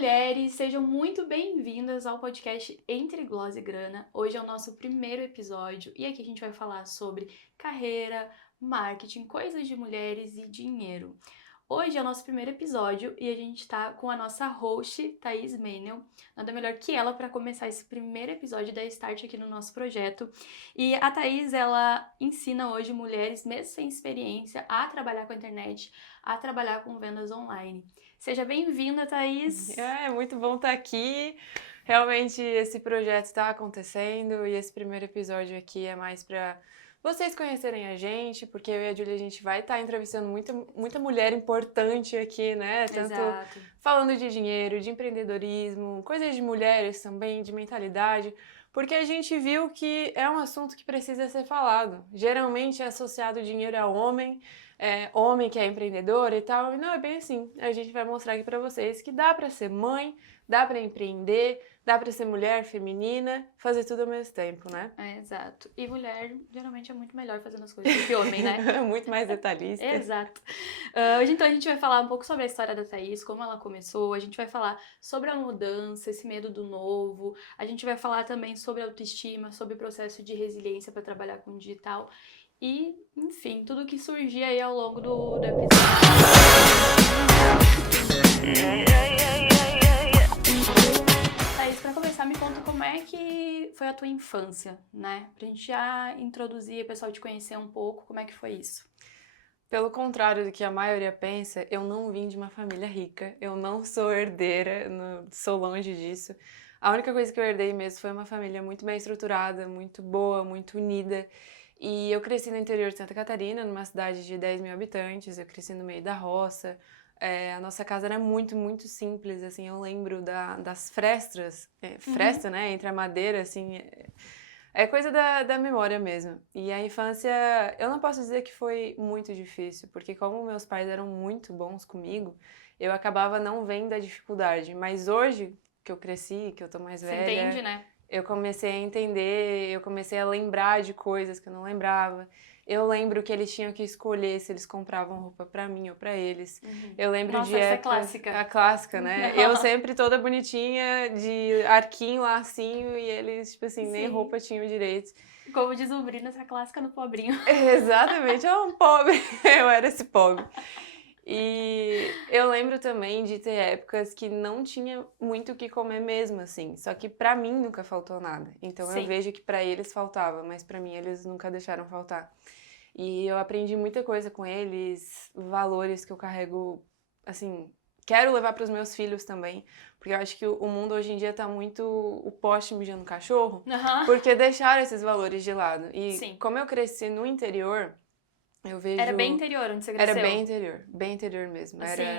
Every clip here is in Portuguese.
mulheres, sejam muito bem-vindas ao podcast Entre Gloss e Grana. Hoje é o nosso primeiro episódio e aqui a gente vai falar sobre carreira, marketing, coisas de mulheres e dinheiro. Hoje é o nosso primeiro episódio e a gente tá com a nossa host, Thaís Menel. Nada melhor que ela para começar esse primeiro episódio da Start aqui no nosso projeto. E a Thaís, ela ensina hoje mulheres, mesmo sem experiência, a trabalhar com a internet, a trabalhar com vendas online. Seja bem-vinda, Thaís! É muito bom estar aqui. Realmente esse projeto está acontecendo e esse primeiro episódio aqui é mais para vocês conhecerem a gente, porque eu e a Júlia a gente vai estar entrevistando muita mulher importante aqui, né? Tanto Exato. falando de dinheiro, de empreendedorismo, coisas de mulheres também, de mentalidade, porque a gente viu que é um assunto que precisa ser falado. Geralmente é associado o dinheiro a homem que é empreendedor e tal, e não é bem assim. A gente vai mostrar aqui pra vocês que dá pra ser mãe, dá pra empreender, dá pra ser mulher feminina, fazer tudo ao mesmo tempo, né? Exato. E mulher geralmente é muito melhor fazendo as coisas do que homem, né? Muito mais detalhista. Exato. Hoje então a gente vai falar um pouco sobre a história da Thaís, como ela começou, a gente vai falar sobre a mudança, esse medo do novo, a gente vai falar também sobre autoestima, sobre o processo de resiliência para trabalhar com digital e, enfim, tudo que surgir aí ao longo do episódio. Thaís, para começar, me conta como é que foi a tua infância, né? Pra gente já introduzir o pessoal te conhecer um pouco, como é que foi isso? Pelo contrário do que a maioria pensa, eu não vim de uma família rica, eu não sou herdeira, sou longe disso. A única coisa que eu herdei mesmo foi uma família muito bem estruturada, muito boa, muito unida. E eu cresci no interior de Santa Catarina, numa cidade de 10 mil habitantes, eu cresci no meio da roça. A nossa casa era muito, muito simples, assim, eu lembro das frestas, fresta, né, entre a madeira, assim, é coisa da memória mesmo. E a infância, eu não posso dizer que foi muito difícil, porque como meus pais eram muito bons comigo, eu acabava não vendo a dificuldade. Mas hoje, que eu cresci, que eu tô mais Você velha, entende, né? eu comecei a entender, eu comecei a lembrar de coisas que eu não lembrava. Eu lembro que eles tinham que escolher se eles compravam roupa pra mim ou pra eles. Eu lembro Nossa, de essa é épocas, clássica. a clássica, né? Eu sempre toda bonitinha, de arquinho, lacinho, e eles, tipo assim, nem Sim. roupa tinham direito. Como diz o Brino, essa clássica do pobrinho. Exatamente, é um pobre. Eu era esse pobre. E eu lembro também de ter épocas que não tinha muito o que comer mesmo, assim. Só que pra mim nunca faltou nada. Então eu Sim. vejo que pra eles faltava, mas pra mim eles nunca deixaram faltar. E eu aprendi muita coisa com eles, valores que eu carrego, assim, quero levar pros meus filhos também, porque eu acho que o mundo hoje em dia tá muito o poste mijando cachorro, Aham. porque deixaram esses valores de lado. E Sim. como eu cresci no interior, eu vejo... Era bem interior onde você Era cresceu? bem interior mesmo. Assim, Era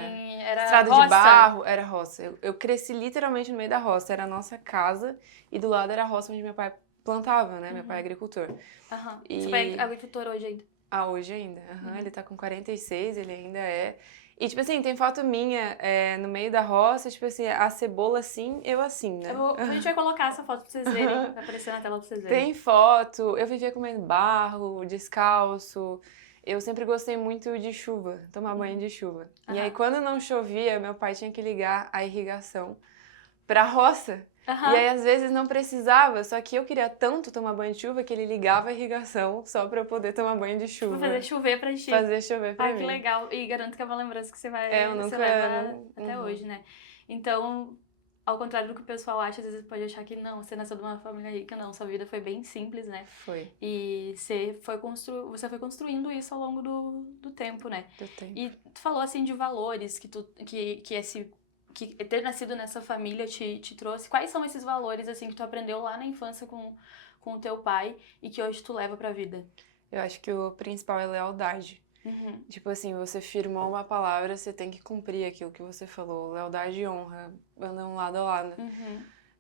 era estrada de roça? barro, era roça. Eu cresci literalmente no meio da roça, era a nossa casa e do lado era a roça onde meu pai plantava, né? Meu pai é agricultor. Aham. E... Seu pai é agricultor hoje ainda? hoje ainda. Ele tá com 46, ele ainda é. E, tipo assim, tem foto minha no meio da roça, tipo assim, a cebola assim, eu assim, né? A gente vai colocar essa foto pra vocês verem. Vai aparecer na tela pra vocês verem. Tem foto, eu vivia comendo barro, descalço. Eu sempre gostei muito de chuva, tomar banho de chuva. E aí, Aham. quando não chovia, meu pai tinha que ligar a irrigação pra roça. Aham. E aí, às vezes, não precisava, só que eu queria tanto tomar banho de chuva que ele ligava a irrigação só pra eu poder tomar banho de chuva. Vou fazer chover pra ti. Fazer chover pra Ah, mim. que legal. E garanto que é uma lembrança que você Eu nunca... você leva não- até Uhum. hoje, né? Então, ao contrário do que o pessoal acha, às vezes pode achar que não, você nasceu de uma família rica, não. Sua vida foi bem simples, né? Foi, E você foi construindo isso ao longo do tempo, né? do tempo. E tu falou assim de valores que ter nascido nessa família te trouxe. Quais são esses valores assim que tu aprendeu lá na infância com o teu pai e que hoje tu leva pra vida? Eu acho que o principal é lealdade. Tipo assim, você firmou uma palavra, você tem que cumprir aquilo que você falou. Lealdade e honra andam lado a lado.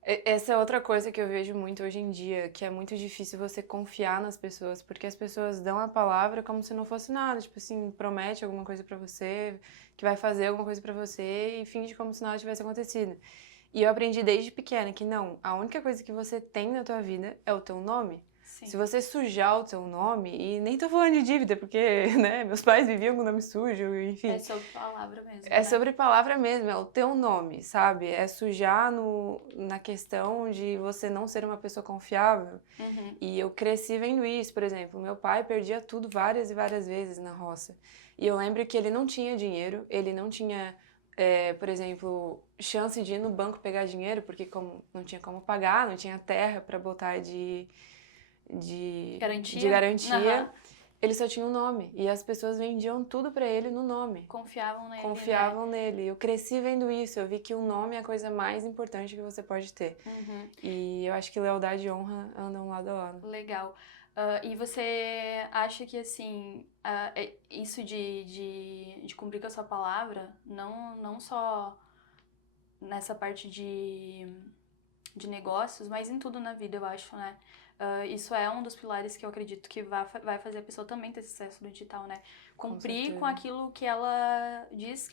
Essa é outra coisa que eu vejo muito hoje em dia, que é muito difícil você confiar nas pessoas, porque as pessoas dão a palavra como se não fosse nada, tipo assim, promete alguma coisa pra você, que vai fazer alguma coisa pra você e finge como se nada tivesse acontecido. E eu aprendi desde pequena que não, a única coisa que você tem na tua vida é o teu nome. Sim. Se você sujar o teu nome, e nem tô falando de dívida, porque, né, meus pais viviam com o nome sujo, enfim. É sobre palavra mesmo, É né? sobre palavra mesmo, é o teu nome, sabe? É sujar na questão de você não ser uma pessoa confiável. Uhum. E eu cresci vendo isso, por exemplo, meu pai perdia tudo várias e várias vezes na roça. E eu lembro que ele não tinha dinheiro, ele não tinha, por exemplo, chance de ir no banco pegar dinheiro, porque como não tinha como pagar, não tinha terra para botar de garantia, Aham. ele só tinha um nome. E as pessoas vendiam tudo para ele no nome. Confiavam nele, né? Confiavam nele. Eu cresci vendo isso, eu vi que o nome é a coisa mais importante que você pode ter. Uhum. E eu acho que lealdade e honra andam lado a lado. Legal. E você acha que, assim, isso de cumprir com a sua palavra, não só nessa parte de negócios, mas em tudo na vida, eu acho, né? Isso é um dos pilares que eu acredito que vai fazer a pessoa também ter sucesso no digital, né? Cumprir com certeza. aquilo que ela diz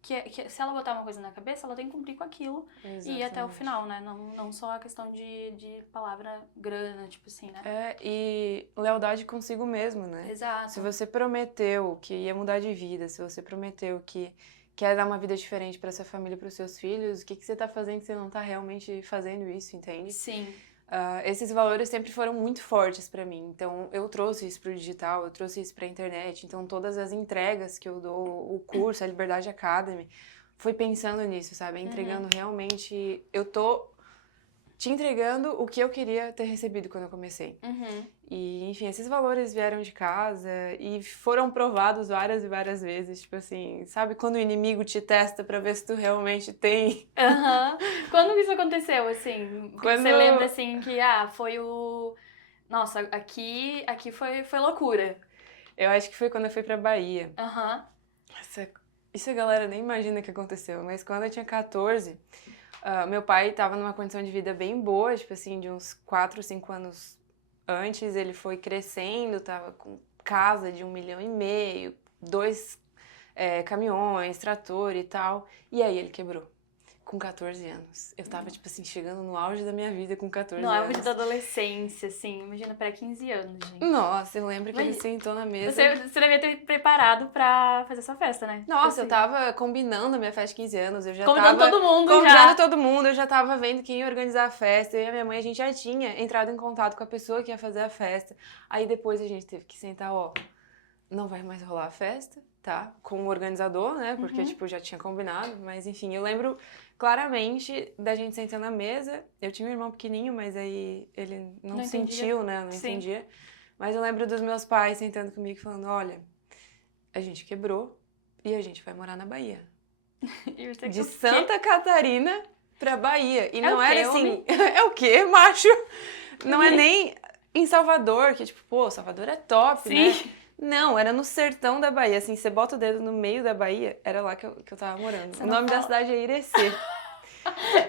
que que se ela botar uma coisa na cabeça, ela tem que cumprir com aquilo e ir até o Exatamente. final, né? Não só a questão de palavra grana, tipo assim, né? E lealdade consigo mesmo, né? Exato. Se você prometeu que ia mudar de vida, se você prometeu que quer dar uma vida diferente para sua família e para os seus filhos, o que você tá fazendo que você não tá realmente fazendo isso, entende? Sim. Esses valores sempre foram muito fortes para mim, então eu trouxe isso pro digital, eu trouxe isso pra internet, então todas as entregas que eu dou, o curso, a Liberdade Academy, foi pensando nisso, sabe? Entregando realmente, eu tô te entregando o que eu queria ter recebido quando eu comecei. Uhum. E, enfim, esses valores vieram de casa e foram provados várias e várias vezes. Tipo assim, sabe quando o inimigo te testa pra ver se tu realmente tem? Aham. Quando que isso aconteceu, assim? Que Quando... você lembra, assim, que, foi o... Nossa, aqui foi loucura. Eu acho que foi quando eu fui pra Bahia. Aham. Isso a galera nem imagina que aconteceu, mas quando eu tinha 14, meu pai tava numa condição de vida bem boa, tipo assim, de uns 4, 5 anos antes, ele foi crescendo, tava com casa de 1,5 milhão, 2 caminhões, trator e tal, e aí ele quebrou. Com 14 anos. Eu tava, tipo assim, chegando no auge da minha vida com 14 No auge anos. da adolescência, assim. Imagina, para 15 anos, gente. Nossa, eu lembro que ele Mas sentou na mesa. Você devia ter preparado pra fazer sua festa, né? Nossa, eu Tipo tava combinando a minha festa de 15 anos, eu já convidando tava todo mundo convidando já. todo mundo, eu já tava vendo quem ia organizar a festa, eu e a minha mãe, a gente já tinha entrado em contato com a pessoa que ia fazer a festa. Aí depois a gente teve que sentar, ó, não vai mais rolar a festa, tá? Com o organizador, né? Porque, tipo, já tinha combinado, mas enfim, eu lembro claramente da gente sentando na mesa. Eu tinha um irmão pequenininho, mas aí ele não entendia. sentiu, né? Não Sim. entendia. Mas eu lembro dos meus pais sentando comigo e falando, olha, a gente quebrou e a gente vai morar na Bahia. E você, De o quê? Santa Catarina pra Bahia. E É não o era quê, assim, homem? é o quê, macho? Não é nem em Salvador, que tipo, pô, Salvador é top, né? Sim. Não, era no sertão da Bahia. Assim, você bota o dedo no meio da Bahia, era lá que eu tava morando. Você O não nome da fala. cidade é Irecê.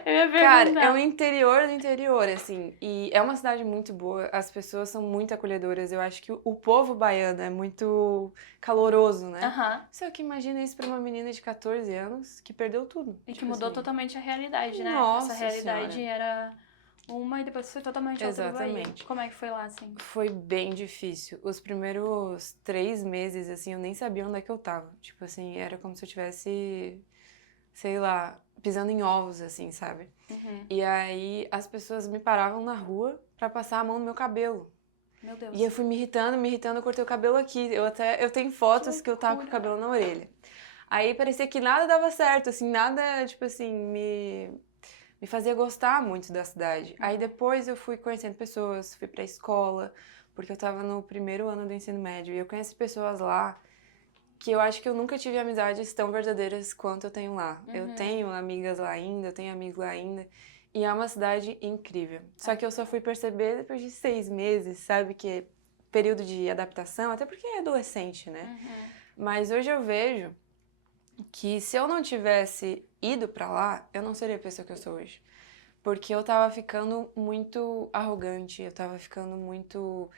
Eu ia Cara, é perguntar. o interior do interior, assim. E é uma cidade muito boa, as pessoas são muito acolhedoras. Eu acho que o povo baiano é muito caloroso, né? Aham. Só que imagina isso pra uma menina de 14 anos que perdeu tudo. E que Tipo mudou assim. totalmente a realidade, né? Nossa Essa realidade Senhora. era uma e depois foi totalmente outra do Bahia. Exatamente. Como é que foi lá, assim? Foi bem difícil. Os primeiros 3 meses, assim, eu nem sabia onde é que eu tava. Tipo assim, era como se eu tivesse, sei lá, pisando em ovos, assim, sabe? E aí as pessoas me paravam na rua pra passar a mão no meu cabelo. Meu Deus. E eu fui me irritando, eu cortei o cabelo aqui. Eu tenho fotos que eu tava com o loucura. cabelo na orelha. Aí parecia que nada dava certo, assim, nada, tipo assim, me fazia gostar muito da cidade. Aí depois eu fui conhecendo pessoas, fui pra escola, porque eu tava no primeiro ano do ensino médio, e eu conheci pessoas lá que eu acho que eu nunca tive amizades tão verdadeiras quanto eu tenho lá. Eu tenho amigas lá ainda, eu tenho amigos lá ainda, e é uma cidade incrível. Só que eu só fui perceber depois de 6 meses, sabe, que é período de adaptação, até porque é adolescente, né? Mas hoje eu vejo que se eu não tivesse ido pra lá, eu não seria a pessoa que eu sou hoje. Porque eu tava ficando muito arrogante, eu tava ficando muito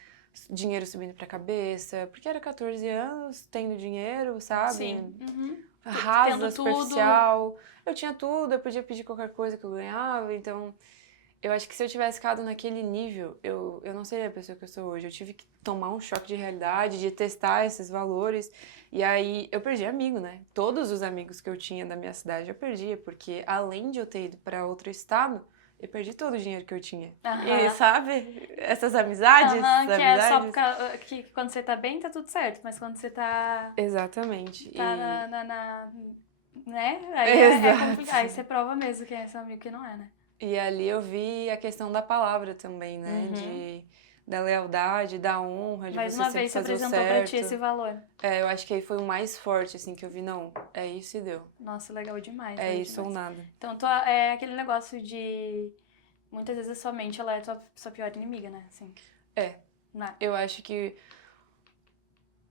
dinheiro subindo pra cabeça, porque era 14 anos, tendo dinheiro, sabe? Sim. Rasa, Tendo tudo. superficial. Eu tinha tudo, eu podia pedir qualquer coisa que eu ganhava, então Eu acho que se eu tivesse ficado naquele nível, eu não seria a pessoa que eu sou hoje. Eu tive que tomar um choque de realidade, de testar esses valores. E aí eu perdi amigo, né? Todos os amigos que eu tinha da minha cidade eu perdia, porque além de eu ter ido para outro estado, eu perdi todo o dinheiro que eu tinha. E Aham. sabe? Essas amizades, Aham, que é só amizades. que quando você tá bem, tá tudo certo. Mas quando você tá, Exatamente. tá E né? Aí é complicado. Aí exato. você prova mesmo quem é seu amigo e quem não é, né? E ali eu vi a questão da palavra também, né? Uhum. Da lealdade, da honra, de Mais você uma sempre vez se fazer o apresentou pra ti esse certo. valor. É, eu acho que aí foi o mais forte, assim, que eu vi, não, é isso e deu. Nossa, legal demais, É legal isso ou demais. nada. Então, é aquele negócio de... Muitas vezes a sua mente, ela é a sua pior inimiga, né? Assim, É, né? eu acho que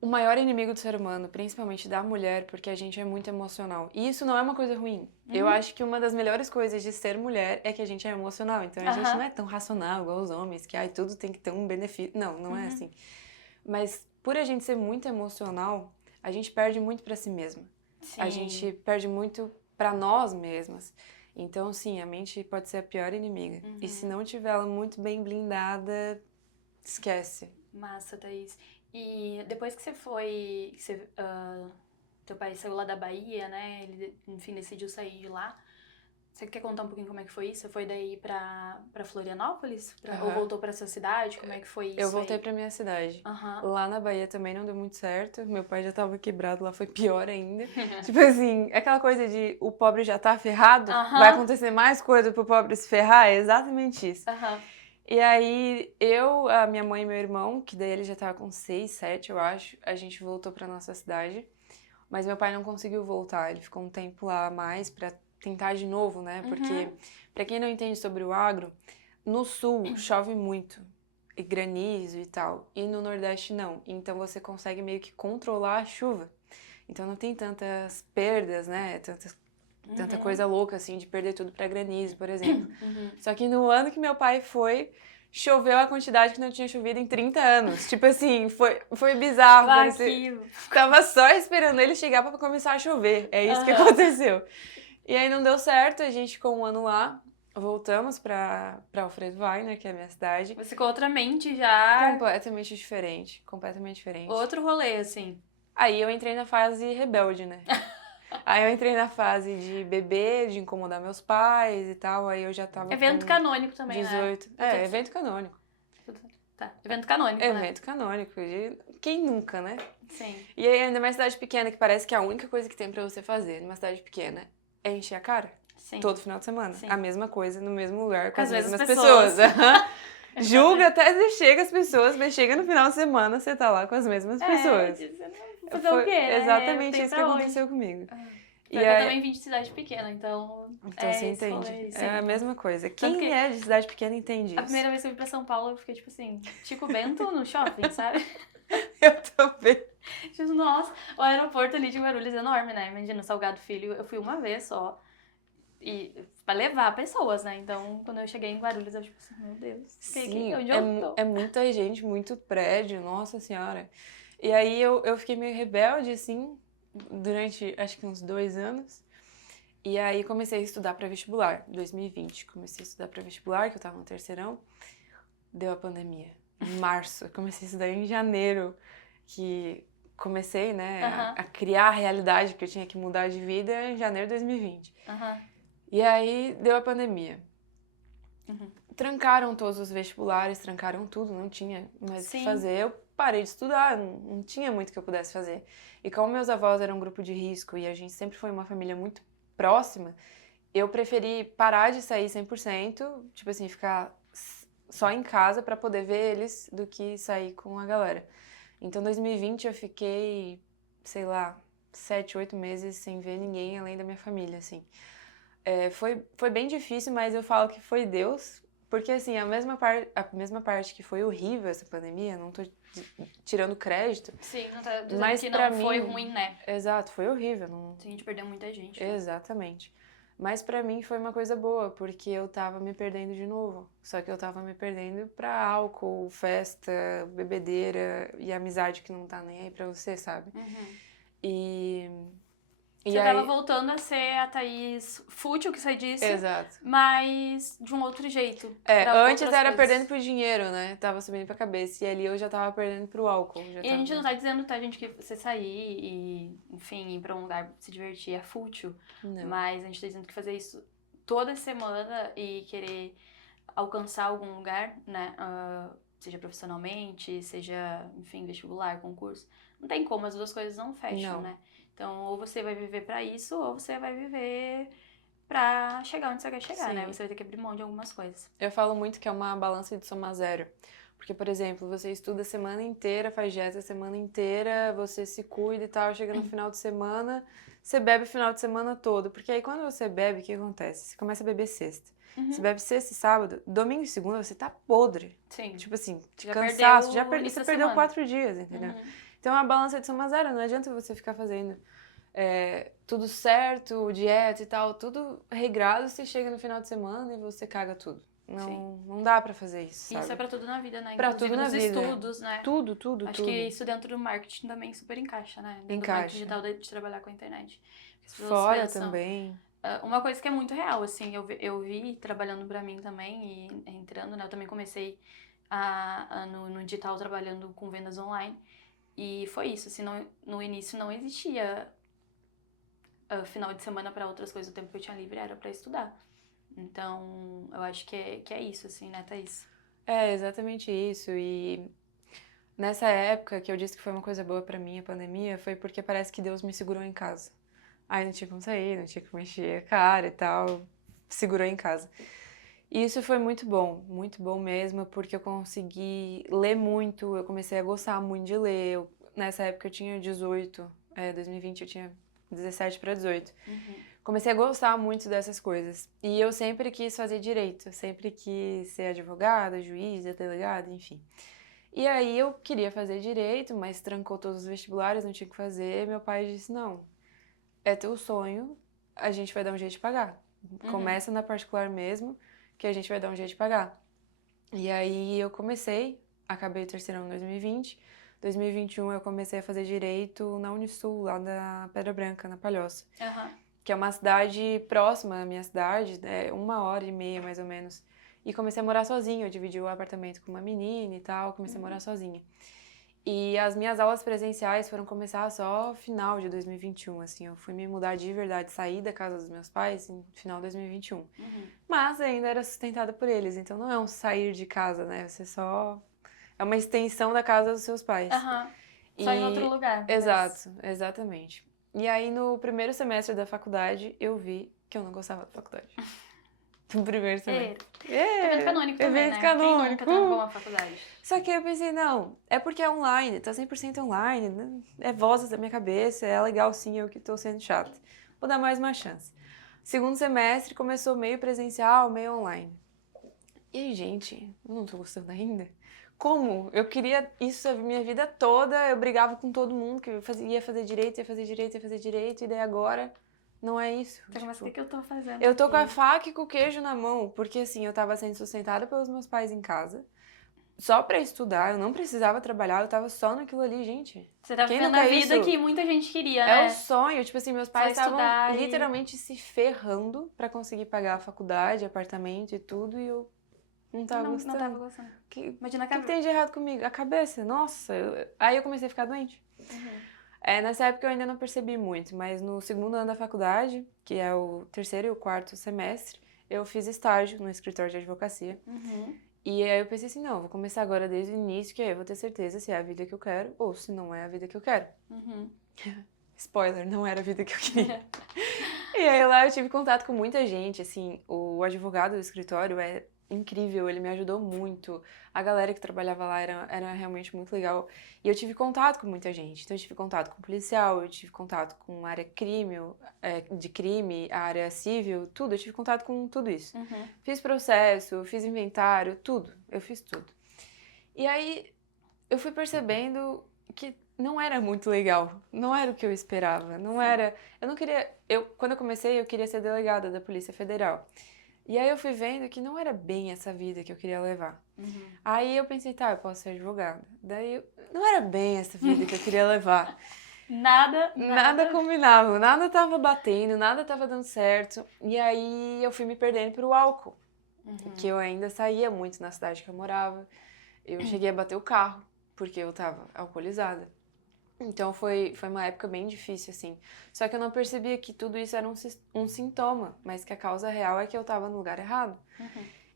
o maior inimigo do ser humano, principalmente da mulher, porque a gente é muito emocional. E isso não é uma coisa ruim. Eu Uhum. acho que uma das melhores coisas de ser mulher é que a gente é emocional. Então a gente não Aham. é tão racional igual os homens, que ai, tudo tem que ter um benefício. Não, não é Uhum. assim. Mas por a gente ser muito emocional, a gente perde muito pra si mesma. A gente Sim. perde muito pra nós mesmas. Então, sim, a mente pode ser a pior inimiga. E se Uhum. não tiver ela muito bem blindada, esquece. Massa, Thaís. E depois que você foi... Que você, teu pai saiu lá da Bahia, né? Ele, enfim, decidiu sair de lá. Você quer contar um pouquinho como é que foi isso? Você foi daí pra Florianópolis? Ou Aham. voltou pra sua cidade? Como é que foi Eu isso voltei aí? pra minha cidade. Aham. Lá na Bahia também não deu muito certo. Meu pai já tava quebrado, lá foi pior ainda. Tipo assim, aquela coisa de o pobre já tá ferrado, vai Aham. acontecer mais coisa pro pobre se ferrar, é exatamente isso. Aham. E aí, eu, a minha mãe e meu irmão, que daí ele já tava com 6, 7, eu acho, a gente voltou pra nossa cidade. Mas meu pai não conseguiu voltar, ele ficou um tempo lá a mais pra tentar de novo, né? Porque, Uhum. pra quem não entende sobre o agro, no sul chove muito, e granizo e tal, e no Nordeste não. Então você consegue meio que controlar a chuva. Então não tem tantas perdas, né? Tanta Uhum. coisa louca assim de perder tudo pra granizo, por exemplo. Uhum. Só que no ano que meu pai foi, choveu a quantidade que não tinha chovido em 30 anos. Tipo assim, foi bizarro, parecia... Aqui. Tava só esperando ele chegar pra começar a chover. É isso que Aham. aconteceu. E aí não deu certo, a gente ficou um ano lá, voltamos pra Alfredo Weiner, que é a minha cidade. Você com outra mente já. Completamente diferente, completamente diferente. Outro rolê, assim. Aí eu entrei na fase rebelde, né? Aí eu entrei na fase de beber, de incomodar meus pais e tal, aí eu já tava Evento com canônico também, né? 18. É, evento canônico. Tá. Evento canônico, né? Evento canônico. Quem nunca, né? Sim. E aí, ainda mais cidade pequena, que parece que a única coisa que tem pra você fazer numa cidade pequena é encher a cara. Sim. Todo final de semana. Sim. A mesma coisa, no mesmo lugar, com Com as as mesmas mesmas pessoas. pessoas. Julga até você chega as pessoas, mas chega no final de semana, você tá lá com as mesmas É, pessoas. vou fazer o Foi quê, né? exatamente Tem isso que pra onde. aconteceu comigo. Só E que eu aí, também vim de cidade pequena, então então você esse rolê entende. aí, sim. É a mesma coisa. Tanto Quem que é de cidade pequena entende a isso. primeira vez que eu vim pra São Paulo, eu fiquei tipo assim, Chico Bento no shopping, sabe? Eu também. Tipo, nossa, o aeroporto ali de Guarulhos é enorme, né? Imagina, o Salgado Filho, eu fui uma vez só. E pra levar pessoas, né? Então, quando eu cheguei em Guarulhos, eu tipo assim, meu Deus, Sim, onde eu tô? é muita gente, muito prédio, nossa senhora. E aí eu fiquei meio rebelde, assim, durante acho que uns 2 anos. E aí comecei a estudar para vestibular, 2020. Comecei a estudar para vestibular, que eu tava no terceirão. Deu a pandemia. Em março, eu comecei a estudar em janeiro, que comecei, né, Aham, a criar a realidade que eu tinha que mudar de vida em janeiro de 2020. aham. E aí deu a pandemia. Uhum. Trancaram todos os vestibulares, trancaram tudo, não tinha mais o que Sim. fazer. Eu parei de estudar, não tinha muito que eu pudesse fazer. E como meus avós eram um grupo de risco e a gente sempre foi uma família muito próxima, eu preferi parar de sair 100%, tipo assim, ficar só em casa pra poder ver eles do que sair com a galera. Então, 2020 eu fiquei, sei lá, 7, 8 meses sem ver ninguém além da minha família, assim. Foi bem difícil, mas eu falo que foi Deus, porque assim, a mesma parte que foi horrível essa pandemia, não tô tirando crédito, Sim, não tá dizendo mas que pra não foi mim, ruim, né? exato, foi horrível, não... A gente perdeu muita gente, né? Exatamente. Mas pra mim foi uma coisa boa, porque eu tava me perdendo de novo. Só que eu tava me perdendo pra álcool, festa, bebedeira e amizade que não tá nem aí pra você, sabe? Uhum. E E Você aí... tava voltando a ser a Thaís fútil, que você disse, Exato. mas de um outro jeito. Antes outras era coisas. perdendo pro dinheiro, né? Tava subindo pra cabeça. E ali eu já tava perdendo pro álcool. E a gente não tá dizendo, tá, gente, que você sair e, enfim, ir pra um lugar se divertir é fútil. Não. Mas a gente tá dizendo que fazer isso toda semana e querer alcançar algum lugar, né? Seja profissionalmente, seja, enfim, vestibular, concurso. Não tem como, as duas coisas não fecham, Não. né? Então, ou você vai viver pra isso, ou você vai viver pra chegar onde você quer chegar, né? Sim. Você vai ter que abrir mão de algumas coisas. Eu falo muito que é uma balança de soma zero. Porque, por exemplo, você estuda a semana inteira, faz dieta a semana inteira, você se cuida e tal, chega no final de semana, você bebe o final de semana todo. Porque aí quando você bebe, o que acontece? Você começa a beber sexta. Você bebe sexta e sábado, domingo e segunda você tá podre. Sim. Tipo assim, de Já cansaço, perdeu o início você da perdeu semana. 4 dias, entendeu? Então é uma balança de soma zero, não adianta você ficar fazendo tudo certo, dieta e tal, tudo regrado, você chega no final de semana e você caga tudo. Não dá pra fazer isso, sabe? Isso é pra tudo na vida, né? Pra Inclusive tudo na nos vida. estudos, né? Tudo. Acho que isso dentro do marketing também super encaixa, né? Dentro do marketing digital de trabalhar com a internet. As pessoas Fora pensam, também. Uma coisa que é muito real, assim, eu vi trabalhando pra mim também e entrando, né? Eu também comecei no digital trabalhando com vendas online. E foi isso, assim, no início não existia final de semana pra outras coisas. O tempo que eu tinha livre era pra estudar. Então, eu acho que é isso, assim, né, Thaís? É exatamente isso. E nessa época que eu disse que foi uma coisa boa pra mim, a pandemia, foi porque parece que Deus me segurou em casa. Aí não tinha como sair, não tinha como mexer a cara e tal, segurou em casa. E isso foi muito bom mesmo, porque eu consegui ler muito, eu comecei a gostar muito de ler. Nessa época eu tinha 18, 2020 eu tinha 17 para 18. Comecei a gostar muito dessas coisas. E eu sempre quis fazer direito, sempre quis ser advogada, juíza, delegada, enfim. E aí eu queria fazer direito, mas trancou todos os vestibulares, não tinha o que fazer. Meu pai disse, não, é teu sonho, a gente vai dar um jeito de pagar. Começa na particular mesmo, que a gente vai dar um jeito de pagar. E aí eu comecei, acabei o terceirão em 2020. 2021 eu comecei a fazer direito na Unisul, lá da Pedra Branca, na Palhoça. Que é uma cidade próxima à minha cidade, 1h30 mais ou menos. E comecei a morar sozinha, eu dividi o apartamento com uma menina e tal, comecei a morar sozinha. E as minhas aulas presenciais foram começar só final de 2021, assim, eu fui me mudar de verdade, sair da casa dos meus pais em final de 2021. Mas ainda era sustentada por eles, então não é um sair de casa, né, você só... É uma extensão da casa dos seus pais. Só em outro lugar. Exato, exatamente. E aí no primeiro semestre da faculdade, eu vi que eu não gostava da faculdade. No primeiro semestre. Evento canônico também, evento né? canônico. Quem nunca trancou uma faculdade? Só que eu pensei, não, é porque é online, tá 100% online, né? É vozes da minha cabeça, é legal sim, eu que tô sendo chata. Vou dar mais uma chance. Segundo semestre começou meio presencial, meio online. E, gente, eu não tô gostando ainda. Como? Eu queria isso a minha vida toda, eu brigava com todo mundo que ia fazer direito, e daí agora não é isso. Então, mas o que eu tô fazendo? Eu tô com a faca e com o queijo na mão, porque assim, eu tava sendo sustentada pelos meus pais em casa, só pra estudar, eu não precisava trabalhar, eu tava só naquilo ali, gente. Você tá vivendo a vida que muita gente queria, né? É o sonho, tipo assim, meus pais estavam literalmente se ferrando pra conseguir pagar a faculdade, apartamento e tudo, e eu não tava gostando. Não tava gostando. Imagina O que tem de errado comigo? A cabeça, nossa. Aí eu comecei a ficar doente. Nessa época eu ainda não percebi muito, mas no segundo ano da faculdade, que é o terceiro e o quarto semestre, eu fiz estágio no escritório de advocacia. E aí eu pensei assim, não, eu vou começar agora desde o início, que aí eu vou ter certeza se é a vida que eu quero ou se não é a vida que eu quero. Spoiler, não era a vida que eu queria. E aí lá eu tive contato com muita gente, assim, o advogado do escritório é incrível, ele me ajudou muito. A galera que trabalhava lá era realmente muito legal. E eu tive contato com muita gente. Então eu tive contato com policial, eu tive contato com a área de crime, a área civil, tudo. Eu tive contato com tudo isso. Fiz processo, fiz inventário, tudo. Eu fiz tudo. E aí eu fui percebendo que não era muito legal. Não era o que eu esperava. Não era... Eu não queria... Quando eu comecei, eu queria ser delegada da Polícia Federal. E aí eu fui vendo que não era bem essa vida que eu queria levar. Aí eu pensei, tá, eu posso ser advogada. Daí não era bem essa vida que eu queria levar. Nada combinava, nada tava batendo, nada tava dando certo. E aí eu fui me perdendo pro álcool, que eu ainda saía muito na cidade que eu morava. Eu cheguei a bater o carro, porque eu tava alcoolizada. Então foi uma época bem difícil, assim. Só que eu não percebia que tudo isso era um sintoma, mas que a causa real é que eu tava no lugar errado.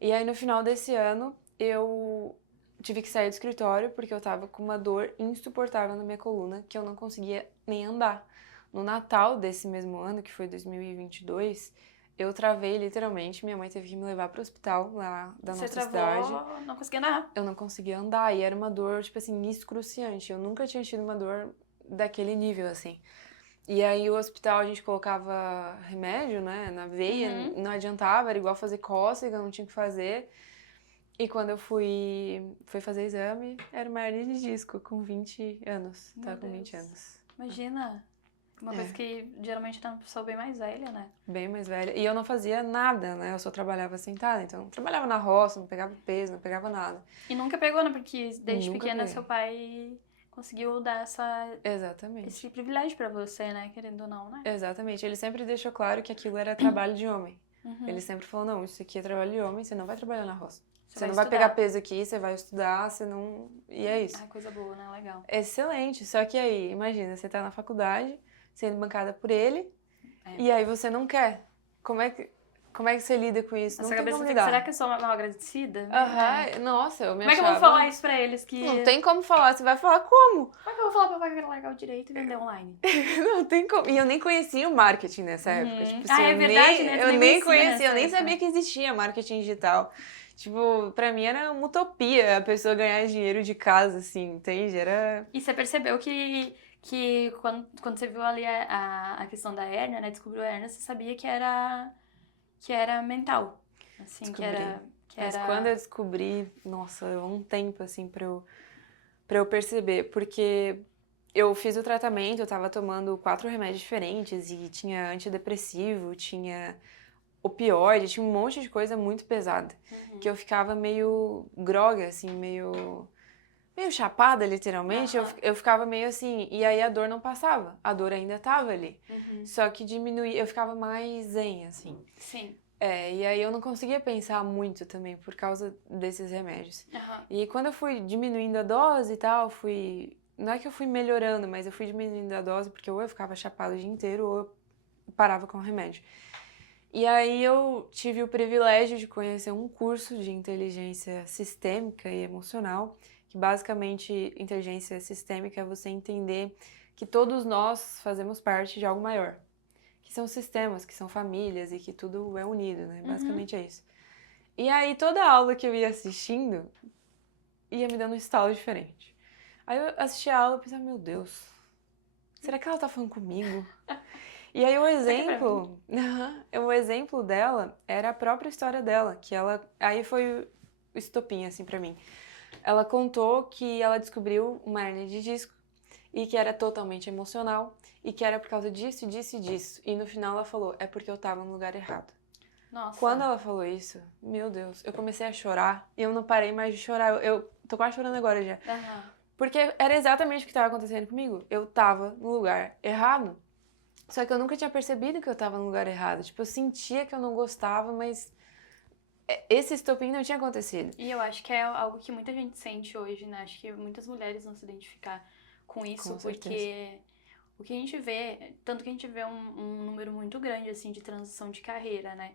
E aí no final desse ano, eu tive que sair do escritório porque eu tava com uma dor insuportável na minha coluna, que eu não conseguia nem andar. No Natal desse mesmo ano, que foi 2022, eu travei literalmente, minha mãe teve que me levar pro hospital lá da Você nossa travou, cidade. não conseguia andar. Eu não conseguia andar e era uma dor, tipo assim, excruciante. Eu nunca tinha tido uma dor daquele nível, assim. E aí o hospital a gente colocava remédio, né, na veia, não adiantava, era igual fazer cócega, não tinha o que fazer. E quando eu fui fazer exame, era uma hernia de disco com 20 anos. Meu Tava com Deus. 20 anos. Imagina. Uma coisa que geralmente tá uma pessoa bem mais velha, né? Bem mais velha. E eu não fazia nada, né? Eu só trabalhava sentada. Então, eu não trabalhava na roça, não pegava peso, não pegava nada. E nunca pegou, né? Porque desde Nunca pequena peguei. seu pai conseguiu dar Exatamente. esse privilégio pra você, né? Querendo ou não, né? Exatamente. Ele sempre deixou claro que aquilo era trabalho de homem. Ele sempre falou, não, isso aqui é trabalho de homem, você não vai trabalhar na roça. Você não vai pegar peso aqui, você vai estudar, você não... E é isso. Ah, coisa boa, né? Legal. Excelente. Só que aí, imagina, você tá na faculdade, sendo bancada por ele, e aí você não quer. Como é que você lida com isso? Essa Não tem cabeça como fica, lidar. será que eu sou mal agradecida? Aham, nossa, eu me Como é que eu achava... vou falar isso pra eles que... Não tem como falar, você vai falar como? Como é que eu vou falar pra pagar legal direito e vender online? Não tem como. E eu nem conhecia o marketing nessa época. Tipo assim, é verdade, né? Tu eu nem conhecia, nessa eu nem época. sabia que existia marketing digital. Tipo, pra mim era uma utopia a pessoa ganhar dinheiro de casa, assim, entende? Era... E você percebeu que quando você viu ali a questão da hérnia, né? Descobriu a hérnia, você sabia que era mental. Assim, Descobri. que Mas era... quando eu descobri, nossa, levou um tempo, assim, pra eu perceber. Porque eu fiz o tratamento, eu tava tomando 4 remédios diferentes e tinha antidepressivo, tinha opioide, tinha um monte de coisa muito pesada. Que eu ficava meio grogue, assim, meio chapada, literalmente. Eu ficava meio assim, e aí a dor não passava. A dor ainda tava ali. Só que diminuía, eu ficava mais zen, assim. Sim. E aí eu não conseguia pensar muito também por causa desses remédios. E quando eu fui diminuindo a dose e tal, não é que eu fui melhorando, mas eu fui diminuindo a dose porque ou eu ficava chapada o dia inteiro ou eu parava com o remédio. E aí eu tive o privilégio de conhecer um curso de inteligência sistêmica e emocional, que basicamente inteligência sistêmica é você entender que todos nós fazemos parte de algo maior, que são sistemas, que são famílias e que tudo é unido, né? Basicamente é isso. E aí toda aula que eu ia assistindo ia me dando um estalo diferente. Aí eu assistia a aula e pensava, meu Deus, será que ela tá falando comigo? E aí o exemplo dela era a própria história dela, que ela, aí foi o estopim, assim, pra mim. Ela contou que ela descobriu uma hérnia de disco e que era totalmente emocional e que era por causa disso, disso e disso. E no final ela falou, é porque eu tava no lugar errado. Nossa. Quando ela falou isso, meu Deus, eu comecei a chorar e eu não parei mais de chorar. Eu tô quase chorando agora já. Porque era exatamente o que tava acontecendo comigo. Eu tava no lugar errado. Só que eu nunca tinha percebido que eu tava no lugar errado. Tipo, eu sentia que eu não gostava, mas esse estopim não tinha acontecido. E eu acho que é algo que muita gente sente hoje, né? Acho que muitas mulheres vão se identificar com isso, porque o que a gente vê, tanto que a gente vê um número muito grande, assim, de transição de carreira, né?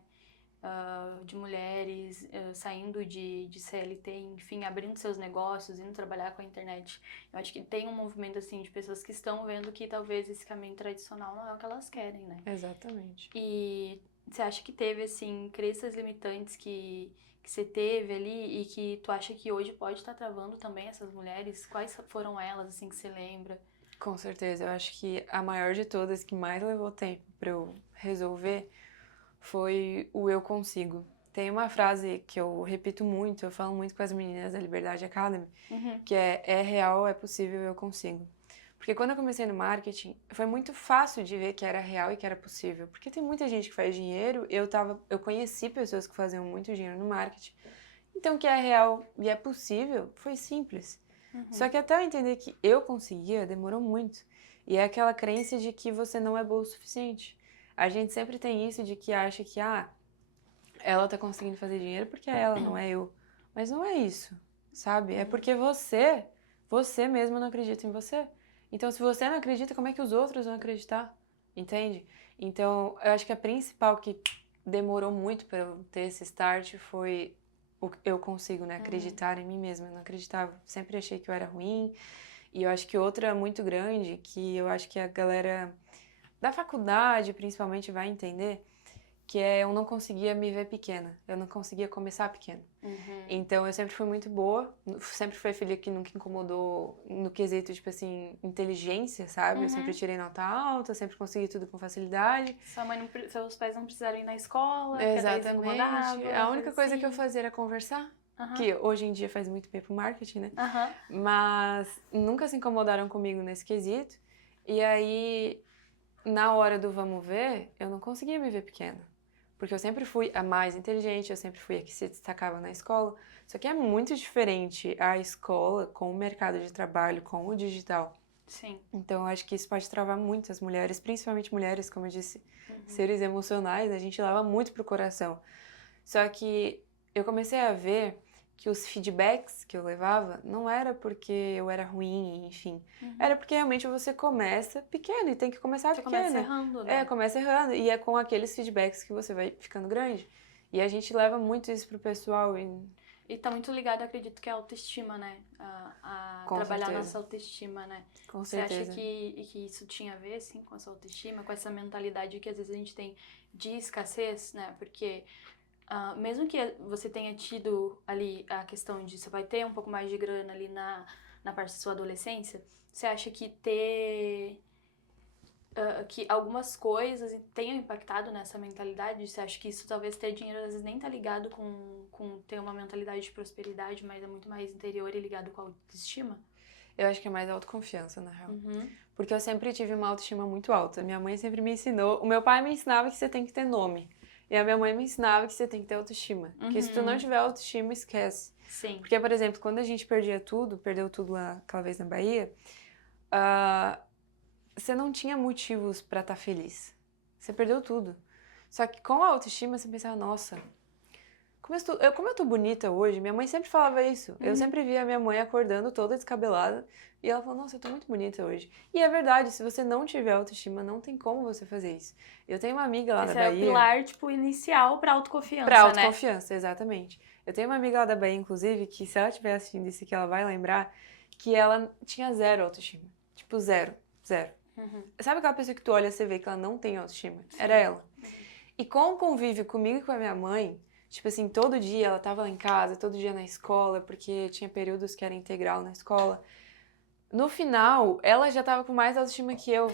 De mulheres saindo de CLT, enfim, abrindo seus negócios, indo trabalhar com a internet. Eu acho que tem um movimento, assim, de pessoas que estão vendo que talvez esse caminho tradicional não é o que elas querem, né? Exatamente. E você acha que teve, assim, crenças limitantes que você teve ali e que tu acha que hoje pode estar travando também essas mulheres? Quais foram elas, assim, que você lembra? Com certeza. Eu acho que a maior de todas, que mais levou tempo pra eu resolver, foi o eu consigo. Tem uma frase que eu repito muito, eu falo muito com as meninas da Liberdade Academy, que é real, é possível, eu consigo. Porque quando eu comecei no marketing, foi muito fácil de ver que era real e que era possível. Porque tem muita gente que faz dinheiro, eu conheci pessoas que faziam muito dinheiro no marketing. Então, que é real e é possível, foi simples. Só que até eu entender que eu conseguia, demorou muito. E é aquela crença de que você não é boa o suficiente. A gente sempre tem isso de que acha que, ela tá conseguindo fazer dinheiro porque é ela, não é eu. Mas não é isso, sabe? É porque você mesmo não acredita em você. Então, se você não acredita, como é que os outros vão acreditar? Entende? Então, eu acho que a principal que demorou muito para eu ter esse start foi eu consigo, né, acreditar em mim mesma. Eu não acreditava, sempre achei que eu era ruim. E eu acho que outra muito grande, que eu acho que a galera da faculdade, principalmente, vai entender, que é eu não conseguia me ver pequena. Eu não conseguia começar pequena. Então, eu sempre fui muito boa, sempre fui a filha que nunca incomodou no quesito, tipo assim, inteligência, sabe? Eu sempre tirei nota alta, sempre consegui tudo com facilidade. Seus pais não precisaram ir na escola, porque daí eles Exatamente. incomodavam, A única coisa assim. que eu fazia era conversar, que hoje em dia faz muito bem pro marketing, né? Aham. Mas nunca se incomodaram comigo nesse quesito. E aí, na hora do vamos ver, eu não conseguia me ver pequena. Porque eu sempre fui a mais inteligente, eu sempre fui a que se destacava na escola. Só que é muito diferente a escola com o mercado de trabalho, com o digital. Sim. Então, eu acho que isso pode travar muitas mulheres, principalmente mulheres, como eu disse, seres emocionais, a gente leva muito pro coração. Só que eu comecei a ver que os feedbacks que eu levava não era porque eu era ruim, enfim. Era porque realmente você começa pequeno e tem que começar Você pequeno. começa errando, né? Começa errando. E é com aqueles feedbacks que você vai ficando grande. E a gente leva muito isso pro pessoal. E tá muito ligado, acredito, que é a autoestima, né? A Com trabalhar certeza. nossa autoestima, né? Com Você acha certeza. que isso tinha a ver, assim, com essa autoestima, com essa mentalidade que às vezes a gente tem de escassez, né? Porque mesmo que você tenha tido ali a questão de você vai ter um pouco mais de grana ali na parte da sua adolescência, você acha que que algumas coisas tenham impactado nessa mentalidade? Você acha que isso talvez ter dinheiro às vezes nem tá ligado com ter uma mentalidade de prosperidade, mas é muito mais interior e ligado com a autoestima? Eu acho que é mais autoconfiança, na real. Porque eu sempre tive uma autoestima muito alta. Minha mãe sempre me ensinou. O meu pai me ensinava que você tem que ter nome. E a minha mãe me ensinava que você tem que ter autoestima. Porque se tu não tiver autoestima, esquece. Sim. Porque, por exemplo, quando a gente perdeu tudo lá, aquela vez na Bahia, você não tinha motivos pra estar feliz. Você perdeu tudo. Só que com a autoestima, você pensava, nossa, como eu tô bonita hoje, minha mãe sempre falava isso. Eu sempre via a minha mãe acordando toda descabelada e ela falou, nossa, eu tô muito bonita hoje. E é verdade, se você não tiver autoestima, não tem como você fazer isso. Eu tenho uma amiga lá da Bahia... Esse é o pilar, tipo, inicial pra autoconfiança, pra autoconfiança, exatamente. Eu tenho uma amiga lá da Bahia, inclusive, que se ela estiver assistindo isso aqui, ela vai lembrar que ela tinha zero autoestima. Tipo, zero. Sabe aquela pessoa que tu olha e você vê que ela não tem autoestima? Sim. Era ela. E com o convívio comigo e com a minha mãe, tipo assim, todo dia ela tava lá em casa, todo dia na escola, porque tinha períodos que era integral na escola. No final, ela já tava com mais autoestima que eu.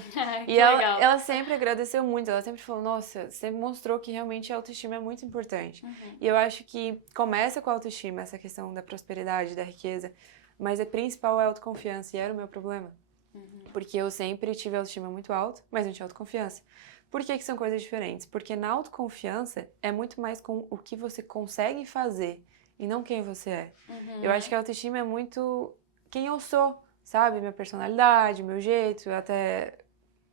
E ela sempre agradeceu muito, ela sempre falou, nossa, você mostrou que realmente a autoestima é muito importante. E eu acho que começa com a autoestima, essa questão da prosperidade, da riqueza, mas a principal é a autoconfiança, e era o meu problema. Porque eu sempre tive autoestima muito alta, mas não tinha autoconfiança. Por que são coisas diferentes? Porque na autoconfiança é muito mais com o que você consegue fazer e não quem você é. Eu acho que a autoestima é muito quem eu sou, sabe? Minha personalidade, meu jeito, até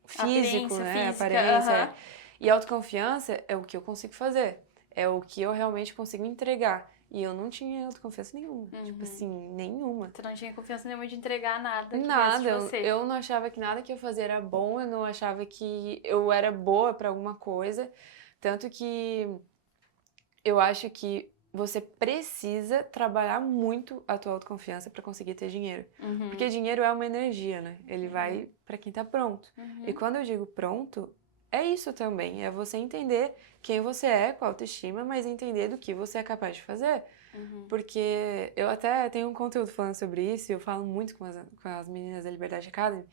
físico, né? Aparência. E a autoconfiança é o que eu consigo fazer. É o que eu realmente consigo entregar. E eu não tinha autoconfiança nenhuma. Tipo assim, nenhuma. Você não tinha confiança nenhuma de entregar nada que Nada, viesse de você. eu não achava que nada que eu fazia era bom, eu não achava que eu era boa pra alguma coisa. Tanto que eu acho que você precisa trabalhar muito a tua autoconfiança pra conseguir ter dinheiro. Porque dinheiro é uma energia, né? Ele vai pra quem tá pronto. E quando eu digo pronto, é isso também. É você entender quem você é com a autoestima, mas entender do que você é capaz de fazer. Porque eu até tenho um conteúdo falando sobre isso, e eu falo muito com as meninas da Liberdade Academy,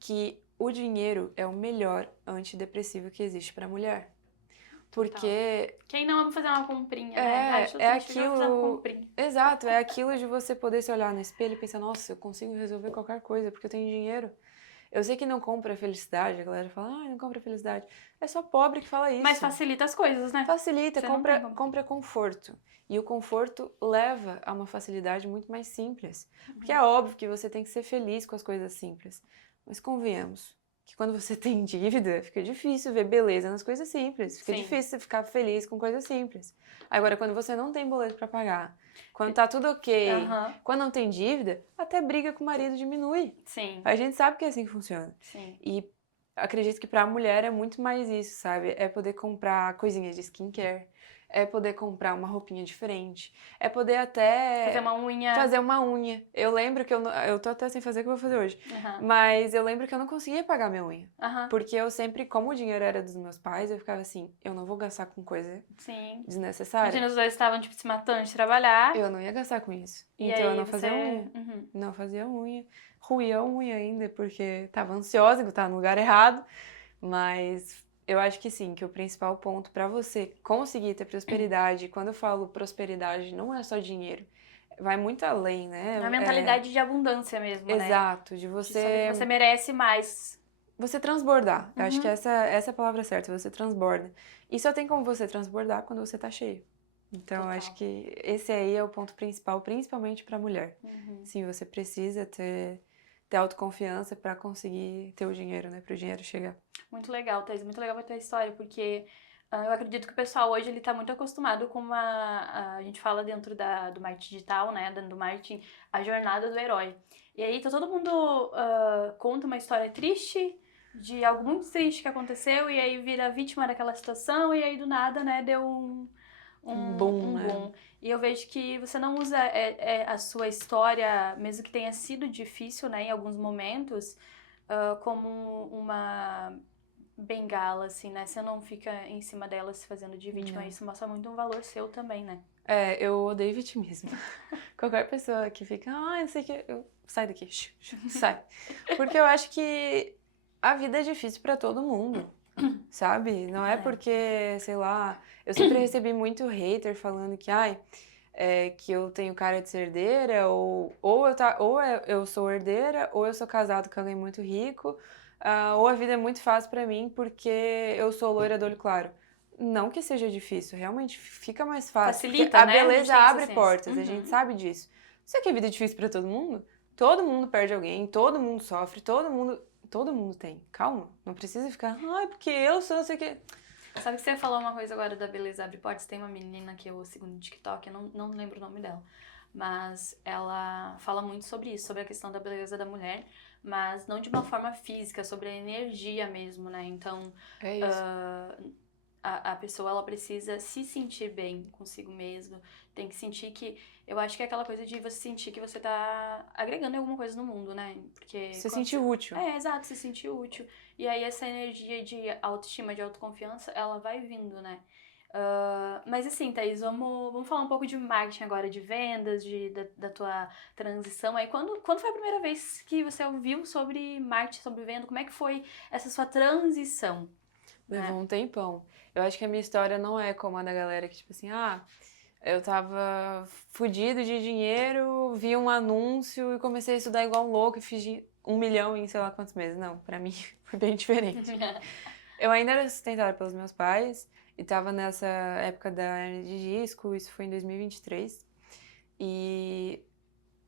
que o dinheiro é o melhor antidepressivo que existe pra mulher. Porque... Quem não ama fazer uma comprinha, né? É aquilo... Exato, é aquilo de você poder se olhar no espelho e pensar, nossa, eu consigo resolver qualquer coisa porque eu tenho dinheiro. Eu sei que não compra felicidade, a galera fala, não compra felicidade. É só pobre que fala isso. Mas facilita as coisas, né? Facilita, compra conforto. E o conforto leva a uma facilidade muito mais simples. Porque é óbvio que você tem que ser feliz com as coisas simples. Mas convenhamos que quando você tem dívida, fica difícil ver beleza nas coisas simples. Fica Sim. difícil você ficar feliz com coisas simples. Agora, quando você não tem boleto pra pagar, quando tá tudo ok, Aham. quando não tem dívida, até briga com o marido diminui. Sim, A gente sabe que é assim que funciona. sim. E acredito que pra mulher é muito mais isso, sabe? É poder comprar coisinhas de skincare, é poder comprar uma roupinha diferente, é poder até Fazer uma unha. fazer uma unha. Eu lembro que eu tô até sem fazer o que eu vou fazer hoje. Aham. Mas eu lembro que eu não conseguia pagar minha unha. Aham. Porque eu sempre, como o dinheiro era dos meus pais, eu ficava assim, eu não vou gastar com coisa Sim. desnecessária. Imagina, os dois estavam, tipo, se matando de trabalhar. Eu não ia gastar com isso. E Então eu aí não fazia você... unha. Uhum. Não fazia unha. Ruía a unha ainda, porque tava ansiosa, que eu tava no lugar errado. Mas eu acho que sim, que o principal ponto pra você conseguir ter prosperidade, quando eu falo prosperidade, não é só dinheiro. Vai muito além, né? A mentalidade de abundância mesmo, né? Exato, de De saber você que você merece mais. você transbordar. Eu acho que Uhum. essa é a palavra certa, você transborda. E só tem como você transbordar quando você tá cheio. Então, eu Total. acho que esse aí é o ponto principal, principalmente pra mulher. Uhum. Sim, você precisa ter autoconfiança pra conseguir ter o dinheiro, né? Pro dinheiro chegar. Muito legal, Thaís. Muito legal a tua história, porque eu acredito que o pessoal hoje ele tá muito acostumado com a gente fala dentro do marketing digital, né? Dentro do marketing, a jornada do herói. E aí tá todo mundo conta uma história triste, de algo muito triste que aconteceu, e aí vira vítima daquela situação, e aí do nada, né, deu Um boom, um né? boom. E eu vejo que você não usa a sua história, mesmo que tenha sido difícil, né, em alguns momentos, como uma bengala, assim, né? Você não fica em cima dela se fazendo de vítima. Não. Isso mostra muito um valor seu também, né? É, eu odeio vitimismo. Qualquer pessoa que fica, não sei o que, sai daqui, sai. Porque eu acho que a vida é difícil pra todo mundo, sabe? Não é porque, sei lá, eu sempre recebi muito hater falando que, que eu tenho cara de ser herdeira, ou eu sou herdeira, ou eu sou casado com alguém muito rico, ou a vida é muito fácil pra mim porque eu sou loira do olho claro. Não que seja difícil, realmente fica mais fácil. Facilita, porque a né? A gente beleza tem essa abre ciência. portas, a gente sabe disso. Só que a vida é difícil pra todo mundo. Todo mundo perde alguém, todo mundo sofre, todo mundo tem. Calma, não precisa ficar, porque eu sou não sei o quê. Sabe que você falou uma coisa agora da beleza abre portas? Tem uma menina que eu sigo no TikTok, eu não lembro o nome dela. Mas ela fala muito sobre isso, sobre a questão da beleza da mulher, mas não de uma forma física, sobre a energia mesmo, né? Então, É isso. a pessoa ela precisa se sentir bem consigo mesma, tem que sentir que... Eu acho que é aquela coisa de você sentir que você tá agregando alguma coisa no mundo, né? Porque Se quando sentir útil. exato, se sentir útil. E aí essa energia de autoestima, de autoconfiança, ela vai vindo, né? Mas assim, Thaís, vamos falar um pouco de marketing agora, de vendas, da tua transição. Aí, quando foi a primeira vez que você ouviu sobre marketing, sobre venda? Como é que foi essa sua transição? Levou um tempão. Eu acho que a minha história não é como a da galera que, tipo assim, eu tava fudido de dinheiro, vi um anúncio e comecei a estudar igual um louco e fiz 1 milhão em sei lá quantos meses. Não, pra mim foi bem diferente. Eu ainda era sustentada pelos meus pais e tava nessa época da hernia de disco, isso foi em 2023. E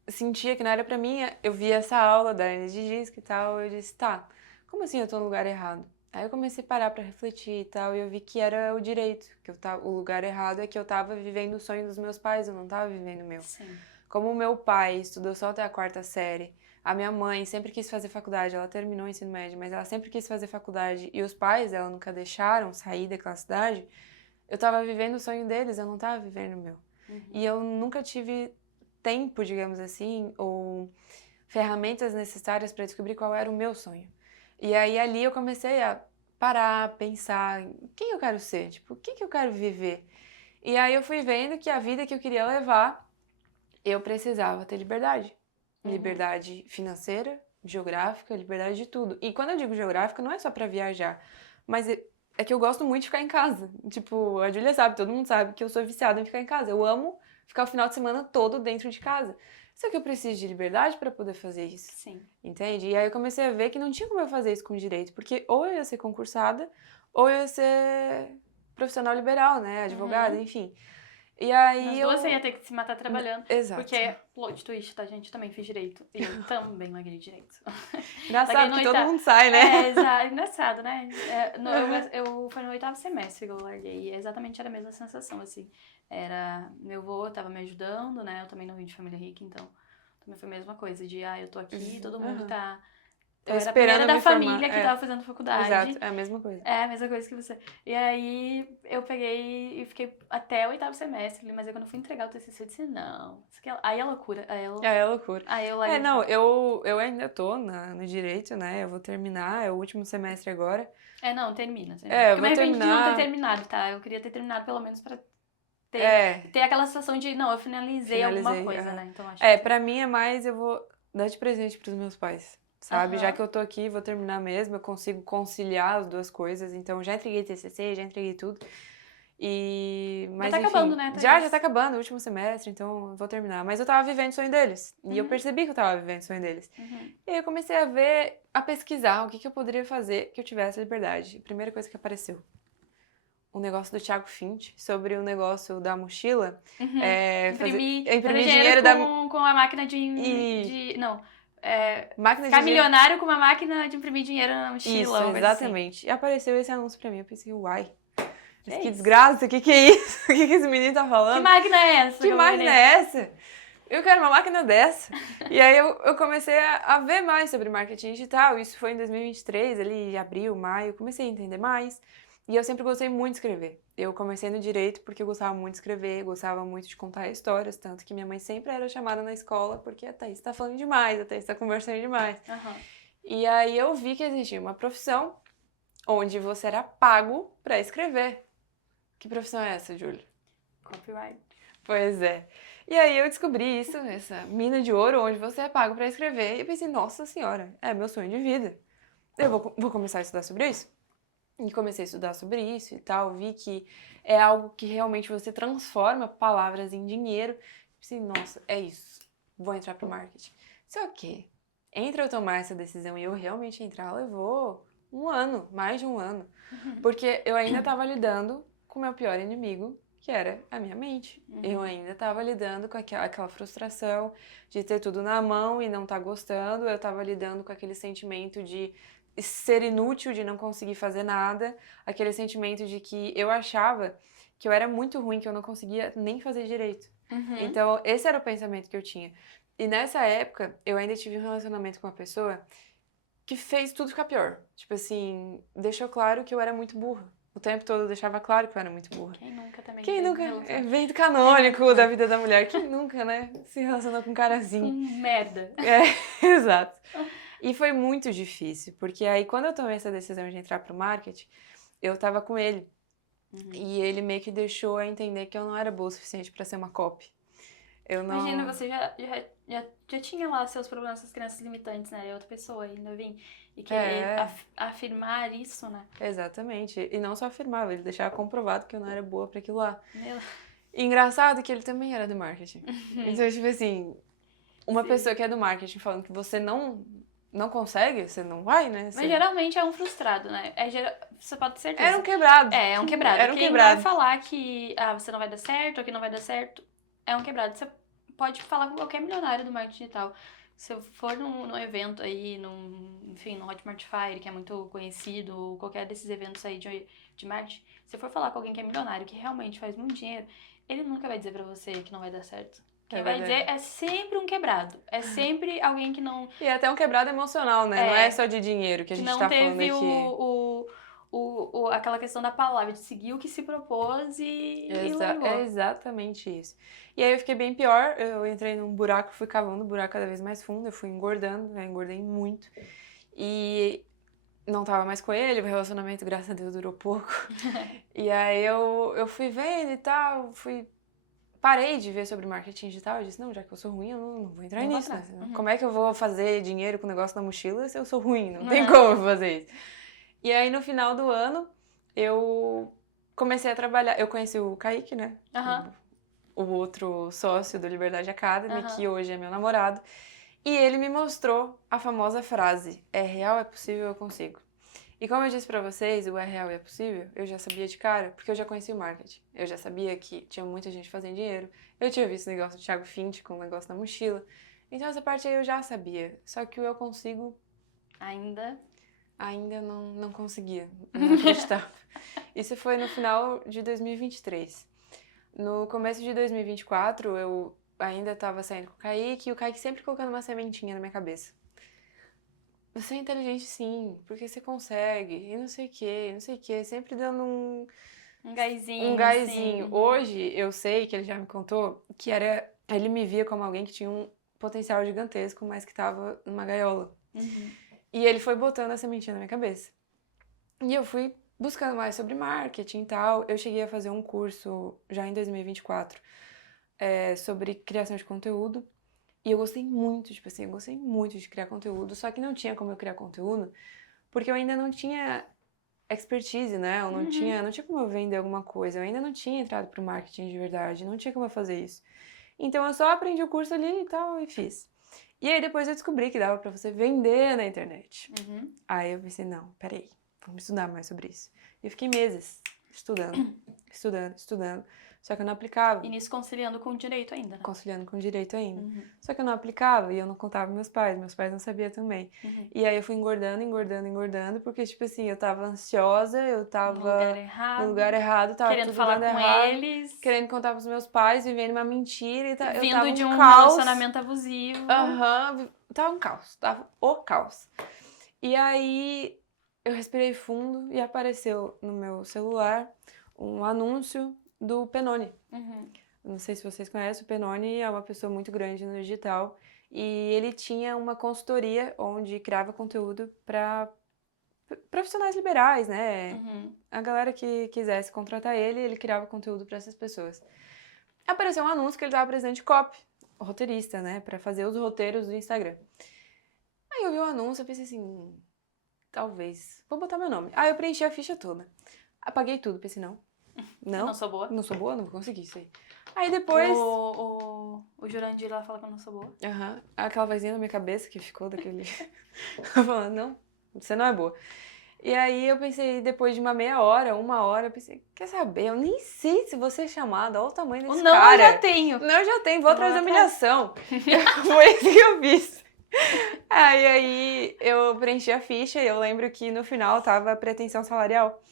sentia que não era pra mim, eu via essa aula da hernia de disco e tal, eu disse, tá, como assim eu tô no lugar errado? Aí eu comecei a parar pra refletir e tal, e eu vi que era o direito, o lugar errado é que eu tava vivendo o sonho dos meus pais, eu não tava vivendo o meu. Sim. Como o meu pai estudou só até a 4ª série, a minha mãe sempre quis fazer faculdade, ela terminou o ensino médio, mas ela sempre quis fazer faculdade, e os pais dela nunca deixaram sair daquela cidade, eu tava vivendo o sonho deles, eu não tava vivendo o meu. E eu nunca tive tempo, digamos assim, ou ferramentas necessárias para descobrir qual era o meu sonho. E aí ali eu comecei a parar, pensar, quem eu quero ser? Tipo, o que eu quero viver? E aí eu fui vendo que a vida que eu queria levar, eu precisava ter liberdade. Liberdade financeira, geográfica, liberdade de tudo. E quando eu digo geográfica, não é só para viajar, mas é que eu gosto muito de ficar em casa. Tipo, a Júlia sabe, todo mundo sabe que eu sou viciada em ficar em casa. Eu amo ficar o final de semana todo dentro de casa. Só que eu preciso de liberdade para poder fazer isso. Sim. Entende? E aí eu comecei a ver que não tinha como eu fazer isso com direito, porque ou eu ia ser concursada, ou eu ia ser profissional liberal, né? Advogada, enfim. E aí Nas duas você ia ter que se matar trabalhando. Exato. Porque, plot twist, tá, gente? Eu também fiz direito. E eu também larguei direito. Engraçado que todo oitavo- mundo sai, né? É, engraçado, né? Foi no 8º semestre que eu larguei. E exatamente era a mesma sensação, assim. Meu avô tava me ajudando, né? Eu também não vim de família rica, então também foi a mesma coisa. Eu tô aqui, todo mundo tá... Eu era a primeira da família que tava fazendo faculdade. Exato, é a mesma coisa. É a mesma coisa que você. E aí eu peguei e fiquei até o 8º semestre, mas aí quando eu fui entregar o TCC eu disse, não. Aí é loucura. Aí é loucura. Aí eu larguei. Não, eu ainda tô no direito, né? Eu vou terminar, é o último semestre agora. Não, termina. Eu Porque vou me arrependi de não ter terminar. terminado, tá? Eu queria ter terminado pelo menos pra ter aquela sensação de, não, eu finalizei alguma coisa, né? Então acho pra mim é mais, eu vou dar de presente pros meus pais. Sabe? Já que eu tô aqui, vou terminar mesmo, eu consigo conciliar as duas coisas. Então, já entreguei TCC, já entreguei tudo. Mas, já tá enfim, acabando, né? já tá acabando o último semestre, então eu vou terminar. Mas eu tava vivendo o sonho deles. E eu percebi que eu tava vivendo o sonho deles. E aí eu comecei a pesquisar o que eu poderia fazer que eu tivesse liberdade. A primeira coisa que apareceu. Um negócio do Thiago Finch sobre o negócio da mochila. Imprimir dinheiro com a máquina de não. Máquina Ficar de dinheiro. milionário com uma máquina de imprimir dinheiro na mochila. Isso, exatamente. Assim. E apareceu esse anúncio pra mim. Eu pensei, uai, que desgraça, o que é isso? O que esse menino tá falando? Que máquina é essa? Que máquina é essa? Eu quero uma máquina dessa. E aí eu comecei a ver mais sobre marketing digital. Isso foi em 2023, ali abril, maio. Comecei a entender mais. E eu sempre gostei muito de escrever. Eu comecei no direito porque eu gostava muito de escrever, gostava muito de contar histórias, tanto que minha mãe sempre era chamada na escola porque a Thaís tá falando demais, a Thaís tá conversando demais. E aí eu vi que existia uma profissão onde você era pago pra escrever. Que profissão é essa, Júlia? Copyright. Pois é. E aí eu descobri isso, essa mina de ouro onde você é pago pra escrever. E eu pensei, nossa senhora, é meu sonho de vida. Eu vou começar a estudar sobre isso. E comecei a estudar sobre isso e tal. Vi que é algo que realmente você transforma palavras em dinheiro. Pensei, nossa, é isso. Vou entrar pro marketing. Só que, entre eu tomar essa decisão e eu realmente entrar, levou um ano, mais de um ano. Porque eu ainda estava lidando com o meu pior inimigo, que era a minha mente. Eu ainda estava lidando com aquela frustração de ter tudo na mão e não estar gostando. Eu estava lidando com aquele sentimento de ser inútil, de não conseguir fazer nada. Aquele sentimento de que eu achava que eu era muito ruim, que eu não conseguia nem fazer direito. Então, esse era o pensamento que eu tinha. E nessa época, eu ainda tive um relacionamento com uma pessoa que fez tudo ficar pior. Tipo assim, deixou claro que eu era muito burra. O tempo todo eu deixava claro que eu era muito burra. Quem nunca também? Quem nunca? É evento canônico da vida da mulher. Quem nunca, né? Se relacionou com um cara assim. Merda. Exato. E foi muito difícil, porque aí quando eu tomei essa decisão de entrar pro marketing, eu tava com ele. E ele meio que deixou a entender que eu não era boa o suficiente pra ser uma copy. Imagina, você já tinha lá seus problemas, suas crenças limitantes, né? E outra pessoa ainda vir e querer afirmar isso, né? Exatamente. E não só afirmava, ele deixava comprovado que eu não era boa pra aquilo lá. E engraçado que ele também era do marketing. Então, tipo assim, uma pessoa que é do marketing falando que você não consegue, você não vai, né? Mas geralmente é um frustrado, né? Você pode ter certeza. Era um quebrado. É um quebrado. Era um Quem quebrado. vai falar que você não vai dar certo, ou que não vai dar certo, é um quebrado. Você pode falar com qualquer milionário do marketing digital. Se eu for num evento aí, enfim, no Hotmart Fire, que é muito conhecido, qualquer desses eventos aí de marketing, se eu for falar com alguém que é milionário, que realmente faz muito dinheiro, ele nunca vai dizer pra você que não vai dar certo. Quem vai dizer é sempre um quebrado. É sempre alguém que não... E até um quebrado emocional, né? Não é só de dinheiro que a gente tá falando aqui. Não teve aquela questão da palavra, de seguir o que se propôs e levou. É exatamente isso. E aí eu fiquei bem pior, eu entrei num buraco, fui cavando o buraco cada vez mais fundo, eu fui engordando, né? Engordei muito. E não tava mais com ele, o relacionamento, graças a Deus, durou pouco. E aí eu fui vendo e tal, parei de ver sobre marketing digital, eu disse, não, já que eu sou ruim, eu não vou entrar nisso, né? Como é que eu vou fazer dinheiro com o negócio na mochila se eu sou ruim? Não tem como eu fazer isso. E aí, no final do ano, eu comecei a trabalhar, eu conheci o Kaique, né? O outro sócio do Liberdade Academy, que hoje é meu namorado, e ele me mostrou a famosa frase, é real, é possível, eu consigo. E como eu disse pra vocês, o é real e é possível, eu já sabia de cara, porque eu já conhecia o marketing. Eu já sabia que tinha muita gente fazendo dinheiro. Eu tinha visto o negócio do Thiago Fint com o negócio na mochila. Então essa parte aí eu já sabia. Só que o eu consigo ainda não conseguia. Não acreditava. Isso foi no final de 2023. No começo de 2024, eu ainda tava saindo com o Kaique, e o Kaique sempre colocando uma sementinha na minha cabeça. Você é inteligente sim, porque você consegue, e não sei o que, sempre dando Um gásinho, um gásinho. assim. Hoje eu sei que ele já me contou que ele me via como alguém que tinha um potencial gigantesco, mas que tava numa gaiola. E ele foi botando essa mentira na minha cabeça. E eu fui buscando mais sobre marketing e tal. Eu cheguei a fazer um curso já em 2024 sobre criação de conteúdo. E eu gostei muito, tipo assim, eu gostei muito de criar conteúdo, só que não tinha como eu criar conteúdo, porque eu ainda não tinha expertise, né? Eu não tinha como eu vender alguma coisa, eu ainda não tinha entrado pro marketing de verdade, não tinha como eu fazer isso. Então eu só aprendi o curso ali e tal e fiz. E aí depois eu descobri que dava pra você vender na internet. Aí eu pensei, não, peraí, vamos estudar mais sobre isso. E eu fiquei meses estudando. Só que eu não aplicava. E nisso conciliando com o direito ainda, né? Conciliando com direito ainda. Só que eu não aplicava e eu não contava meus pais não sabiam também. E aí eu fui engordando, porque, tipo assim, eu tava ansiosa, eu tava no lugar errado, tava querendo tudo falar dando com errado, eles, querendo contar pros meus pais, vivendo uma mentira, e eu vindo tava de um um caos. relacionamento abusivo. Tava um caos, tava o caos. E aí eu respirei fundo e apareceu no meu celular um anúncio do Penone. Não sei se vocês conhecem, o Penone é uma pessoa muito grande no digital e ele tinha uma consultoria onde criava conteúdo para profissionais liberais, né? A galera que quisesse contratar ele criava conteúdo para essas pessoas. Apareceu um anúncio que ele estava precisando de copy, roteirista, né? Para fazer os roteiros do Instagram. Aí eu vi o anúncio e pensei assim, talvez, vou botar meu nome. Aí eu preenchi a ficha toda. Apaguei tudo, pensei, não, Não sou boa. não vou conseguir isso aí. Aí depois... O Jurandir lá fala que eu não sou boa. Aquela vozinha na minha cabeça que ficou daquele... falando, não, você não é boa. E aí eu pensei, depois de uma meia hora, uma hora, eu pensei, quer saber, eu nem sei se vou ser chamada, olha o tamanho desse cara. Não, eu já tenho. Não, eu já tenho, vou atrás da humilhação. Foi isso que eu fiz. Aí eu preenchi a ficha e eu lembro que no final tava a pretensão salarial.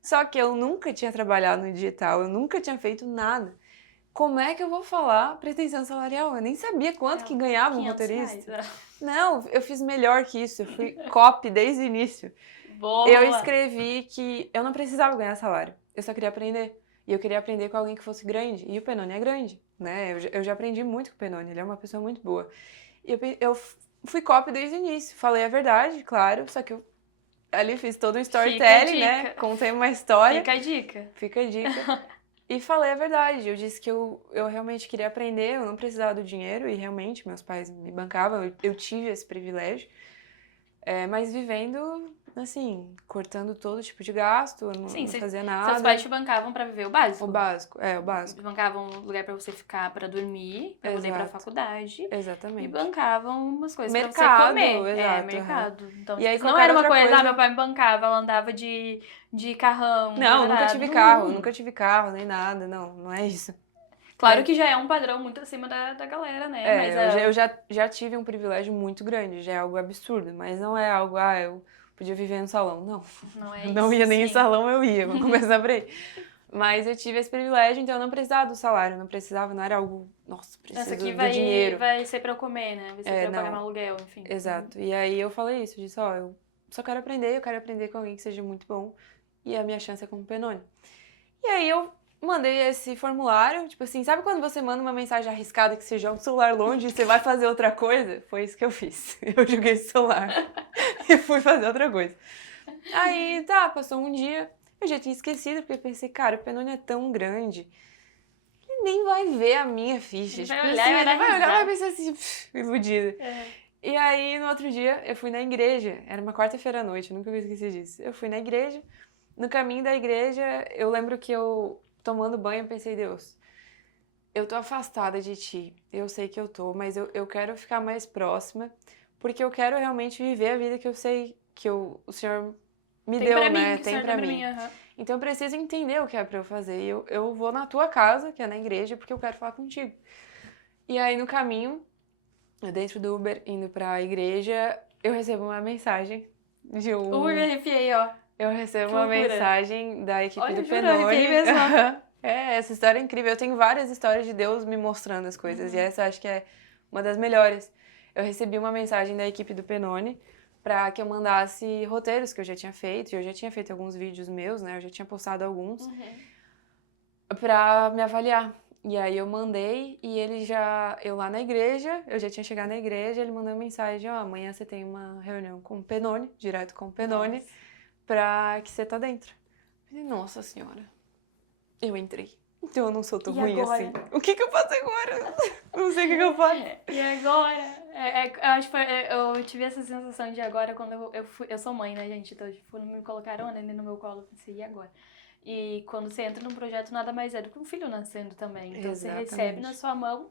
Só que eu nunca tinha trabalhado no digital, eu nunca tinha feito nada. Como é que eu vou falar pretensão salarial? Eu nem sabia quanto que ganhava um roteirista. Reais. Não, eu fiz melhor que isso, eu fui copy desde o início. Boa. Eu escrevi que eu não precisava ganhar salário, eu só queria aprender. E eu queria aprender com alguém que fosse grande. E o Penone é grande, né? Eu já aprendi muito com o Penone, ele é uma pessoa muito boa. E eu fui copy desde o início, falei a verdade, claro, só que eu ali fiz todo um storytelling, né? Contei uma história. Fica a dica. E falei a verdade, eu disse que eu realmente queria aprender, eu não precisava do dinheiro e realmente meus pais me bancavam, eu tive esse privilégio, mas vivendo, assim, cortando todo tipo de gasto, não fazia nada. Seus pais te bancavam pra viver o básico? O básico. Te bancavam um lugar pra você ficar, pra dormir, pra poder ir pra faculdade. Exatamente. E bancavam umas coisas mercado, pra você comer. Exato, mercado. Então, e aí, não era uma coisa, meu pai me bancava, ela andava de carrão. Não, nunca tive carro, nem nada, não é isso. Claro que já é um padrão muito acima da galera, né? Mas eu já tive um privilégio muito grande, já é algo absurdo, mas não é algo, eu podia viver no salão, não. Não é isso, não ia nem em salão, eu ia, vamos começar por aí. Mas eu tive esse privilégio, então eu não precisava do salário, não era algo, nossa, preciso do dinheiro. Vai ser pra eu comer, né? Vai ser pra eu pagar meu aluguel, enfim. Exato, e aí eu falei isso, disse, eu só quero aprender, eu quero aprender com alguém que seja muito bom, e a minha chance é com o Penone. E aí eu mandei esse formulário, tipo assim, sabe quando você manda uma mensagem arriscada que você joga o celular longe e você vai fazer outra coisa? Foi isso que eu fiz. Eu joguei o celular e fui fazer outra coisa. Aí, passou um dia, eu já tinha esquecido, porque eu pensei, cara, o Penone é tão grande, ele nem vai ver a minha ficha. Ele vai olhar e vai pensar assim, iludida. E aí, no outro dia, eu fui na igreja, era uma quarta-feira à noite, eu nunca me esqueci disso. Eu fui na igreja, no caminho da igreja, eu lembro que eu, tomando banho, eu pensei, Deus, eu tô afastada de ti, eu sei que eu tô, mas eu quero ficar mais próxima, porque eu quero realmente viver a vida que eu sei que o Senhor me Tem deu, pra né? mim, Tem pra mim. aham. Então eu preciso entender o que é pra eu fazer. E eu vou na tua casa, que é na igreja, porque eu quero falar contigo. E aí no caminho, dentro do Uber, indo pra igreja, eu recebo uma mensagem de Ui, me arrepiei, ó. Eu recebo Que uma loucura. mensagem da equipe Olha, do juro, eu arrepiei Penone. mesmo. Essa história é incrível. Eu tenho várias histórias de Deus me mostrando as coisas. E essa eu acho que é uma das melhores. Eu recebi uma mensagem da equipe do Penone pra que eu mandasse roteiros que eu já tinha feito. Eu já tinha feito alguns vídeos meus, né? Eu já tinha postado alguns. Pra me avaliar. E aí eu mandei e ele já... Eu lá na igreja, eu já tinha chegado na igreja, ele mandou uma mensagem, ó, amanhã você tem uma reunião com o Penone, direto com o Penone, Nossa. pra que você tá dentro. Eu falei, nossa senhora, eu entrei. Então eu não sou tão E ruim agora? assim. O que eu faço agora? Não sei o que eu faço. E agora? Eu acho que eu tive essa sensação de agora quando eu sou mãe, né, gente? Então, tipo, me colocaram né, no meu colo, eu pensei, e agora? E quando você entra num projeto, nada mais é do que um filho nascendo também. Então, você recebe na sua mão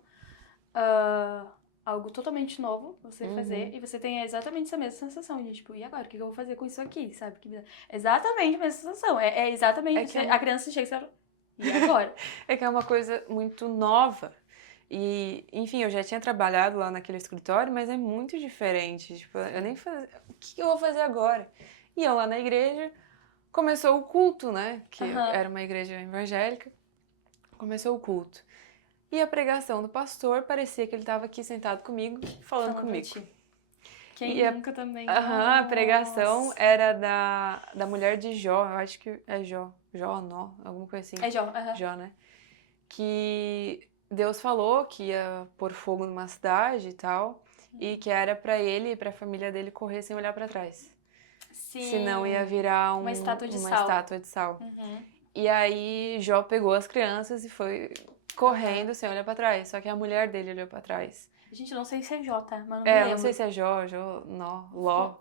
algo totalmente novo pra você fazer e você tem exatamente essa mesma sensação de, tipo, e agora? O que eu vou fazer com isso aqui, sabe? Exatamente a mesma sensação. É exatamente... A criança chega e fala, e agora? É que é uma coisa muito nova. E, enfim, eu já tinha trabalhado lá naquele escritório, mas é muito diferente. Tipo, eu nem fazia... O que eu vou fazer agora? E eu lá na igreja, começou o culto, né? Que era uma igreja evangélica. Começou o culto. E a pregação do pastor parecia que ele estava aqui sentado comigo, falando comigo. Quem nunca também? A pregação era da mulher de Jó, eu acho que é Jó, Nó, alguma coisa assim. É Jó, Jó, né? Que Deus falou que ia pôr fogo numa cidade e tal, e que era pra ele e pra família dele correr sem olhar pra trás. Sim. Senão ia virar uma estátua de sal. E aí Jó pegou as crianças e foi correndo sem olhar pra trás, só que a mulher dele olhou pra trás. Gente, não sei se é Jó, tá? Mas não me lembro. Não sei se é Jó, Nó, Ló.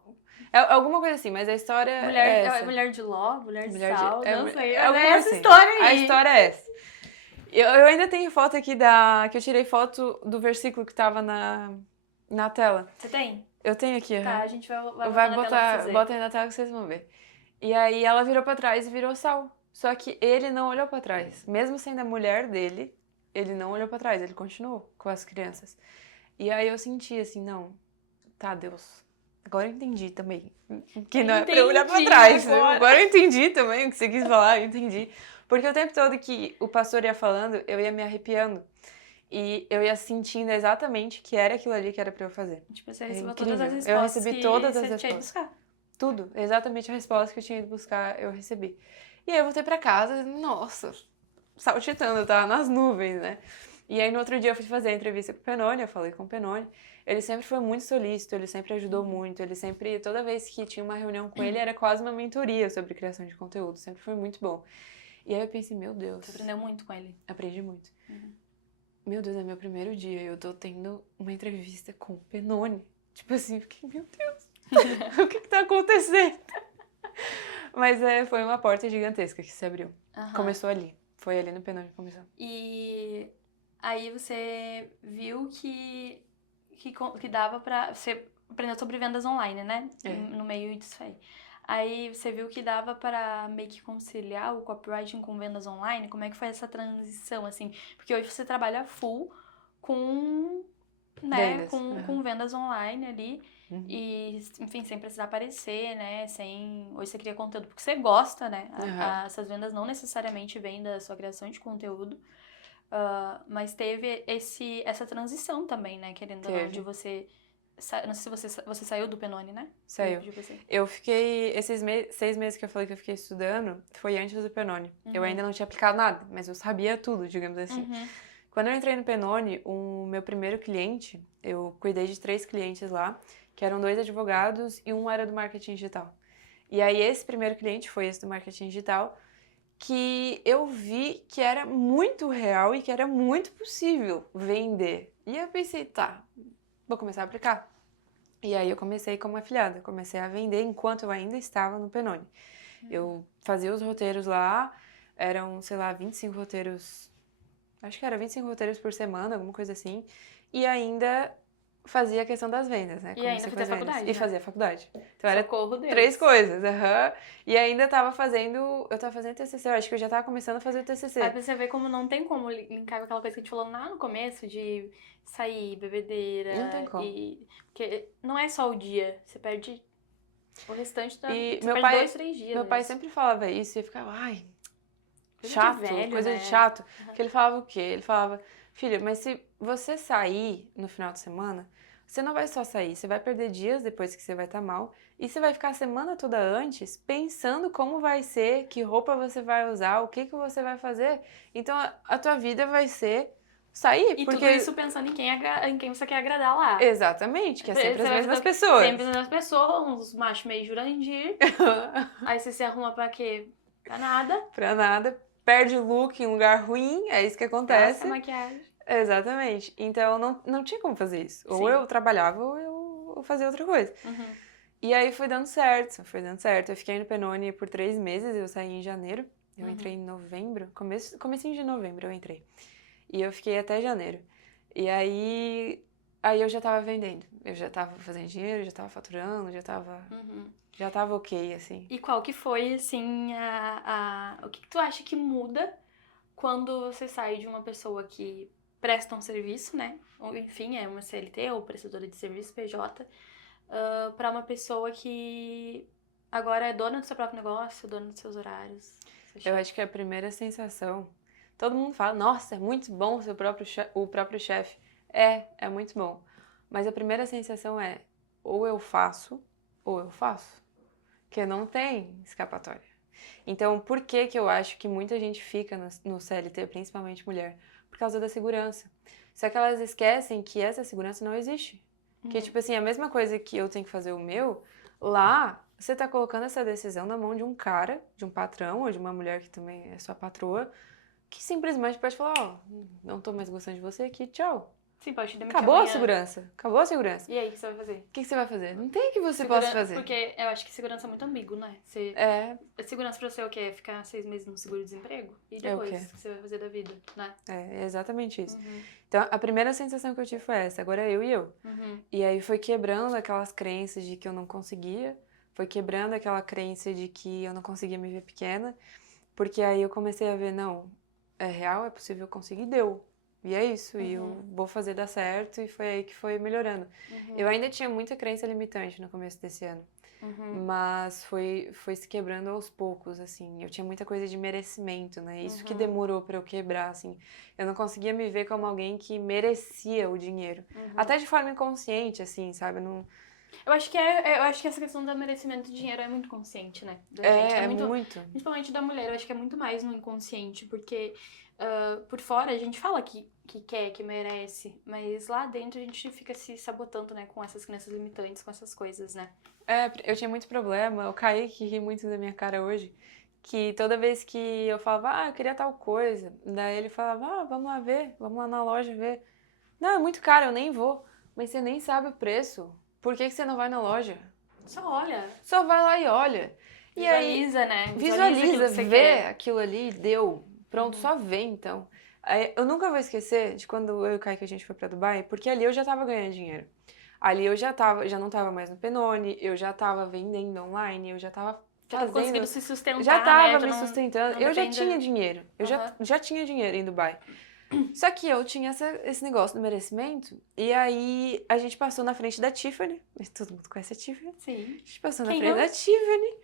É alguma coisa assim, mas a história é essa. Mulher de Ló, mulher de Sal, não sei. É essa assim. história aí. A história é essa. Eu ainda tenho foto aqui que eu tirei foto do versículo que tava na tela. Você tem? Eu tenho aqui. Tá, a gente vai bota aí na tela que vocês vão ver. E aí ela virou pra trás e virou Sal. Só que ele não olhou pra trás. Mesmo sendo a mulher dele, ele não olhou pra trás, ele continuou com as crianças. E aí eu senti assim, não, tá, Deus. Agora eu entendi também. Que não é pra eu olhar pra trás. Agora eu entendi também o que você quis falar, eu entendi. Porque o tempo todo que o pastor ia falando, eu ia me arrepiando. E eu ia sentindo exatamente que era aquilo ali que era pra eu fazer. Tipo, você recebeu todas as respostas eu recebi todas as que você tinha ido respostas. buscar. Tudo. Exatamente a resposta que eu tinha ido buscar, eu recebi. E aí eu voltei pra casa, nossa, saltitando, tá? Nas nuvens, né? E aí no outro dia eu fui fazer a entrevista com o Penone, eu falei com o Penone. Ele sempre foi muito solícito, ele sempre ajudou muito, ele sempre, toda vez que tinha uma reunião com ele, era quase uma mentoria sobre criação de conteúdo, sempre foi muito bom. E aí eu pensei, meu Deus. Você aprendeu muito com ele? Aprendi muito. Meu Deus, é meu primeiro dia e eu tô tendo uma entrevista com o Penone. Tipo assim, fiquei, meu Deus, o que tá acontecendo? Mas foi uma porta gigantesca que se abriu. Começou ali, foi ali no Penone que começou. E aí você viu que dava pra... Você aprendeu sobre vendas online, né? No meio disso aí. Aí você viu que dava para meio que conciliar o copywriting com vendas online? Como é que foi essa transição, assim? Porque hoje você trabalha full com, né, Vendas. com vendas online ali. E, enfim, sem precisar aparecer, né? Hoje você cria conteúdo porque você gosta, né? Essas vendas não necessariamente vêm da sua criação de conteúdo. Mas teve essa transição também, né? Querendo ou não, de você... Não sei se você saiu do Penone, né? Saiu. Eu fiquei... Esses 6 meses que eu falei que eu fiquei estudando, foi antes do Penone. Eu ainda não tinha aplicado nada, mas eu sabia tudo, digamos assim. Quando eu entrei no Penone, o meu primeiro cliente, eu cuidei de 3 clientes lá, que eram 2 advogados e um era do marketing digital. E aí esse primeiro cliente foi esse do marketing digital, que eu vi que era muito real e que era muito possível vender. E eu pensei, tá, vou começar a aplicar. E aí eu comecei como afiliada, comecei a vender enquanto eu ainda estava no Penone. Eu fazia os roteiros lá, eram, sei lá, 25 roteiros, acho que era 25 roteiros por semana, alguma coisa assim, e ainda fazia a questão das vendas, né? E ainda Comecei com fazia as vendas. faculdade, E né? fazia faculdade. Então era Socorro, Deus. 3 coisas, E ainda tava fazendo TCC, eu acho que eu já tava começando a fazer o TCC. Aí você vê como não tem como linkar com aquela coisa que a gente falou lá no começo de sair, bebedeira. Não tem como. Porque não é só o dia, você perde o restante da... E Você meu perde pai- 2, 3 dias. Meu às pai vezes. sempre falava isso e eu ficava, ai, Coisa de chato, velho, coisa né? de chato. Porque ele falava o quê? Ele falava, filha, mas se você sair no final de semana, você não vai só sair, você vai perder dias depois que você vai estar mal e você vai ficar a semana toda antes pensando como vai ser, que roupa você vai usar, o que você vai fazer. Então a tua vida vai ser sair, E porque... tudo isso pensando em quem você quer agradar lá. Exatamente, que é sempre Você as vai mesmas fazer pessoas. Sempre as mesmas pessoas, uns machos meio Jurandir. Aí você se arruma pra quê? Pra nada. Pra nada, perde o look em lugar ruim, é isso que acontece. Passa maquiagem. Exatamente. Então não tinha como fazer isso. Ou Sim. eu trabalhava ou eu fazia outra coisa. Uhum. E aí foi dando certo, foi dando certo. Eu fiquei no Penone por 3 meses, eu saí em janeiro. Eu entrei em novembro, comecinho de novembro eu entrei. E eu fiquei até janeiro. E aí eu já tava vendendo. Eu já tava fazendo dinheiro, já tava faturando, já tava ok, assim. E qual que foi, assim, o que tu acha que muda quando você sai de uma pessoa que presta um serviço, né? Ou, enfim, é uma CLT ou prestadora de serviço, PJ, pra uma pessoa que agora é dona do seu próprio negócio, dona dos seus horários. seu Eu chefe. acho que a primeira sensação... Todo mundo fala, nossa, é muito bom ser o próprio chefe. É muito bom. Mas a primeira sensação é, ou eu faço, ou eu faço. Porque não tem escapatória. Então, por que eu acho que muita gente fica no CLT, principalmente mulher? Por causa da segurança. Só que elas esquecem que essa segurança não existe. Que, tipo assim, a mesma coisa que eu tenho que fazer o meu, lá, você tá colocando essa decisão na mão de um cara, de um patrão, ou de uma mulher que também é sua patroa, que simplesmente pode falar, ó, não tô mais gostando de você aqui, tchau. Sim, pode te demitir Acabou a amanhã. segurança. Acabou a segurança. E aí, o que você vai fazer? O que você vai fazer? Não tem que você possa fazer. Porque eu acho que segurança é muito ambíguo, né? É, Segurança pra você é o quê? Ficar 6 meses no seguro-desemprego? E É o depois, quê? o que você vai fazer da vida, né? é exatamente isso. Uhum, Então, a primeira sensação que eu tive foi essa, agora é eu e eu. uhum, E aí foi quebrando aquelas crenças de que eu não conseguia, foi quebrando aquela crença de que eu não conseguia me ver pequena, porque aí eu comecei a ver, não, é real, é possível conseguir, deu. E é isso, e eu vou fazer dar certo, e foi aí que foi melhorando. Eu ainda tinha muita crença limitante no começo desse ano, mas foi se quebrando aos poucos, assim. Eu tinha muita coisa de merecimento, né? Isso que demorou pra eu quebrar, assim. Eu não conseguia me ver como alguém que merecia o dinheiro. Até de forma inconsciente, assim, sabe? Não... eu acho que essa questão do merecimento de dinheiro é muito consciente, né? Da gente. É muito. Principalmente da mulher, eu acho que é muito mais no inconsciente, porque por fora a gente fala que quer, que merece, mas lá dentro a gente fica se sabotando, né, com essas crenças limitantes, com essas coisas, né? Eu tinha muito problema, o Kaique ri muito da minha cara hoje, que toda vez que eu falava, eu queria tal coisa, daí ele falava, vamos lá ver, vamos lá na loja ver. Não, é muito caro, eu nem vou. Mas você nem sabe o preço. Por que você não vai na loja? Só olha. Só vai lá e olha. E aí, Visualiza, né? visualiza, aquilo que você vê quer. aquilo ali, deu. Pronto, só vê então. Aí, eu nunca vou esquecer de quando eu e o Kaique a gente foi pra Dubai, porque ali eu já tava ganhando dinheiro. Ali eu já não tava mais no Penone, eu já tava vendendo online, eu já tava Já tá fazendo... conseguindo se sustentar, Já tava né? me sustentando, não eu já depende- tinha dinheiro, eu já tinha dinheiro em Dubai. Só que eu tinha esse negócio do merecimento, e aí a gente passou na frente da Tiffany, todo mundo conhece a Tiffany, Sim. a gente passou na Quem frente não? da Tiffany,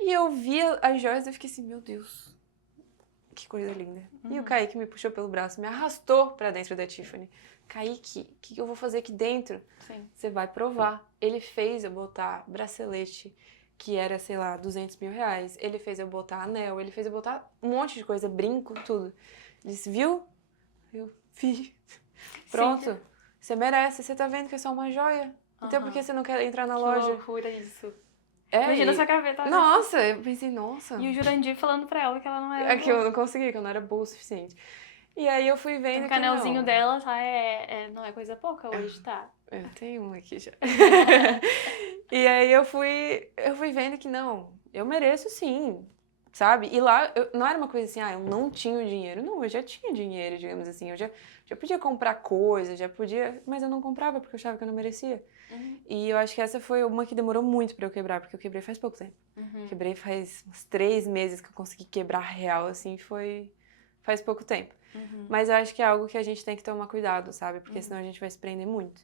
e eu vi as joias e eu fiquei assim, meu Deus, que coisa linda. E o Kaique me puxou pelo braço, me arrastou pra dentro da Tiffany. Kaique, o que eu vou fazer aqui dentro? Sim. Você vai provar. Ele fez eu botar bracelete, que era, sei lá, 200 mil reais. Ele fez eu botar anel, ele fez eu botar um monte de coisa, brinco, tudo. Ele disse, viu? Eu vi. Pronto. Você merece. Você tá vendo que é só uma joia? Então por que você não quer entrar na Que loja? loucura isso. É, Imagina e... essa gaveta. Nossa, eu pensei, nossa. E o Jurandir falando pra ela que ela não era É que eu não consegui, que eu não era boa o suficiente. E aí eu fui vendo O que canelzinho não. dela, tá? Não é coisa pouca hoje, tá? Eu tenho um aqui já. E aí eu fui vendo que não, eu mereço sim. sabe? E lá, não era uma coisa assim, eu não tinha o dinheiro. Não, eu já tinha dinheiro, digamos assim. Eu já podia comprar coisas, já podia... Mas eu não comprava porque eu achava que eu não merecia. E eu acho que essa foi uma que demorou muito pra eu quebrar, porque eu quebrei faz pouco tempo. Quebrei faz uns 3 meses que eu consegui quebrar real, assim, faz pouco tempo. Mas eu acho que é algo que a gente tem que tomar cuidado, sabe? Porque senão a gente vai se prender muito.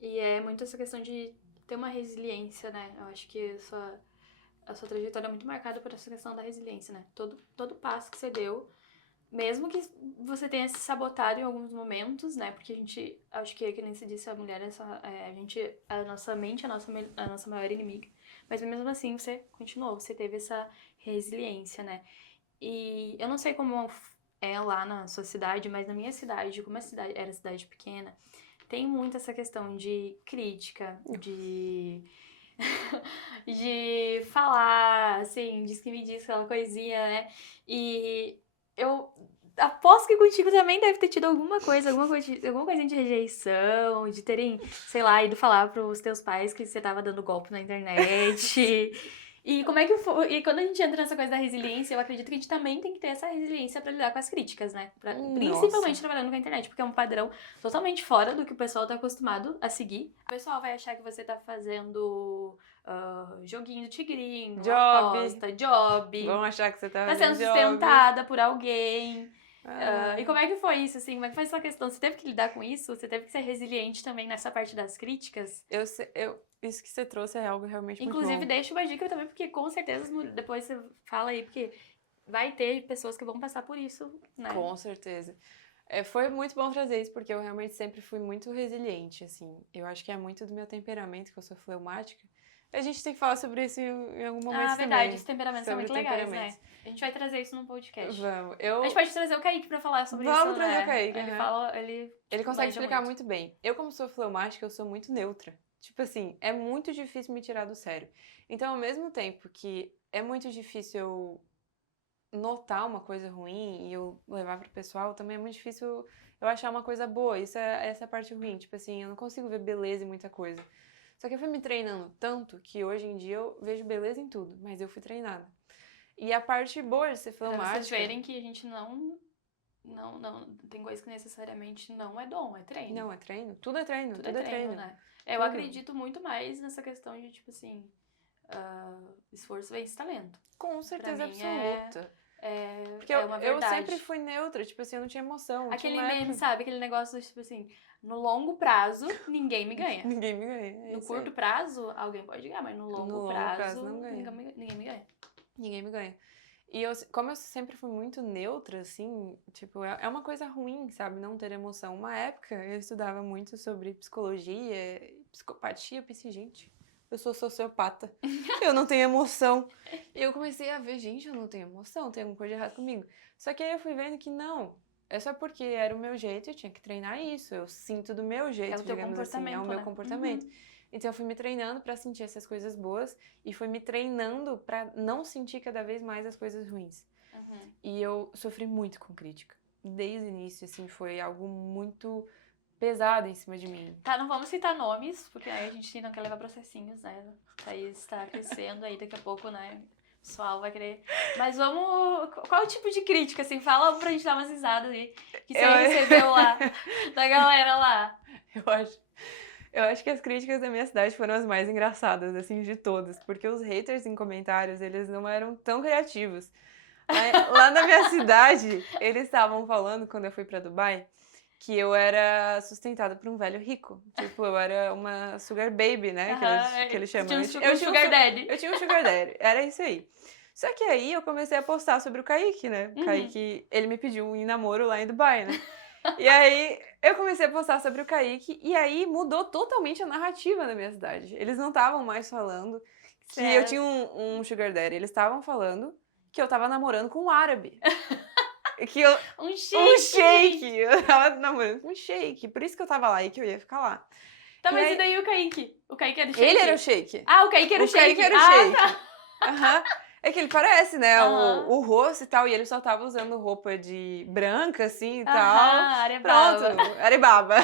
E é muito essa questão de ter uma resiliência, né? Eu acho que a sua trajetória é muito marcada por essa questão da resiliência, né? Todo passo que você deu, mesmo que você tenha se sabotado em alguns momentos, né? Porque a gente, acho que nem se disse, a mulher, a nossa mente é a nossa maior inimiga. Mas mesmo assim, você continuou, você teve essa resiliência, né? E eu não sei como é lá na sua cidade, mas na minha cidade, como a cidade era cidade pequena, tem muito essa questão de crítica, de falar, assim, diz que me diz aquela coisinha, né? E eu aposto que contigo também deve ter tido alguma coisinha de rejeição, de terem, sei lá, ido falar pros teus pais que você tava dando golpe na internet. E como é que foi? E quando a gente entra nessa coisa da resiliência, eu acredito que a gente também tem que ter essa resiliência pra lidar com as críticas, né? Principalmente trabalhando com a internet, porque é um padrão totalmente fora do que o pessoal tá acostumado a seguir. O pessoal vai achar que você tá fazendo joguinho do tigrinho, aposta, job. Vão achar que você tá sendo fazendo sustentada por alguém. E como é que foi isso, assim? Como é que foi essa questão? Você teve que lidar com isso? Você teve que ser resiliente também nessa parte das críticas? Isso que você trouxe é algo realmente muito bom. Inclusive, deixa uma dica também, porque com certeza depois você fala aí, porque vai ter pessoas que vão passar por isso, né? Com certeza. Foi muito bom trazer isso, porque eu realmente sempre fui muito resiliente, assim. Eu acho que é muito do meu temperamento, que eu sou fleumática. A gente tem que falar sobre isso em algum momento também. Verdade, os temperamentos são muito legais, né? A gente vai trazer isso num podcast. Vamos. A gente pode trazer o Kaique pra falar sobre isso, Vamos trazer o Kaique. Ele consegue explicar muito bem. Eu, como sou fleumática, eu sou muito neutra. Tipo assim, é muito difícil me tirar do sério. Então, ao mesmo tempo que é muito difícil eu notar uma coisa ruim e eu levar pro pessoal, também é muito difícil eu achar uma coisa boa. Essa é a parte ruim. Tipo assim, eu não consigo ver beleza em muita coisa. Só que eu fui me treinando tanto que hoje em dia eu vejo beleza em tudo, mas eu fui treinada. E a parte boa de ser fleumática... Pra vocês verem que a gente não... Tem coisa que necessariamente não é dom, é treino. Não, é treino. Tudo é treino, tudo é treino. Né? Eu acredito muito mais nessa questão de, tipo assim, esforço vence talento. Com certeza absoluta. Porque uma verdade. Eu sempre fui neutra, tipo assim, eu não tinha emoção. Aquele meme, sabe? Aquele negócio, tipo assim, no longo prazo, ninguém me ganha. Ninguém me ganha. No curto prazo, alguém pode ganhar, mas no longo prazo não ganha. Ninguém me ganha. Ninguém me ganha. E como eu sempre fui muito neutra, assim, tipo, é uma coisa ruim, sabe? Não ter emoção. Uma época eu estudava muito sobre psicologia, psicopatia, eu pensei, gente, eu sou sociopata, eu não tenho emoção. E eu comecei a ver, gente, eu não tenho emoção, tem alguma coisa de errado comigo. Só que aí eu fui vendo que não, é só porque era o meu jeito, eu tinha que treinar isso, eu sinto do meu jeito, digamos assim, é o meu comportamento. Então eu fui me treinando pra sentir essas coisas boas e fui me treinando pra não sentir cada vez mais as coisas ruins. E eu sofri muito com crítica. Desde o início, assim, foi algo muito pesado em cima de mim. Tá, não vamos citar nomes, porque aí a gente não quer levar processinhos, né? Thaís tá crescendo aí, daqui a pouco, né? O pessoal vai querer... Mas vamos... Qual o tipo de crítica, assim? Fala pra gente dar umas risadas aí, que você recebeu lá, da galera lá. Eu acho que as críticas da minha cidade foram as mais engraçadas, assim, de todas. Porque os haters em comentários, eles não eram tão criativos. Lá na minha cidade, eles estavam falando, quando eu fui pra Dubai, que eu era sustentada por um velho rico. Tipo, eu era uma sugar baby, né? Que eles chamam. Eu tinha um sugar daddy. Eu tinha um sugar daddy. Era isso aí. Só que aí eu comecei a postar sobre o Kaique, né? O Kaique, ele me pediu um namoro lá em Dubai, né? E aí eu comecei a postar sobre o Kaique e aí mudou totalmente a narrativa da minha cidade. Eles não estavam mais falando que eu tinha um sugar daddy. Eles estavam falando que eu tava namorando com um árabe. Um sheik! Eu tava namorando com um sheik. Por isso que eu tava lá e que eu ia ficar lá. Tá, mas e daí o Kaique? O Kaique era o sheik? Ele era o sheik. Ah, o Kaique era o sheik. O Kaique era o sheik. Tá. É que ele parece, né? O rosto e tal. E ele só tava usando roupa de branca, assim, e tal. Arebaba. Pronto, Arebaba.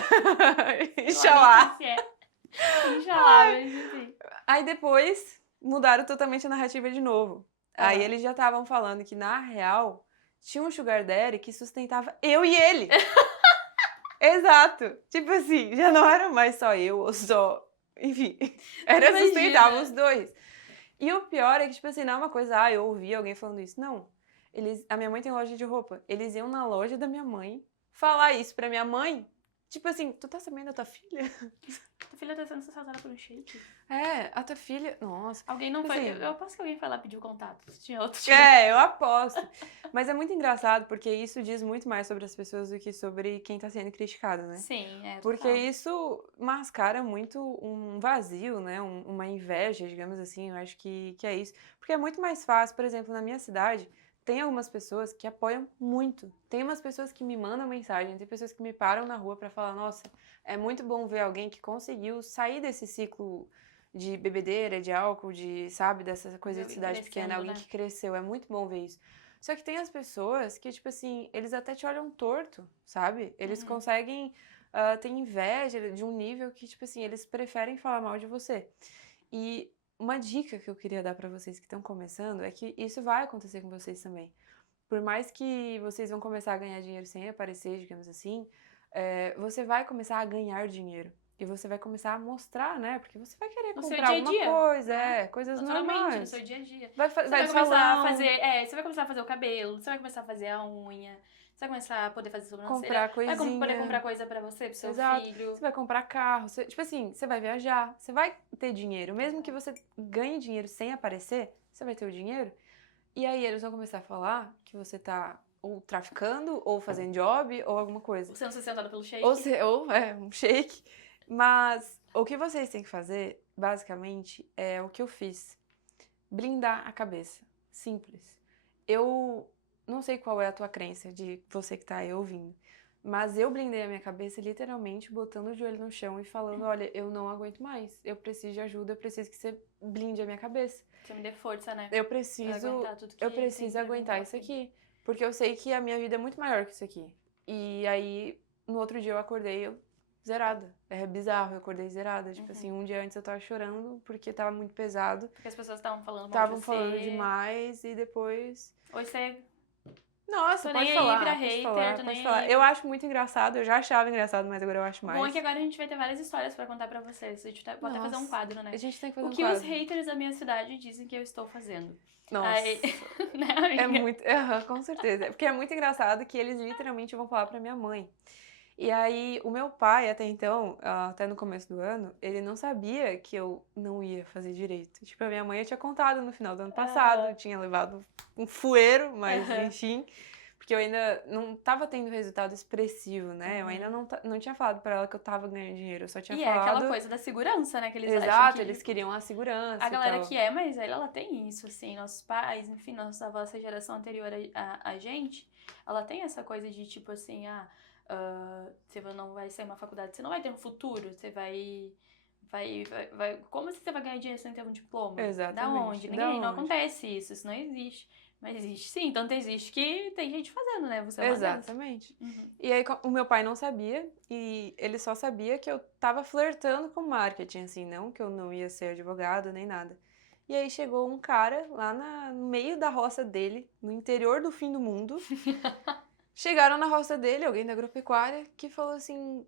Inxalá. Inxalá, mas enfim. Aí depois mudaram totalmente a narrativa de novo. Aí eles já estavam falando que, na real, tinha um sugar daddy que sustentava eu e ele. Exato. Tipo assim, já não era mais só eu ou só... Enfim, era Imagina. sustentava os dois. E o pior é que, tipo assim, não é uma coisa, eu ouvi alguém falando isso. Não. A minha mãe tem loja de roupa. Eles iam na loja da minha mãe falar isso pra minha mãe. Tipo assim, tu tá sabendo da tua filha? Tua filha tá sendo assaltada por um shake. É, a tua filha... Nossa. Alguém não Tipo foi... assim, Eu aposto que alguém foi lá pedir o contato. Tinha outro eu aposto. Mas é muito engraçado, porque isso diz muito mais sobre as pessoas do que sobre quem tá sendo criticado, né? Sim, Porque total. isso mascara muito um vazio, né? Uma inveja, digamos assim. Eu acho que é isso. Porque é muito mais fácil, por exemplo, na minha cidade, tem algumas pessoas que apoiam muito. Tem umas pessoas que me mandam mensagem, tem pessoas que me param na rua pra falar, nossa, é muito bom ver alguém que conseguiu sair desse ciclo de bebedeira, de álcool, sabe, dessa coisa de cidade pequena, alguém que cresceu. É muito bom ver isso. Só que tem as pessoas que, tipo assim, eles até te olham torto, sabe? Eles conseguem ter inveja de um nível que, tipo assim, eles preferem falar mal de você. E uma dica que eu queria dar pra vocês que estão começando é que isso vai acontecer com vocês também. Por mais que vocês vão começar a ganhar dinheiro sem aparecer, digamos assim, você vai começar a ganhar dinheiro. E você vai começar a mostrar, né? Porque você vai querer No seu comprar dia a alguma dia, coisa, né? coisas Naturalmente, normais. no seu dia a dia. Vai Você de vai começar salão, a fazer... você vai começar a fazer o cabelo, você vai começar a fazer a unha, você vai começar a poder fazer sobrancelha, comprar vai coisinha. poder comprar coisa pra você, pro seu Exato. filho. Você vai comprar carro, tipo assim, você vai viajar, você vai ter dinheiro. Mesmo que você ganhe dinheiro sem aparecer, você vai ter o dinheiro. E aí eles vão começar a falar que você tá ou traficando, ou fazendo job, ou alguma coisa. Sendo sustentado pelo shake. Ou um shake. Mas o que vocês têm que fazer, basicamente, é o que eu fiz. Blindar a cabeça. Simples. Eu não sei qual é a tua crença de você que tá aí ouvindo, mas eu blindei a minha cabeça literalmente botando o joelho no chão e falando, olha, eu não aguento mais, eu preciso de ajuda, eu preciso que você blinde a minha cabeça. Você me dê força, né? Eu preciso aguentar isso aqui, porque eu sei que a minha vida é muito maior que isso aqui. E aí, no outro dia eu acordei zerada. É bizarro, eu acordei zerada. Tipo assim, um dia antes eu tava chorando porque tava muito pesado. Porque as pessoas estavam falando mal Estavam de você. falando demais e depois... Hoje você... Nossa, tô pode nem falar, aí pra pode hater, falar, tô pode nem falar. aí. Eu acho muito engraçado, eu já achava engraçado, mas agora eu acho O mais. bom é que agora a gente vai ter várias histórias pra contar pra vocês. A gente vai até fazer um quadro, né? A gente tem que fazer O um que quadro. os haters da minha cidade dizem que eu estou fazendo. Nossa, Aí, né, amiga? é muito... com certeza. Porque é muito engraçado que eles literalmente vão falar pra minha mãe. E aí, o meu pai, até então, até no começo do ano, ele não sabia que eu não ia fazer direito. Tipo, a minha mãe tinha contado no final do ano passado, eu tinha levado um fueiro, mas enfim... Porque eu ainda não tava tendo resultado expressivo, né? Eu ainda não tinha falado pra ela que eu tava ganhando dinheiro, eu só tinha falado... é aquela coisa da segurança, né? Que eles Exato, acham que... eles queriam a segurança A galera e tal. que é mais velha, ela tem isso, assim. Nossos pais, enfim, nossa avó, essa geração anterior a gente, ela tem essa coisa de, tipo assim, você não vai sair uma faculdade, você não vai ter um futuro, você vai... Como assim você vai ganhar dinheiro sem ter um diploma? Exatamente. Da onde? Não acontece isso não existe. Mas existe sim, tanto existe que tem gente fazendo, né? Você é uma delas. Exatamente. E aí o meu pai não sabia, e ele só sabia que eu tava flertando com marketing, assim, não que eu não ia ser advogado nem nada. E aí chegou um cara lá no meio da roça dele, no interior do fim do mundo. Chegaram na roça dele, alguém da agropecuária, que falou assim: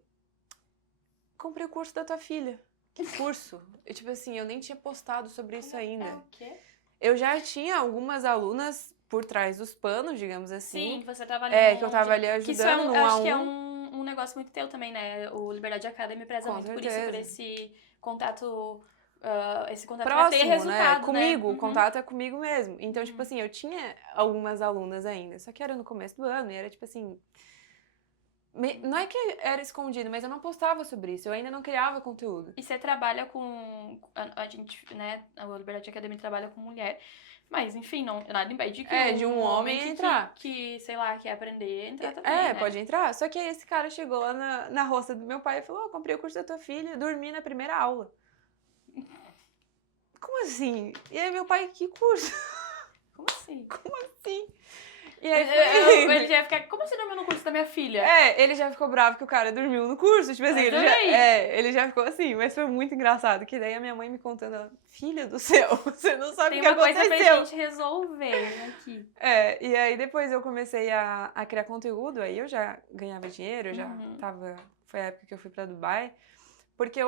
comprei o curso da tua filha. Que curso? Eu, tipo assim, eu nem tinha postado sobre isso ainda. É o quê? Eu já tinha algumas alunas por trás dos panos, digamos assim. Sim, que você tava ali que eu tava ali que isso ajudando num a acho que é um. um negócio muito teu também, né? O Liberdade Academy preza Com muito certeza. por esse contato pra ter Próximo, resultado, né? Comigo, né? o contato é comigo mesmo. Então, tipo assim, eu tinha algumas alunas ainda, só que era no começo do ano e era tipo assim... Não é que era escondido, mas eu não postava sobre isso, eu ainda não criava conteúdo. E você trabalha com... A gente, né? A Liberdade Academy trabalha com mulher, mas enfim, nada impede que de um homem entrar. Que, sei lá, quer aprender, entrar também, né? Pode entrar. Só que aí esse cara chegou lá na roça do meu pai e falou: comprei o curso da tua filha, dormi na primeira aula. Como assim? E aí meu pai, que curso? Como assim? Como assim? E aí foi indo. Ele já ia ficar, como você dormiu no curso da minha filha? Ele já ficou bravo que o cara dormiu no curso, tipo assim, ele já ficou assim, mas foi muito engraçado, que daí a minha mãe me contando, ela, filha do céu, você não sabe o que aconteceu. Tem uma coisa pra gente resolver aqui. E aí depois eu comecei a criar conteúdo, aí eu já ganhava dinheiro, eu já foi a época que eu fui pra Dubai, porque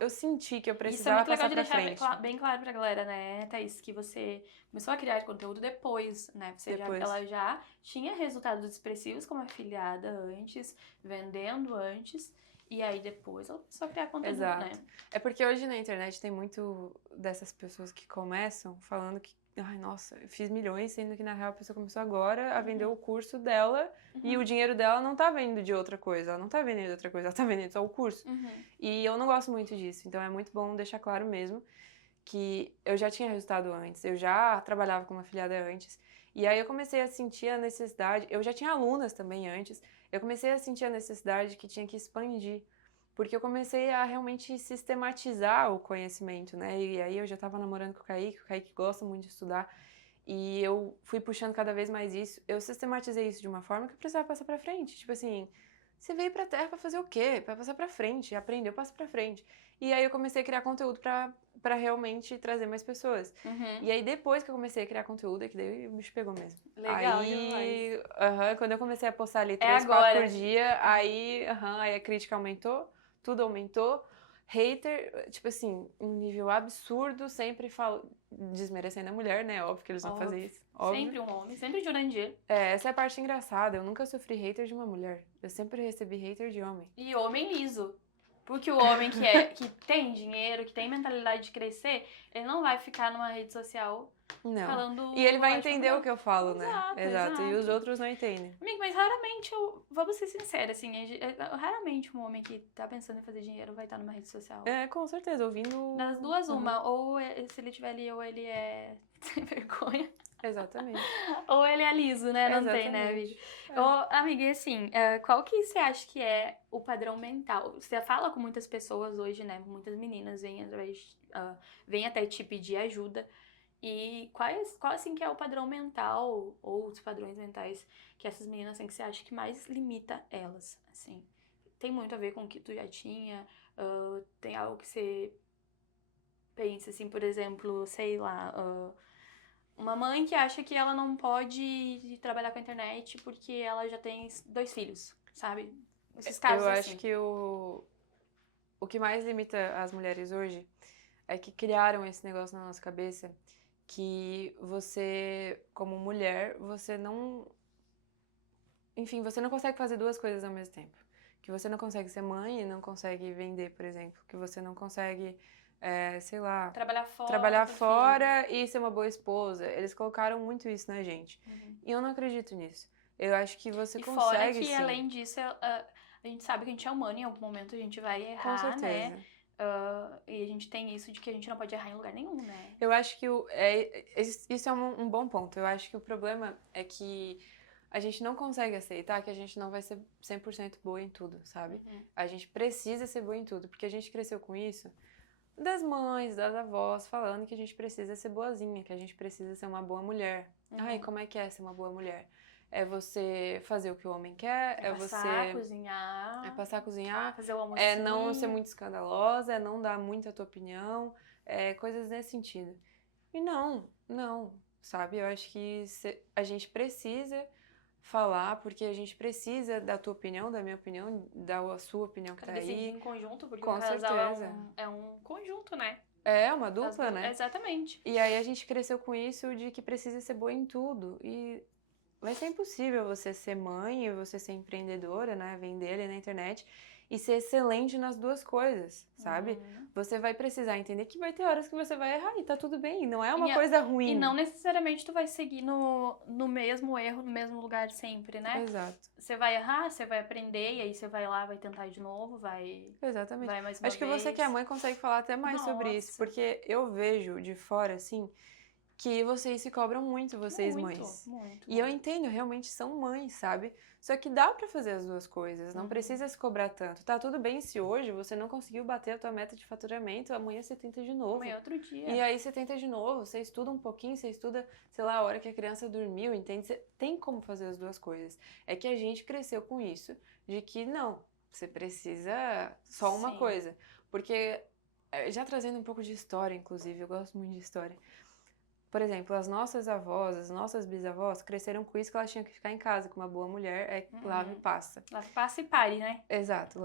eu senti que eu precisava passar pra frente. Isso é muito legal de deixar bem claro pra galera, né, Thaís, que você começou a criar conteúdo depois, né? Ela já tinha resultados expressivos como afiliada antes, vendendo antes, e aí depois ela começou a criar conteúdo, Exato. né? É porque hoje na internet tem muito dessas pessoas que começam falando que, ai, nossa, eu fiz milhões, sendo que na real a pessoa começou agora a vender o curso dela e o dinheiro dela não tá vindo de outra coisa, ela não tá vendendo outra coisa, ela tá vendendo só o curso. E eu não gosto muito disso, então é muito bom deixar claro mesmo que eu já tinha resultado antes, eu já trabalhava como afiliada antes, e aí eu comecei a sentir a necessidade, eu já tinha alunas também antes, eu comecei a sentir a necessidade que tinha que expandir, porque eu comecei a realmente sistematizar o conhecimento, né? E aí eu já tava namorando com o Kaique gosta muito de estudar, e eu fui puxando cada vez mais isso. Eu sistematizei isso de uma forma que eu precisava passar pra frente. Tipo assim, você veio pra Terra pra fazer o quê? Pra passar pra frente, aprender, eu passo pra frente. E aí eu comecei a criar conteúdo pra realmente trazer mais pessoas. E aí depois que eu comecei a criar conteúdo, é que daí o bicho pegou mesmo. Legal, aí, quando eu comecei a postar ali 3, agora. 4 por dia, aí a crítica aumentou, tudo aumentou. Hater, tipo assim, um nível absurdo, sempre desmerecendo a mulher, né? Óbvio que eles vão fazer isso. Óbvio. Sempre um homem, sempre Jurandir. Essa é a parte engraçada. Eu nunca sofri hater de uma mulher. Eu sempre recebi hater de homem. E homem liso. Porque o homem que tem dinheiro, que tem mentalidade de crescer, ele não vai ficar numa rede social falando... E ele vai entender o que eu falo, né? Exato. E os outros não entendem. Amigo, mas raramente, vamos ser sinceros, assim, raramente um homem que tá pensando em fazer dinheiro vai estar numa rede social. Com certeza, ouvindo... Das duas, uma. Ou se ele tiver ali, ou ele é sem vergonha. Exatamente. Ou ele é liso, né? Não tem, né, amiga? Amiga, e assim, qual que você acha que é o padrão mental? Você fala com muitas pessoas hoje, né? Muitas meninas vêm até te pedir ajuda. E qual assim que é o padrão mental ou os padrões mentais que essas meninas têm que você acha que mais limita elas, assim? Tem muito a ver com o que tu já tinha? Tem algo que você pensa, assim, por exemplo, sei lá... uma mãe que acha que ela não pode trabalhar com a internet porque ela já tem 2 filhos, sabe? Esses casos Eu assim. acho que o que mais limita as mulheres hoje é que criaram esse negócio na nossa cabeça que você, como mulher, você não... Enfim, você não consegue fazer 2 coisas ao mesmo tempo. Que você não consegue ser mãe e não consegue vender, por exemplo. Que você não consegue... sei lá, trabalhar fora e ser uma boa esposa. Eles colocaram muito isso na gente. E eu não acredito nisso. Eu acho que você consegue, fora que, sim. além disso, a gente sabe que a gente é humano e em algum momento a gente vai errar, Com certeza. né? E a gente tem isso de que a gente não pode errar em lugar nenhum, né? Eu acho que isso é um bom ponto. Eu acho que o problema é que a gente não consegue aceitar que a gente não vai ser 100% boa em tudo, sabe? A gente precisa ser boa em tudo, porque a gente cresceu com isso das mães, das avós, falando que a gente precisa ser boazinha, que a gente precisa ser uma boa mulher. Ai, como é que é ser uma boa mulher? É você fazer o que o homem quer, é você... passar a cozinhar, fazer o almoço. É não ser muito escandalosa, é não dar muito a tua opinião, coisas nesse sentido. E não, sabe? Eu acho que a gente precisa falar, porque a gente precisa da tua opinião, da minha opinião, da sua opinião que tá aí. Decidir em conjunto, porque com o casal certeza. é um conjunto, né? É uma dupla, né? Exatamente. E aí a gente cresceu com isso de que precisa ser boa em tudo. E vai ser impossível você ser mãe e você ser empreendedora, né? Vender ali na internet e ser excelente nas 2 coisas, sabe? Você vai precisar entender que vai ter horas que você vai errar e tá tudo bem, não é uma coisa ruim. E não necessariamente tu vai seguir no mesmo erro, no mesmo lugar sempre, né? Exato. Você vai errar, você vai aprender e aí você vai lá, vai tentar de novo, vai... Exatamente. Vai mais uma Acho que vez. você que é mãe consegue falar até mais sobre isso, porque eu vejo de fora, assim, que vocês se cobram muito, vocês Muito, mães. muito. E eu entendo, realmente são mães, sabe? Só que dá pra fazer as duas coisas, não precisa se cobrar tanto. Tá tudo bem se hoje você não conseguiu bater a tua meta de faturamento, amanhã você tenta de novo. Amanhã é outro dia. E aí você tenta de novo, você estuda um pouquinho, você estuda, sei lá, a hora que a criança dormiu, entende? Você tem como fazer as duas coisas. É que a gente cresceu com isso, de que não, você precisa só uma Sim. coisa. Porque, já trazendo um pouco de história, inclusive, eu gosto muito de história. Por exemplo, as nossas avós, as nossas bisavós cresceram com isso que elas tinham que ficar em casa com uma boa mulher, lava e passa. Lava, passa e pare, né? Exato,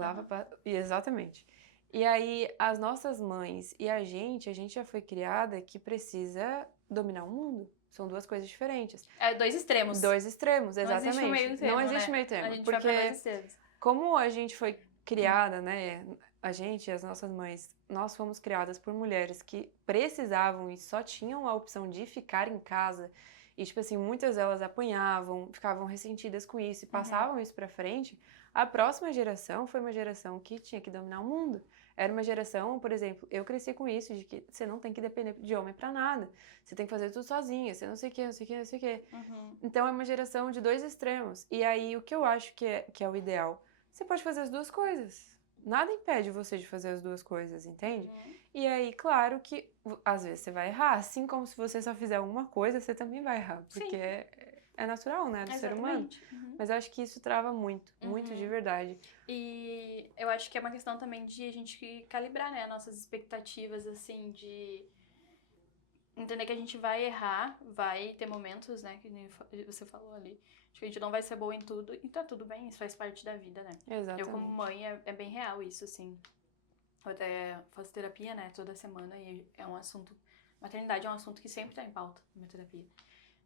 exatamente. E aí, as nossas mães e a gente já foi criada que precisa dominar o mundo. São duas coisas diferentes. É dois extremos. Dois extremos, Não exatamente. existe meio termo, Não existe né? meio termo. A gente vai pra Porque dois extremos. como a gente foi criada, né? A gente e as nossas mães, nós fomos criadas por mulheres que precisavam e só tinham a opção de ficar em casa. E, tipo assim, muitas delas apanhavam, ficavam ressentidas com isso e passavam isso pra frente. A próxima geração foi uma geração que tinha que dominar o mundo. Era uma geração, por exemplo, eu cresci com isso, de que você não tem que depender de homem pra nada. Você tem que fazer tudo sozinha, você não sei o que, não sei o que, não sei o que. Então é uma geração de dois extremos. E aí, o que eu acho que é o ideal? Você pode fazer as duas coisas. Nada impede você de fazer as duas coisas, entende? E aí, claro que às vezes você vai errar, assim como se você só fizer uma coisa, você também vai errar, porque é natural, né, do ser humano. Mas eu acho que isso trava muito, muito de verdade. E eu acho que é uma questão também de a gente calibrar, né, nossas expectativas, assim, de entender que a gente vai errar, vai ter momentos, né, que nem você falou ali, acho que a gente não vai ser boa em tudo, e tá tudo bem, isso faz parte da vida, né? Exatamente. Eu, como mãe, é bem real isso, assim. Eu até faço terapia, né, toda semana, e é um assunto... Maternidade é um assunto que sempre tá em pauta na minha terapia.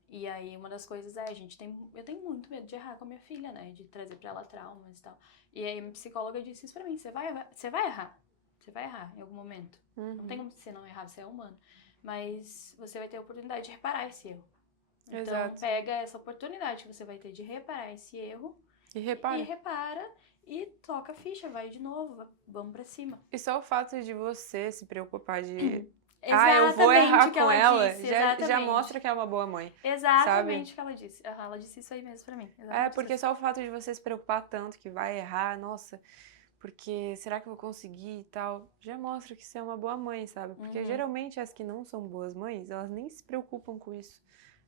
E aí, uma das coisas é, eu tenho muito medo de errar com a minha filha, né, de trazer pra ela traumas e tal. E aí, minha psicóloga disse isso pra mim, você vai errar. Você vai errar em algum momento. Não tem como você não errar, você é humano. Mas você vai ter a oportunidade de reparar esse erro. Então, Exato. pega essa oportunidade que você vai ter de reparar esse erro E repara. e repara e toca a ficha, vai de novo, vamos pra cima. E só o fato de você se preocupar de... Exatamente eu vou errar o que com ela, disse, já mostra que é uma boa mãe. Exatamente o que ela disse. Ela disse isso aí mesmo pra mim. É, porque só o fato de você se preocupar tanto que vai errar, nossa, porque será que eu vou conseguir e tal, já mostra que você é uma boa mãe, sabe? Porque geralmente as que não são boas mães, elas nem se preocupam com isso.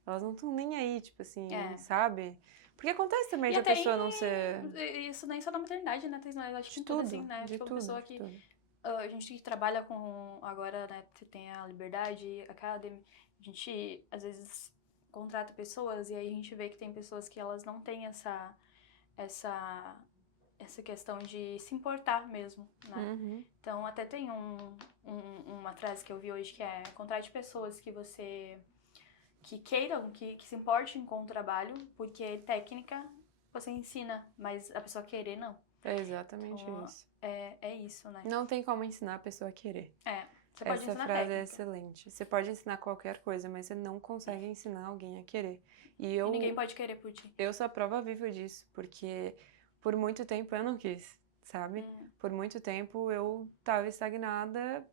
Elas não estão nem aí, tipo assim, sabe? Porque acontece também E de a até pessoa não ser... Isso nem só na maternidade, né? Eu acho que De tudo tudo, assim, né? de Tipo, tudo, uma pessoa de que... tudo. A gente que trabalha com... Agora, né? Você tem a Liberdade Academy. A gente, às vezes, contrata pessoas e aí a gente vê que tem pessoas que elas não têm essa questão de se importar mesmo, né? Então, até tem uma frase que eu vi hoje que é: contrate pessoas que queiram, que se importem com o trabalho, porque técnica você ensina, mas a pessoa querer não. É exatamente isso. É isso, né? Não tem como ensinar a pessoa a querer. Você pode Essa ensinar frase técnica. é excelente. Você pode ensinar qualquer coisa, mas você não consegue ensinar alguém a querer. E ninguém pode querer por ti. Eu sou a prova viva disso, porque por muito tempo eu não quis, sabe? Por muito tempo eu tava estagnada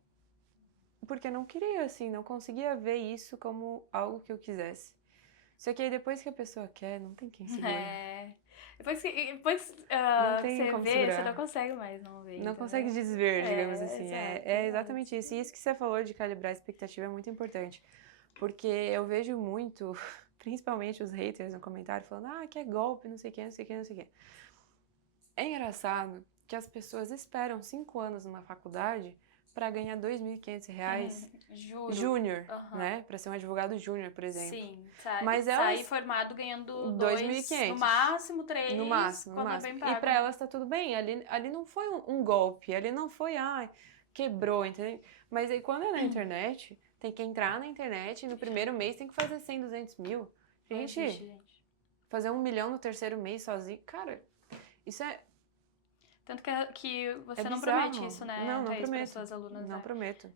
porque eu não queria, assim, não conseguia ver isso como algo que eu quisesse. Só que aí depois que a pessoa quer, não tem quem segure. Depois Não tem você como vê, segurar. você não consegue mais não ver. Não entendeu? consegue desver, digamos assim. Exato, É exatamente isso. E isso que você falou de calibrar a expectativa é muito importante. Porque eu vejo muito, principalmente os haters no comentário, falando, que é golpe, não sei o que, não sei o que, não sei o que. É engraçado que as pessoas esperam 5 anos numa faculdade para ganhar R$2.500 júnior, né? Para ser um advogado júnior, por exemplo. Sim, Mas sair formado ganhando 2.500. No máximo 3. No máximo. E para elas tá tudo bem. Ali não foi um golpe, ali não foi, quebrou, entendeu? Mas aí quando é na internet, tem que entrar na internet e no primeiro mês tem que fazer 100, 200 mil. Gente, fazer 1 milhão no terceiro mês sozinho, cara, isso é... Tanto que você não bizarro. promete isso, né? Não prometo. prometo. Para suas alunas, não prometo.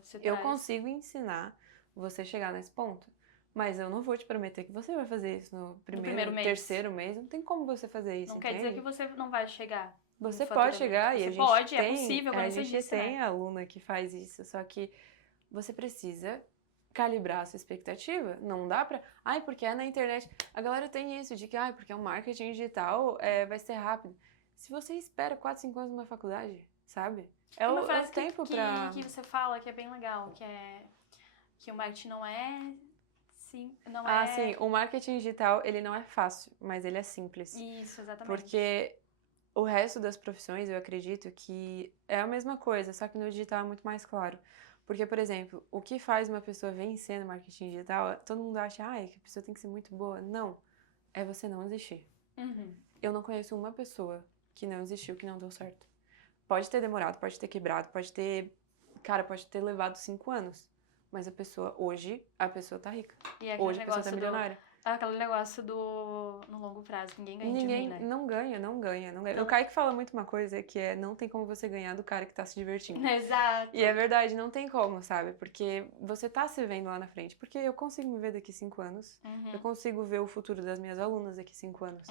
Você eu consigo ensinar você chegar nesse ponto. Mas eu não vou te prometer que você vai fazer isso no primeiro mês. Terceiro mês. Não tem como você fazer isso, Não entende? quer dizer que você não vai chegar. Você pode chegar e a gente é possível, como você disse, tem né? aluna que faz isso. Só que você precisa calibrar a sua expectativa. Não dá pra... Ai, porque é na internet. A galera tem isso de que, ai, porque é um marketing digital, vai ser rápido. Se você espera 4, 5 anos numa faculdade, sabe? Tem uma É o frase tempo pra... que você fala que é bem legal, que é que o marketing não é... Sim, não Ah, é... sim, o marketing digital, ele não é fácil, mas ele é simples. Isso, exatamente. Porque o resto das profissões, eu acredito que é a mesma coisa, só que no digital é muito mais claro. Porque, por exemplo, o que faz uma pessoa vencer no marketing digital, todo mundo acha, ai, que a pessoa tem que ser muito boa. Não, é você não desistir. Uhum. Eu não conheço uma pessoa que não desistiu, que não deu certo. Pode ter demorado, pode ter quebrado, pode ter... Cara, pode ter levado 5 anos. Mas hoje, a pessoa tá rica. E é aquele Hoje a pessoa tá negócio milionária. aquele negócio do no longo prazo, ninguém ganha de mim, Ninguém né? não ganha, não ganha, não ganha. Então- O Kaique fala muito uma coisa que é não tem como você ganhar do cara que tá se divertindo. Exato. E é verdade, não tem como, sabe? Porque você tá se vendo lá na frente. Porque eu consigo me ver daqui 5 anos. Eu consigo ver o futuro das minhas alunas daqui 5 anos.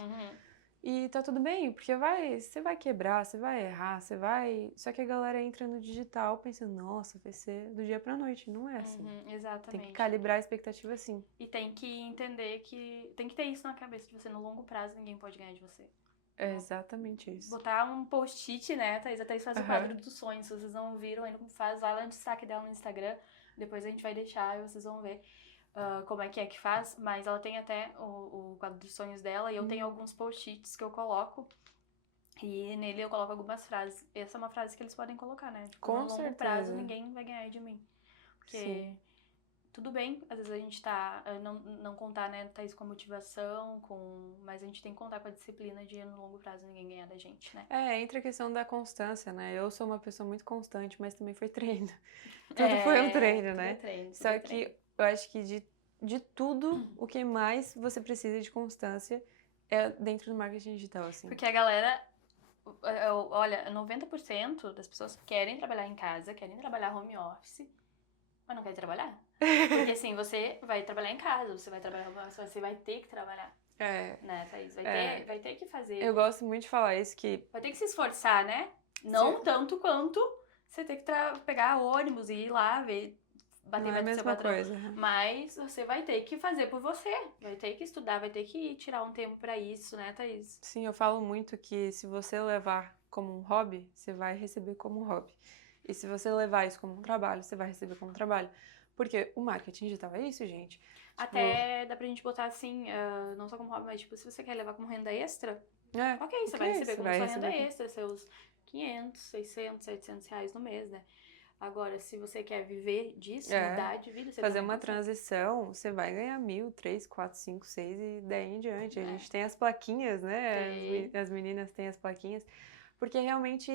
E tá tudo bem, porque você vai quebrar, você vai errar, você vai... Só que a galera entra no digital pensando, nossa, vai ser do dia pra noite. Não é assim. Exatamente. Tem que calibrar a expectativa assim. E tem que entender que... Tem que ter isso na cabeça de você, no longo prazo, ninguém pode ganhar de você. É exatamente isso. Botar um post-it, né, Thaís? A Thaís faz o quadro dos sonhos. Se vocês não viram ainda como faz, vai lá no destaque dela no Instagram. Depois a gente vai deixar e vocês vão ver como é que faz. Mas ela tem até o quadro dos sonhos dela. E eu tenho alguns post-its que eu coloco. E nele eu coloco algumas frases. Essa é uma frase que eles podem colocar, né? Tipo, Com no longo certeza. prazo, ninguém vai ganhar de mim. Porque... Sim. Tudo bem, às vezes a gente não contar, né, Thaís, com a motivação, mas a gente tem que contar com a disciplina de no longo prazo ninguém ganhar da gente, né? Entra a questão da constância, né? Eu sou uma pessoa muito constante, mas também foi treino. Tudo foi um treino, né? Tudo é treino, Só que eu acho que de tudo, o que mais você precisa de constância é dentro do marketing digital, assim. Porque a galera, olha, 90% das pessoas querem trabalhar em casa, querem trabalhar home office, mas não querem trabalhar. Porque assim, você vai trabalhar em casa, você vai trabalhar home office, você vai ter que trabalhar. Né, Thaís? Vai ter que fazer. Eu gosto muito de falar isso, que... Vai ter que se esforçar, né? Não tanto quanto você ter que pegar ônibus e ir lá, bater Não é a do seu mesma patrão. coisa. Mas você vai ter que fazer por você. Vai ter que estudar, vai ter que tirar um tempo pra isso, né, Thaís? Sim, eu falo muito que se você levar como um hobby, você vai receber como um hobby. E se você levar isso como um trabalho, você vai receber como um trabalho. Porque o marketing digital é isso, gente. Até dá pra gente botar assim, não só como hobby, mas tipo, se você quer levar como renda extra, ok, você vai receber como sua renda extra, seus 500, 600, 700 reais no mês, né? Agora, se você quer viver disso, mudar de vida, você fazer uma transição, você vai ganhar 1.000, 3, 4, 5, 6 e daí em diante. A gente tem as plaquinhas, né? As meninas têm as plaquinhas. Porque realmente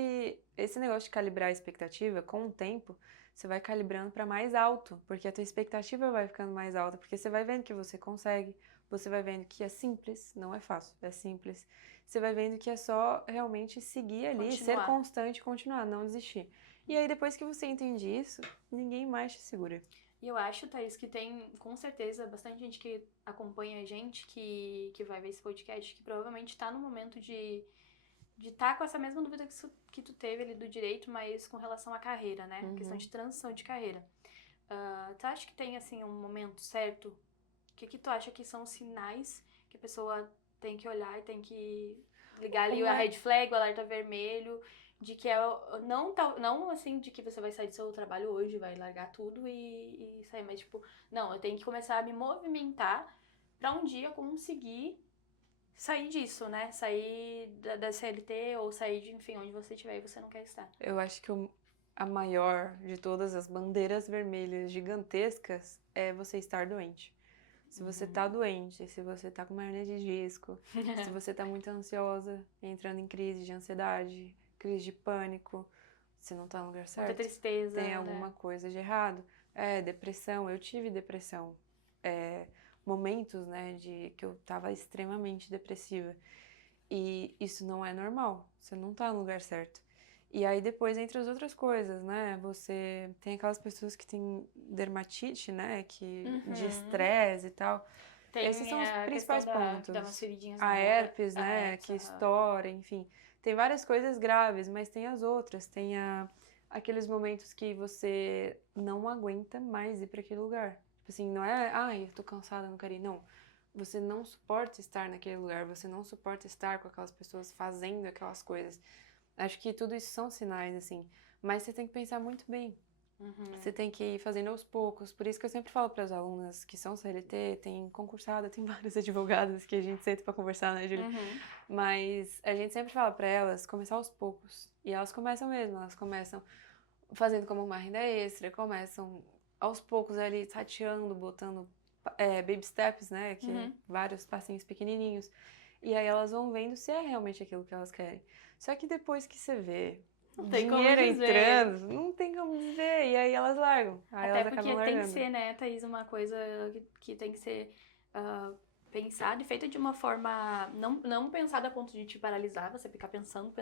esse negócio de calibrar a expectativa, com o tempo, você vai calibrando para mais alto, porque a tua expectativa vai ficando mais alta, porque você vai vendo que você consegue, você vai vendo que é simples, não é fácil, é simples. Você vai vendo que é só realmente seguir ali, ser constante, continuar, não desistir. E aí depois que você entende isso, ninguém mais te segura. E eu acho, Thaís, que tem, com certeza, bastante gente que acompanha a gente, que vai ver esse podcast, que provavelmente tá no momento de estar com essa mesma dúvida que tu teve ali do direito, mas com relação à carreira, né? Questão de transição de carreira. Tu acha que tem, assim, um momento certo? O que tu acha que são os sinais que a pessoa tem que olhar e tem que ligar ali a red flag, o alerta vermelho, de que não assim, de que você vai sair do seu trabalho hoje, vai largar tudo e sair, mas tipo, não, eu tenho que começar a me movimentar pra um dia conseguir sair disso, né? Sair da CLT ou sair de, enfim, onde você estiver e você não quer estar. Eu acho que a maior de todas as bandeiras vermelhas gigantescas é você estar doente. Se você tá doente, se você tá com uma hernia de disco, se você tá muito ansiosa, entrando em crise de ansiedade, crise de pânico, você não tá no lugar certo. Muita tristeza, tem alguma coisa de errado. Depressão, eu tive depressão. Momentos, né, que eu tava extremamente depressiva. E isso não é normal, você não tá no lugar certo. E aí depois, entre as outras coisas, né, você tem aquelas pessoas que têm dermatite, né, de estresse e tal. Esses são os principais pontos. Dá umas feridinhas a herpes, né, que estoura, enfim. Tem várias coisas graves, mas tem as outras. Tem aqueles momentos que você não aguenta mais ir para aquele lugar. Tipo assim, não é, ai, eu tô cansada, não quero ir. Não. Você não suporta estar naquele lugar, você não suporta estar com aquelas pessoas fazendo aquelas coisas. Acho que tudo isso são sinais, assim. Mas você tem que pensar muito bem. Você tem que ir fazendo aos poucos. Por isso que eu sempre falo para as alunas que são CLT, tem concursada, tem vários advogados que a gente senta para conversar, né, Júlia? Mas a gente sempre fala para elas começar aos poucos. E elas começam mesmo, elas começam fazendo como uma renda extra, começam aos poucos ali tateando, botando baby steps, né, que é vários passinhos pequenininhos. E aí elas vão vendo se é realmente aquilo que elas querem. Só que depois que você vê Não tem como dinheiro dizer. entrando, não tem como dizer. E aí elas largam. Aí Até elas porque acabam tem que largando. ser, né, Thaís, uma coisa que tem que ser pensada e feita de uma forma não pensada a ponto de te paralisar, você ficar pensando,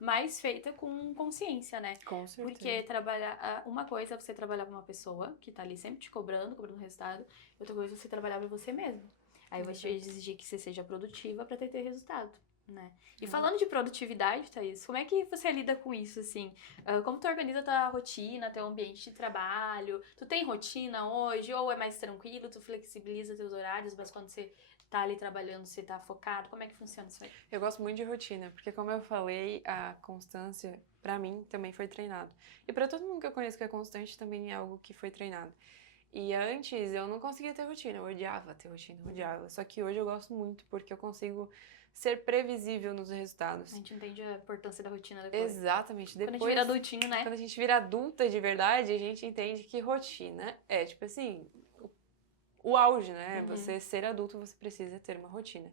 mas feita com consciência, né? Com certeza. Porque trabalhar, uma coisa é você trabalhar pra uma pessoa que tá ali sempre te cobrando resultado, outra coisa é você trabalhar pra você mesmo. Aí vai te exigir que você seja produtiva pra ter resultado, né? E falando de produtividade, Thaís, como é que você lida com isso, assim? Como tu organiza tua rotina, teu ambiente de trabalho? Tu tem rotina hoje? Ou é mais tranquilo? Tu flexibiliza teus horários, mas quando você tá ali trabalhando, você tá focado? Como é que funciona isso aí? Eu gosto muito de rotina, porque como eu falei, a constância, pra mim, também foi treinado. E pra todo mundo que eu conheço que é constante, também é algo que foi treinado. E antes eu não conseguia ter rotina, eu odiava ter rotina, eu odiava. Só que hoje eu gosto muito, porque eu consigo ser previsível nos resultados. A gente entende a importância da rotina depois. Exatamente. Quando a gente vira adultinho, né? Quando a gente vira adulta de verdade, a gente entende que rotina é, tipo assim, o auge, né? Você ser adulto, você precisa ter uma rotina.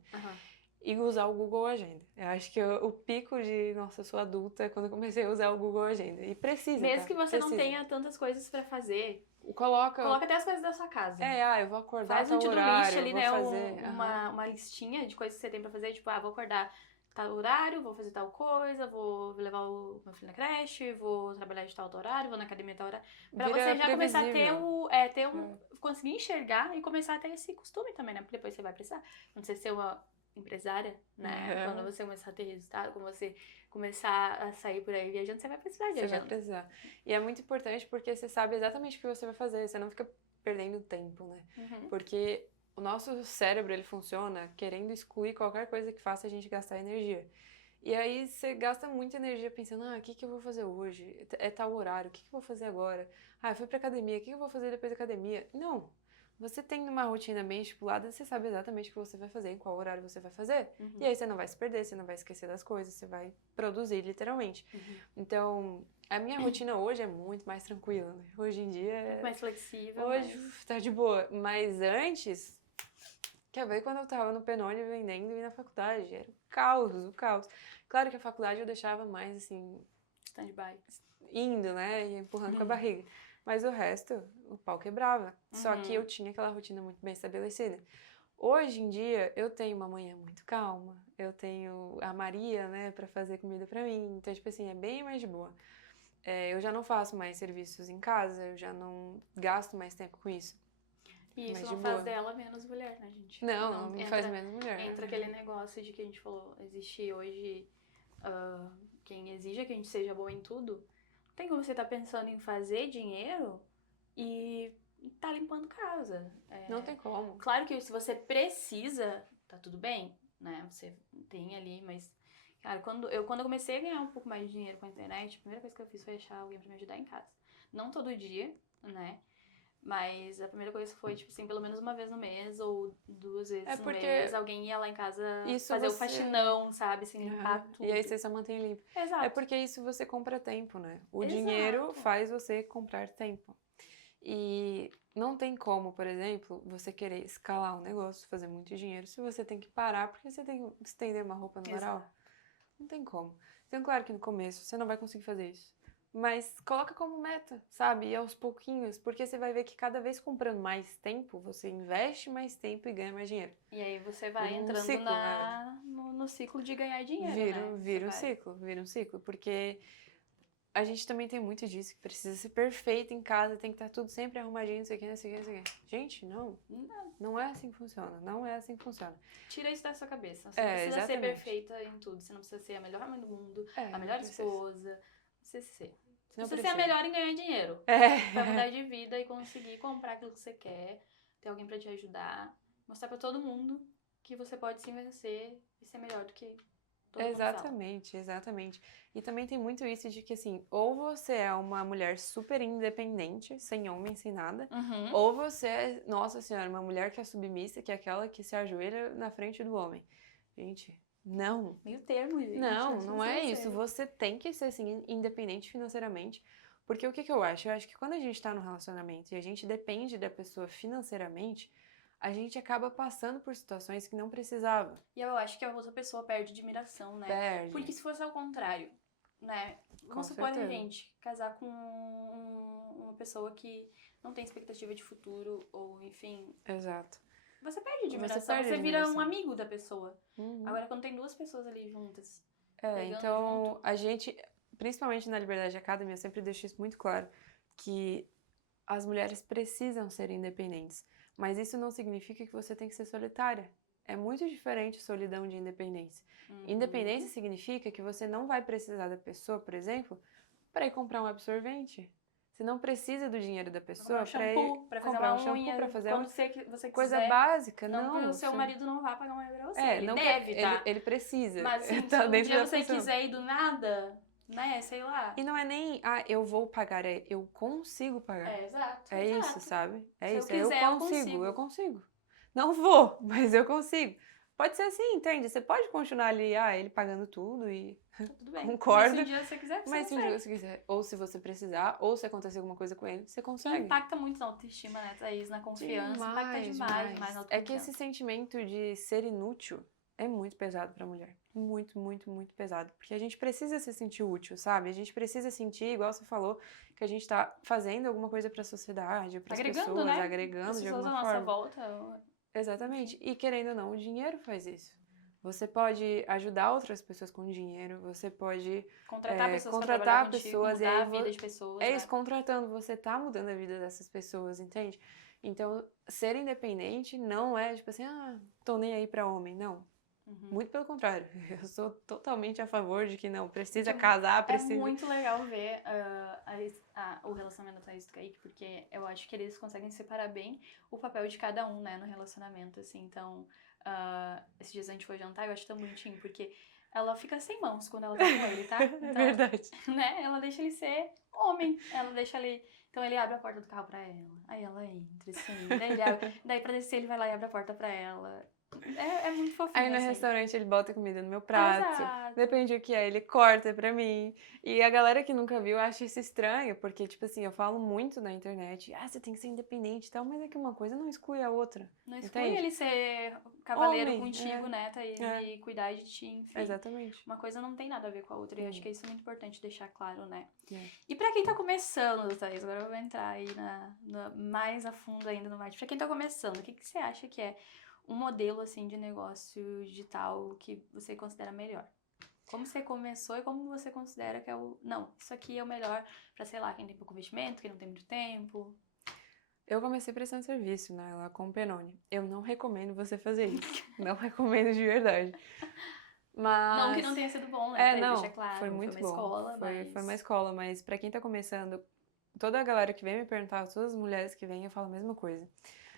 E usar o Google Agenda. Eu acho que o pico de, nossa, eu sou adulta é quando eu comecei a usar o Google Agenda. E precisa, Mesmo tá? que você não Precisa. tenha tantas coisas pra fazer, Coloca até as coisas da sua casa. eu vou acordar Faz um tal to-do horário, list ali, vou né? fazer. Uma listinha de coisas que você tem pra fazer. Tipo, vou acordar tal horário, vou fazer tal coisa, vou levar o meu filho na creche, vou trabalhar de tal horário, vou na academia tal horário. Pra Vira você já começar a ter previsível. conseguir enxergar e começar a ter esse costume também, né? Porque depois você vai precisar. Quando você ser uma empresária, né? Quando você começar a ter resultado, quando você começar a sair por aí viajando, você vai precisar de Você vai agenda. precisar. E é muito importante porque você sabe exatamente o que você vai fazer, você não fica perdendo tempo, né? Porque o nosso cérebro, ele funciona querendo excluir qualquer coisa que faça a gente gastar energia. E aí você gasta muita energia pensando, o que eu vou fazer hoje? É tal horário, o que eu vou fazer agora? Eu fui pra academia, o que eu vou fazer depois da academia? Não. Você tem uma rotina bem estipulada, você sabe exatamente o que você vai fazer, em qual horário você vai fazer. E aí você não vai se perder, você não vai esquecer das coisas, você vai produzir, literalmente. Então, a minha rotina hoje é muito mais tranquila, né? Hoje em dia é mais flexível. Hoje tá de boa. Mas antes, quer ver quando eu tava no Penone vendendo e na faculdade? Era o caos. Claro que a faculdade eu deixava mais assim, stand-by. Indo, né? E empurrando com a barriga. Mas o resto, o pau quebrava. Só que eu tinha aquela rotina muito bem estabelecida. Hoje em dia, eu tenho uma manhã muito calma. Eu tenho a Maria, né, pra fazer comida pra mim. Então, tipo assim, é bem mais de boa. Eu já não faço mais serviços em casa, eu já não gasto mais tempo com isso. E isso Mais não de faz boa. dela menos mulher, né, gente? Não me faz menos mulher. Entra aquele negócio de que a gente falou, existe hoje quem exija que a gente seja boa em tudo. Tem como você tá pensando em fazer dinheiro e tá limpando casa. Não tem como. Claro que se você precisa, tá tudo bem, né? Você tem ali, mas... Cara, quando eu comecei a ganhar um pouco mais de dinheiro com a internet, a primeira coisa que eu fiz foi achar alguém pra me ajudar em casa. Não todo dia, né? Mas a primeira coisa foi, tipo assim, pelo menos uma vez no mês ou 2 vezes no mês, alguém ia lá em casa fazer o faxinão, sabe? Assim, limpar tudo. E aí você só mantém limpo. Exato. É porque isso você compra tempo, né? O dinheiro faz você comprar tempo. E não tem como, por exemplo, você querer escalar um negócio, fazer muito dinheiro, se você tem que parar porque você tem que estender uma roupa no varal. Não tem como. Então, claro que no começo você não vai conseguir fazer isso. Mas coloca como meta, sabe? E aos pouquinhos, porque você vai ver que cada vez comprando mais tempo, você investe mais tempo e ganha mais dinheiro. E aí você vai entrando no ciclo de ganhar dinheiro, Vira um ciclo, porque a gente também tem muito disso, que precisa ser perfeito em casa, tem que estar tudo sempre arrumadinho, não sei o que, não sei o que, não sei o que. Gente, não é assim que funciona, não é assim que funciona. Tira isso da sua cabeça, você não precisa ser perfeita em tudo, você não precisa ser a melhor mãe do mundo, a melhor esposa, não precisa ser. Você não Você ser a precisa. melhor em ganhar dinheiro. Pra mudar É. de vida e conseguir comprar aquilo que você quer, ter alguém pra te ajudar, mostrar pra todo mundo que você pode se vencer e ser melhor do que todo mundo fala. Exatamente, exatamente. E também tem muito isso de que, assim, ou você é uma mulher super independente, sem homem, sem nada, Uhum. ou você é, nossa senhora, uma mulher que é submissa, que é aquela que se ajoelha na frente do homem. Gente, não. Meio termo, gente. Não, Acho que não é precisa isso. ser. Você tem que ser, assim, independente financeiramente. Porque o que que eu acho? Eu acho que quando a gente tá num relacionamento e a gente depende da pessoa financeiramente, a gente acaba passando por situações que não precisava. E eu acho que a outra pessoa perde admiração, né? Perde, Porque se fosse ao contrário, né? com Vamos supor a certeza. gente casar com uma pessoa que não tem expectativa de futuro, ou enfim, Exato. você perde Você admiração, perde a você vira um admiração. amigo da pessoa. Uhum. Agora, quando tem duas pessoas ali juntas, É, pegando então junto, a gente, principalmente na Liberdade Academy, eu sempre deixo isso muito claro, que as mulheres precisam ser independentes, mas isso não significa que você tem que ser solitária. É muito diferente solidão de independência. Independência significa que você não vai precisar da pessoa, por exemplo, para ir comprar um absorvente. Você não precisa do dinheiro da pra comprar pessoa um para ir shampoo, pra fazer comprar uma um shampoo, para unha, fazer quando uma você coisa quiser. básica. Não que o Não, seu marido não vá pagar uma unha pra você. é, Ele não que deve, tá? ele precisa. Mas assim, se Tá um dentro dia da você função. quiser ir do nada, né? Sei lá. E não é nem, eu vou pagar, é eu consigo pagar. É, exato. É isso, Exato. sabe? É Se eu isso, é eu quiser, eu consigo, eu consigo. consigo. Não vou, mas eu consigo. Pode ser assim, entende? Você pode continuar ali, ele pagando tudo e Tá tudo bem. Mas se concordo. um dia você quiser, você Mas se um dia consegue. você quiser, ou se você precisar, ou se acontecer alguma coisa com ele, você E consegue. impacta muito na autoestima, né, Thaís? Na confiança. Impacta Demais, demais, demais demais. na É que esse autoconfiança. sentimento de ser inútil é muito pesado pra mulher. Muito, muito, muito pesado. Porque a gente precisa se sentir útil, sabe? A gente precisa sentir, igual você falou, que a gente tá fazendo alguma coisa pra sociedade, pras Agregando, pessoas, né? As agregando de pessoas alguma à nossa forma. volta. Exatamente. Enfim. E querendo ou não, o dinheiro faz isso. Você pode ajudar outras pessoas com dinheiro, você pode Contratar pessoas pra trabalhar contratar contigo, pessoas, e mudar aí a vida de pessoas, é isso, né? contratando, você tá mudando a vida dessas pessoas, entende? Então, ser independente não é tipo assim, tô nem aí pra homem. Não. Muito pelo contrário. Eu sou totalmente a favor de que não, E que precisa casar, é precisa. muito legal ver o relacionamento da Thaís e do Kaique, porque eu acho que eles conseguem separar bem o papel de cada um, né, no relacionamento, assim. Então, esses dias a gente foi jantar, eu acho tão bonitinho, porque ela fica sem mãos quando ela tá com ele, tá? É Então, verdade. né, ela deixa ele ser homem, ela deixa ele... Então ele abre a porta do carro pra ela, aí ela entra, assim, daí ele abre, daí pra descer ele vai lá e abre a porta pra ela. É muito Aí fofinho, no assim. restaurante ele bota comida no meu Ah, prato, exato. depende do que é, ele corta pra mim. E a galera que nunca viu acha isso estranho, porque, tipo assim, eu falo muito na internet, você tem que ser independente e tal, mas é que uma coisa não exclui a outra, Não exclui entende? ele ser cavaleiro Homem, contigo, né, Thaís? é, E cuidar de ti, enfim. exatamente. Uma coisa não tem nada a ver com a outra. E eu acho que isso é muito importante deixar claro, né? É. E pra quem tá começando, Thaís, agora eu vou entrar aí mais a fundo ainda no marketing. Pra quem tá começando, o que você acha que é um modelo, assim, de negócio digital que você considera melhor? Como você começou e como você considera que é o... Não, isso aqui é o melhor pra, sei lá, quem tem pouco investimento, quem não tem muito tempo. Eu comecei prestando serviço, né, lá com o Penone. Eu não recomendo você fazer isso. Não recomendo de verdade. Não que não Mas tenha sido bom, né, Thaís? Deixa não, foi claro, foi muito uma bom. escola, Foi uma mas... escola, mas pra quem tá começando, toda a galera que vem me perguntar, todas as mulheres que vêm, eu falo a mesma coisa.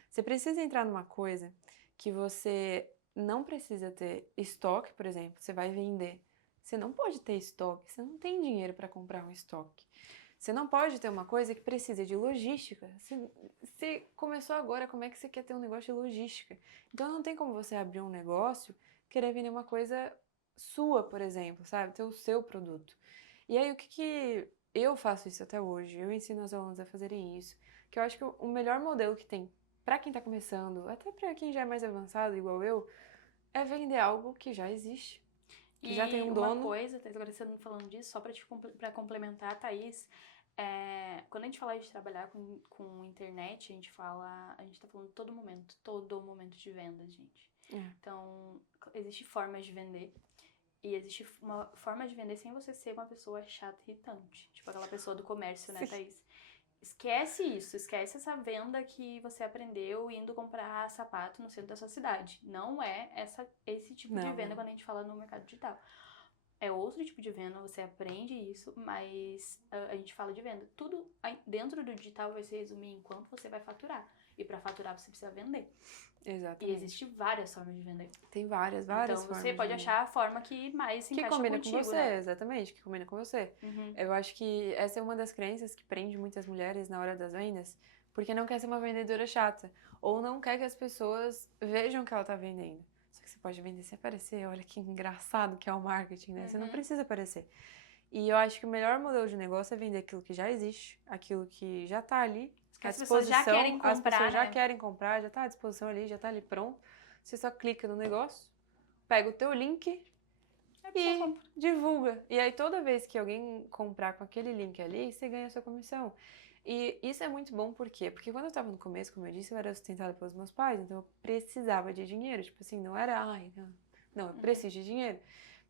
Você precisa entrar numa coisa que você não precisa ter estoque, por exemplo, você vai vender. Você não pode ter estoque, você não tem dinheiro para comprar um estoque. Você não pode ter uma coisa que precisa de logística. Você começou agora, como é que você quer ter um negócio de logística? Então não tem como você abrir um negócio, querer vender uma coisa sua, por exemplo, sabe? Ter o seu produto. E aí o que eu faço isso até hoje? Eu ensino as alunas a fazerem isso, que eu acho que o melhor modelo que tem para quem tá começando, até para quem já é mais avançado, igual eu, é vender algo que já existe, que já tem E um uma dono. coisa, Thaís, agora você não falando disso, só pra complementar, Thaís, quando a gente fala de trabalhar com internet, a gente tá falando todo momento de venda, gente. É. Então, existe formas de vender. E existe uma forma de vender sem você ser uma pessoa chata e irritante. Tipo aquela pessoa do comércio, né, Sim. Thaís? Esquece isso, esquece essa venda que você aprendeu indo comprar sapato no centro da sua cidade. Não é esse tipo de Não, venda não. quando a gente fala no mercado digital. é outro tipo de venda, você aprende isso, mas a gente fala de venda. Tudo dentro do digital vai se resumir em quanto você vai faturar. E para faturar você precisa vender. Exatamente. E existem várias formas de vender. Tem várias Então formas você de pode vender. achar a forma que mais se Que encaixa combina contigo, com você, né? exatamente, que combina com você. Uhum. Eu acho que essa é uma das crenças que prende muitas mulheres na hora das vendas, porque não quer ser uma vendedora chata, ou não quer que as pessoas vejam que ela tá vendendo. Só que você pode vender sem aparecer, olha que engraçado que é o marketing, né? Você não precisa aparecer. E eu acho que o melhor modelo de negócio é vender aquilo que já existe, aquilo que já tá ali, Que à as pessoas já disposição, querem as comprar, pessoas já né? querem comprar, já tá à disposição ali, já tá ali pronto. Você só clica no negócio, pega o teu link e divulga. E aí toda vez que alguém comprar com aquele link ali, você ganha a sua comissão. E isso é muito bom, por quê? Porque quando eu tava no começo, como eu disse, eu era sustentada pelos meus pais, então eu precisava de dinheiro. Tipo assim, não era, ai, não, eu preciso de dinheiro.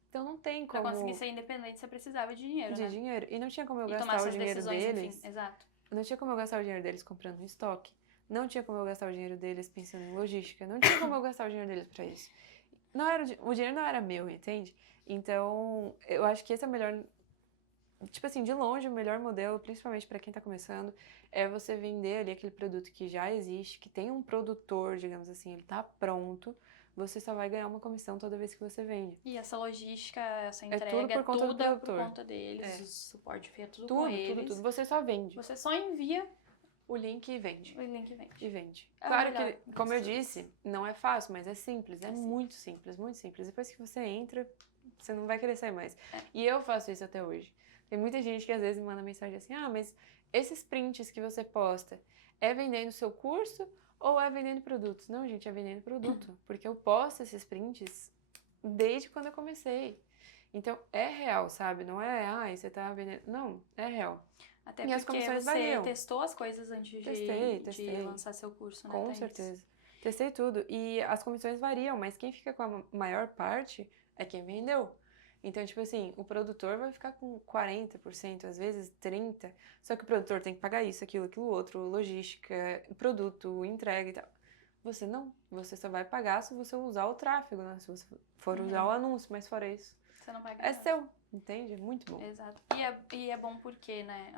Então não tem Pra como... conseguir ser independente, você precisava de dinheiro, De né? dinheiro. E não tinha como eu E tomar gastar o essas dinheiro decisões, deles. enfim, exato. Não tinha como eu gastar o dinheiro deles comprando um estoque. Não tinha como eu gastar o dinheiro deles pensando em logística. Não tinha como eu gastar o dinheiro deles pra isso. Não era, o dinheiro não era meu, entende? Então, eu acho que esse é o melhor, tipo assim, de longe, o melhor modelo, principalmente para quem tá começando, é você vender ali aquele produto que já existe, que tem um produtor, digamos assim, ele tá pronto, você só vai ganhar uma comissão toda vez que você vende. E essa logística, essa É entrega, tudo por conta do tudo é por produtor. conta deles, É. o suporte feito tudo com Tudo, eles. tudo. Você só vende. Você só envia O link e vende. o link e vende. E vende. É Claro o melhor que, como eu dos dois. disse, não é fácil, mas é simples. É muito simples, muito simples. Depois que você entra, você não vai querer sair mais. E eu faço isso até hoje. Tem muita gente que às vezes me manda mensagem assim, ah, mas esses prints que você posta, é vendendo seu curso ou é vendendo produtos? Não, gente, é vendendo produto. Porque eu posto esses prints desde quando eu comecei. Então, é real, sabe? Não é, ah, você tá vendendo... Não, é real. Até E porque as comissões você variam. testou as coisas antes Testei. de lançar seu curso, né, Com Thaís? certeza. Testei tudo. E as comissões variam, mas quem fica com a maior parte é quem vendeu. Então, tipo assim, o produtor vai ficar com 40%, às vezes 30%. Só que o produtor tem que pagar isso, aquilo outro, logística, produto, entrega e tal. Você não. Você só vai pagar se você usar o tráfego, né? Se você for usar o anúncio, mas fora isso, Você não paga é nada. seu. Entende? É muito bom. Exato. E é bom porque, né,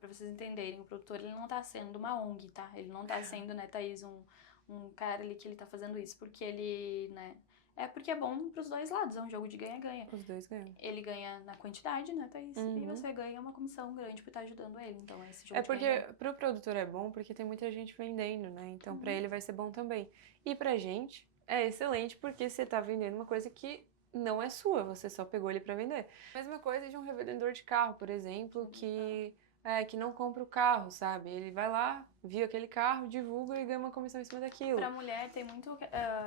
pra vocês entenderem, o produtor, ele não tá sendo uma ONG, tá? Ele não tá sendo, né, Thaís, um cara ali que ele tá fazendo isso porque ele, né... É porque é bom pros dois lados, é um jogo de ganha-ganha. Os dois ganham. Ele ganha na quantidade, né, Thaís? E você ganha uma comissão grande por estar ajudando ele. Então, é esse jogo É de porque ganha-ganha. pro produtor é bom porque tem muita gente vendendo, né? Então pra ele vai ser bom também. E pra gente é excelente porque você tá vendendo uma coisa que não é sua, você só pegou ele pra vender. Mesma coisa de um revendedor de carro, por exemplo, que não compra o carro, sabe? Ele vai lá, viu aquele carro, divulga e ganha uma comissão em cima daquilo. Pra mulher tem muito,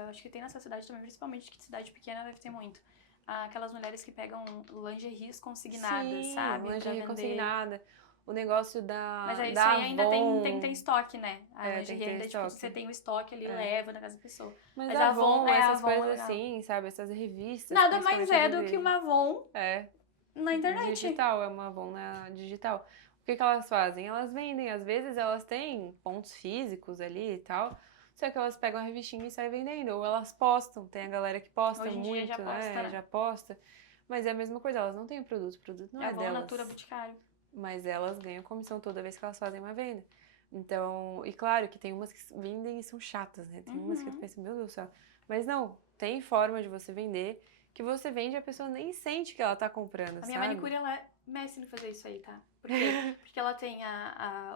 acho que tem nessa cidade também, principalmente que cidade pequena deve ter muito. Aquelas mulheres que pegam lingeries consignadas, Sim, sabe? lingerie Pra vender. consignada. O negócio Mas aí isso da aí ainda Avon. tem que ter estoque, né? A Tem que lingerie ter ainda, tipo, estoque. você tem o estoque ali, leva na casa da pessoa. Mas a Avon, a essas Avon é coisas legal. assim, sabe? Essas revistas. Nada mais principalmente é as do que revistas. uma Avon É, na internet. digital, é uma Avon na digital. O que elas fazem? Elas vendem, às vezes elas têm pontos físicos ali e tal, só que elas pegam a revistinha e saem vendendo, ou elas postam, tem a galera que posta Hoje em muito, dia já posta, né? Já posta, mas é a mesma coisa, elas não têm o produto não é Avon delas, Natura Boticário. mas elas ganham comissão toda vez que elas fazem uma venda. Então, e claro que tem umas que vendem e são chatas, né? Tem umas que tu pensa, meu Deus do céu. Mas não, tem forma de você vender, que você vende e a pessoa nem sente que ela tá comprando, A minha sabe? manicure, ela é mestre em fazer isso aí, tá? Por quê? Porque ela tem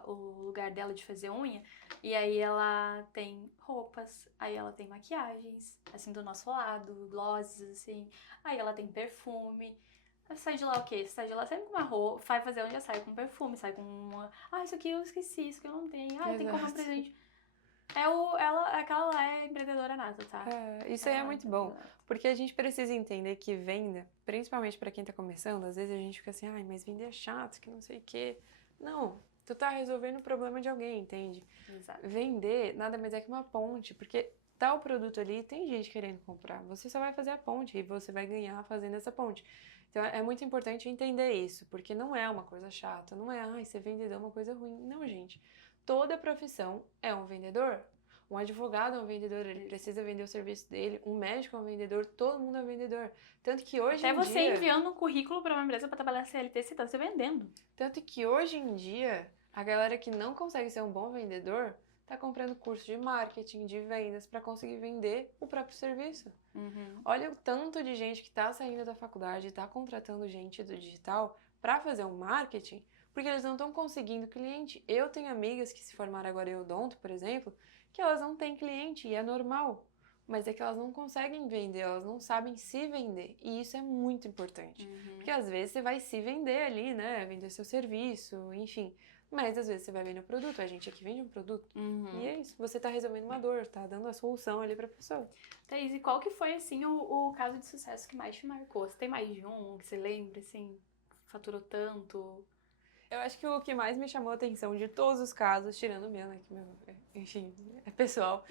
o lugar dela de fazer unha, e aí ela tem roupas, aí ela tem maquiagens, assim, do nosso lado, glosses, assim. Aí ela tem perfume. Você sai de lá o quê? Você sai de lá sempre com uma roupa, vai fazer unha, sai com perfume, sai com uma... Ah, isso aqui eu esqueci, isso aqui eu não tenho. Ah, tem que comprar um presente. Aquela lá é empreendedora nata, tá? Isso aí é muito bom, porque a gente precisa entender que venda, principalmente pra quem tá começando, às vezes a gente fica assim, ai, mas vender é chato, que não sei o quê. Não, tu tá resolvendo o problema de alguém, entende? Exato. Vender nada mais é que uma ponte, porque tá o produto ali, tem gente querendo comprar, você só vai fazer a ponte e você vai ganhar fazendo essa ponte. Então é muito importante entender isso, porque não é uma coisa chata, não é, ai, ser vendedor é uma coisa ruim. Não, gente. Toda profissão é um vendedor. Um advogado é um vendedor, ele precisa vender o serviço dele. Um médico é um vendedor, todo mundo é vendedor. Tanto que hoje Até em você dia... enviando um currículo para uma empresa para trabalhar CLT, você tá se vendendo. Tanto que hoje em dia, a galera que não consegue ser um bom vendedor tá comprando curso de marketing, de vendas, para conseguir vender o próprio serviço. Olha o tanto de gente que tá saindo da faculdade, tá contratando gente do digital para fazer um marketing, porque eles não estão conseguindo cliente. Eu tenho amigas que se formaram agora em odonto, por exemplo, que elas não têm cliente e é normal. Mas é que elas não conseguem vender, elas não sabem se vender. E isso é muito importante. Porque às vezes você vai se vender ali, né? Vender seu serviço, enfim. Mas às vezes você vai vender o produto. A gente aqui vende um produto. E é isso. Você tá resolvendo uma dor, tá dando a solução ali pra pessoa. Thaís, e qual que foi, assim, o caso de sucesso que mais te marcou? Você tem mais de um que você lembra, assim, faturou tanto? Eu acho que o que mais me chamou a atenção de todos os casos, tirando o meu, né? Que meu, enfim, é pessoal.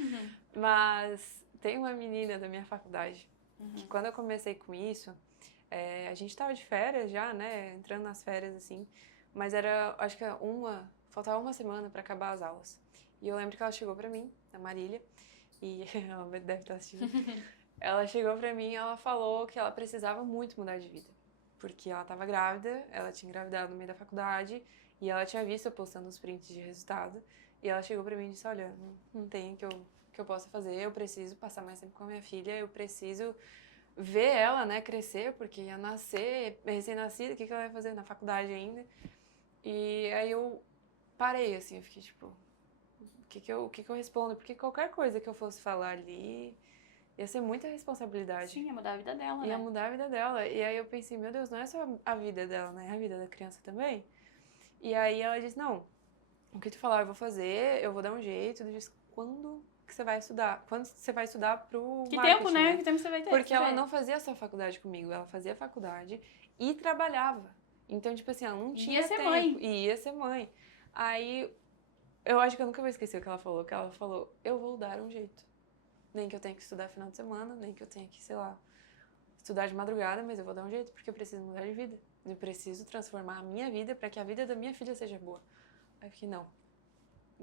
Mas tem uma menina da minha faculdade que quando eu comecei com isso, a gente tava de férias já, né? Entrando nas férias, assim. Mas era, acho que faltava uma semana pra acabar as aulas. E eu lembro que ela chegou pra mim, a Marília, e ela deve estar assistindo. Ela chegou pra mim e ela falou que ela precisava muito mudar de vida. Porque ela tava grávida, ela tinha engravidado no meio da faculdade, e ela tinha visto eu postando os prints de resultado. E ela chegou pra mim e disse, olha, não tem que eu possa fazer, eu preciso passar mais tempo com a minha filha, eu preciso ver ela, né, crescer, porque ia nascer, recém-nascida, o que ela vai fazer na faculdade ainda? E aí eu parei, assim, eu fiquei tipo, o que eu respondo? Porque qualquer coisa que eu fosse falar ali ia ser muita responsabilidade. Sim, ia mudar a vida dela, Ia né? mudar a vida dela. E aí eu pensei, meu Deus, não é só a vida dela, né? É a vida da criança também. E aí ela disse, não, o que tu falar eu vou fazer, eu vou dar um jeito. Eu disse, quando que você vai estudar? Quando você vai estudar pro Que marketing, tempo, né? Que tempo você vai ter? Porque ela não fazia só faculdade comigo, ela fazia faculdade e trabalhava. Então, tipo assim, ela não tinha Ia ser tempo. mãe. E ia ser mãe. Aí, eu acho que eu nunca vou esquecer o que ela falou, eu vou dar um jeito. Nem que eu tenha que estudar final de semana, nem que eu tenha que, sei lá, estudar de madrugada, mas eu vou dar um jeito, porque eu preciso mudar de vida. Eu preciso transformar a minha vida para que a vida da minha filha seja boa. Aí eu fiquei, não.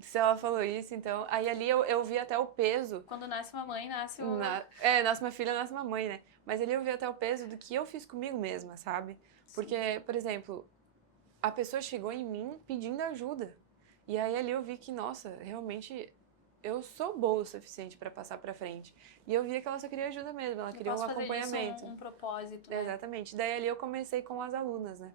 Se ela falou isso, então... Aí ali eu vi até o peso... Quando nasce uma mãe, nasce o... nasce uma filha, nasce uma mãe, né? Mas ali eu vi até o peso do que eu fiz comigo mesma, sabe? Porque, por exemplo, a pessoa chegou em mim pedindo ajuda. E aí ali eu vi que, nossa, realmente... Eu sou boa o suficiente para passar para frente. E eu via que ela só queria ajuda mesmo, ela queria um acompanhamento. Um propósito, né? Exatamente. Daí ali eu comecei com as alunas, né?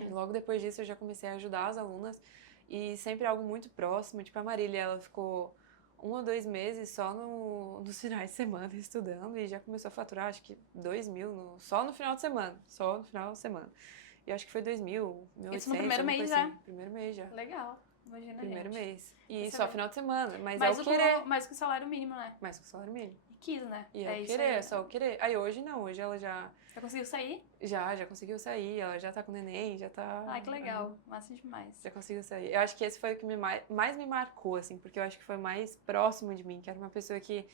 E logo depois disso eu já comecei a ajudar as alunas e sempre algo muito próximo. Tipo, a Marília, ela ficou 1 ou 2 meses só nos finais de semana estudando e já começou a faturar, acho que 2.000 só no final de semana. Só no final de semana. E eu acho que foi 2.000, 1.800. Isso no primeiro mês assim. já? Primeiro mês já. Legal. Imagina, Primeiro gente. mês. E Você só vê. final de semana. Mas Mas eu querer. mais com o salário mínimo, né? Mais com o salário mínimo. E quis, né? E eu isso querer, aí. só eu querer. Aí hoje não, hoje ela já conseguiu sair? já conseguiu sair, ela já tá com o neném, já tá... Ai, que legal. Massa demais. Já conseguiu sair. Eu acho que esse foi o que mais me marcou, assim, porque eu acho que foi mais próximo de mim, que era uma pessoa que,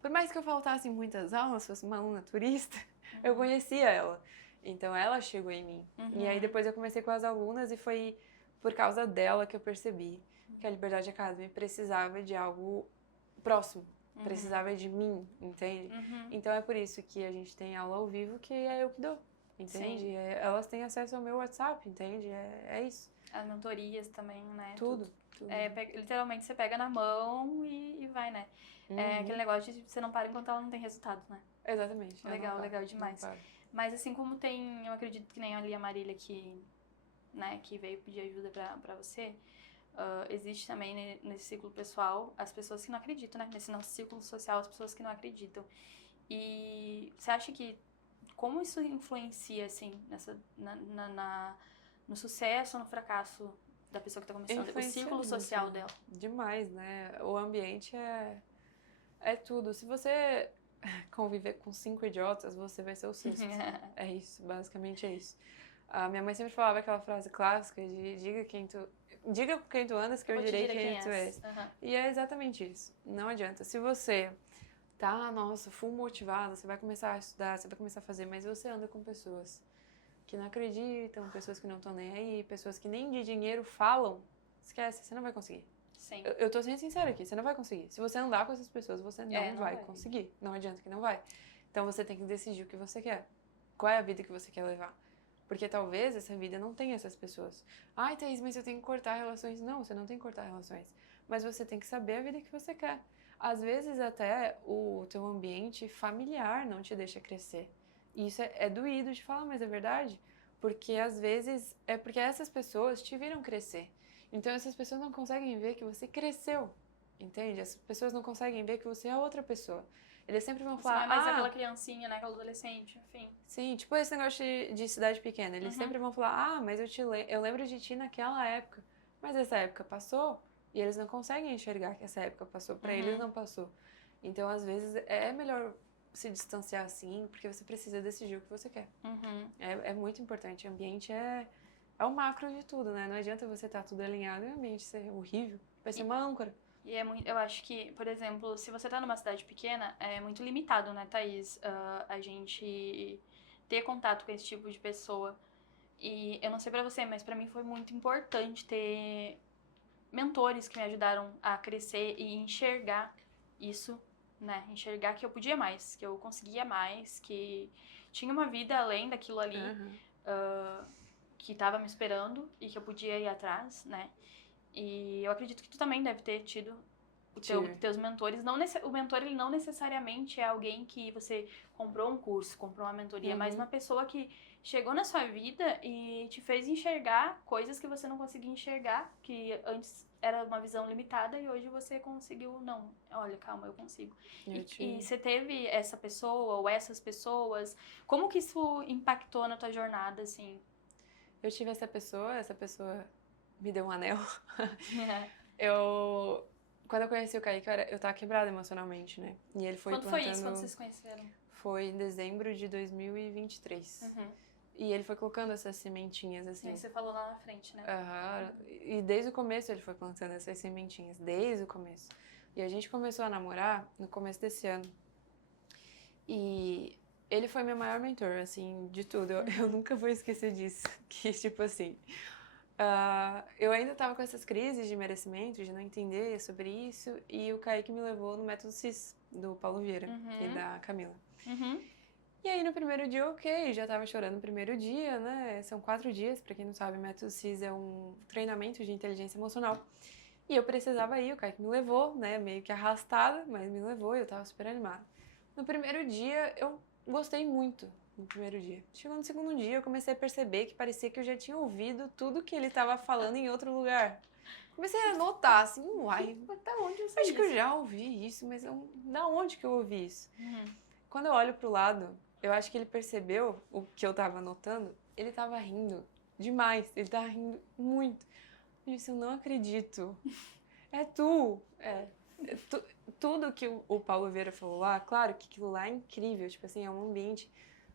por mais que eu faltasse em muitas aulas, fosse uma aluna turista, eu conhecia ela. Então ela chegou em mim. E aí depois eu comecei com as alunas e foi por causa dela que eu percebi que a Liberdade Academy precisava de algo próximo. Precisava de mim, entende? Então é por isso que a gente tem aula ao vivo, que é eu que dou, entende? Elas têm acesso ao meu WhatsApp, entende? É isso. As mentorias também, né? Tudo. Literalmente você pega na mão e vai, né? É aquele negócio de você não para enquanto ela não tem resultado, né? Exatamente. Legal demais. Mas assim como tem, eu acredito que nem ali a Marília que veio pedir ajuda pra você, existe também nesse ciclo pessoal as pessoas que não acreditam, né? Nesse nosso círculo social, as pessoas que não acreditam. E você acha que como isso influencia, assim, no sucesso ou no fracasso da pessoa que tá começando? O círculo social dela. Demais, né? O ambiente é tudo. Se você conviver com 5 idiotas, você vai ser o sexto. É isso, basicamente é isso. A minha mãe sempre falava aquela frase clássica de diga com quem tu andas que eu direi quem tu és. E é exatamente isso. Não adianta. Se você tá, nossa, full motivada, você vai começar a estudar, você vai começar a fazer, mas você anda com pessoas que não acreditam, pessoas que não estão nem aí, pessoas que nem de dinheiro falam, esquece, você não vai conseguir. Sim. Eu tô sendo sincera aqui, você não vai conseguir. Se você andar com essas pessoas, você não vai vai. conseguir. Não adianta que não vai. Então você tem que decidir o que você quer. Qual é a vida que você quer levar? Porque talvez essa vida não tenha essas pessoas. Ai, Thaís, mas eu tenho que cortar relações. Não, você não tem que cortar relações. Mas você tem que saber a vida que você quer. Às vezes até o teu ambiente familiar não te deixa crescer. E isso é doído de falar, mas é verdade. Porque às vezes é porque essas pessoas te viram crescer. Então essas pessoas não conseguem ver que você cresceu. Entende? As pessoas não conseguem ver que você é outra pessoa. Eles sempre vão Você falar, não é mais aquela criancinha, né? Aquela adolescente, enfim. sim, tipo esse negócio de cidade pequena. Eles sempre vão falar, mas eu lembro de ti naquela época. Mas essa época passou e eles não conseguem enxergar que essa época passou. Pra eles não passou. Então, às vezes, é melhor se distanciar assim, porque você precisa decidir o que você quer. É muito importante. O ambiente é o macro de tudo, né? Não adianta você estar tudo alinhado e o ambiente ser horrível. Vai ser uma âncora. E é muito, eu acho que, por exemplo, se você tá numa cidade pequena, é muito limitado, né, Thaís? A gente ter contato com esse tipo de pessoa. E eu não sei pra você, mas pra mim foi muito importante ter mentores que me ajudaram a crescer e enxergar isso, né? Enxergar que eu podia mais, que eu conseguia mais, que tinha uma vida além daquilo ali, que tava me esperando e que eu podia ir atrás, né? E eu acredito que tu também deve ter tido teus mentores. Não, o mentor, ele não necessariamente é alguém que você comprou um curso, comprou uma mentoria, mas uma pessoa que chegou na sua vida e te fez enxergar coisas que você não conseguia enxergar, que antes era uma visão limitada e hoje você conseguiu, não, olha, calma, eu consigo. E você teve essa pessoa ou essas pessoas, como que isso impactou na tua jornada, assim? Eu tive essa pessoa me deu um anel. Quando eu conheci o Kaique, eu tava quebrada emocionalmente, né? E ele foi Quando foi isso? Quando vocês se conheceram? Foi em dezembro de 2023. E ele foi colocando essas sementinhas, assim. E aí você falou lá na frente, né? E desde o começo ele foi plantando essas sementinhas, desde o começo. E a gente começou a namorar no começo desse ano. E ele foi meu maior mentor, assim, de tudo. Eu nunca vou esquecer disso. Que, tipo assim... eu ainda tava com essas crises de merecimento, de não entender sobre isso, e o Kaique me levou no Método CIS, do Paulo Vieira e da Camila. E aí no primeiro dia, ok, já tava chorando no primeiro dia, né? São 4 dias, pra quem não sabe, o Método CIS é um treinamento de inteligência emocional. E eu precisava ir, o Kaique me levou, né? Meio que arrastada, mas me levou e eu tava super animada. No primeiro dia, eu gostei muito. No primeiro dia. Chegou no segundo dia, eu comecei a perceber que parecia que eu já tinha ouvido tudo que ele estava falando em outro lugar. Comecei a notar, assim, uai, até onde eu sei acho isso? que eu já ouvi isso, mas da onde que eu ouvi isso? Quando eu olho pro lado, eu acho que ele percebeu o que eu tava notando, ele tava rindo demais, ele tava rindo muito. Eu disse, eu não acredito. É tu! Tudo que o Paulo Vieira falou lá, claro que aquilo lá é incrível, tipo assim, é um ambiente...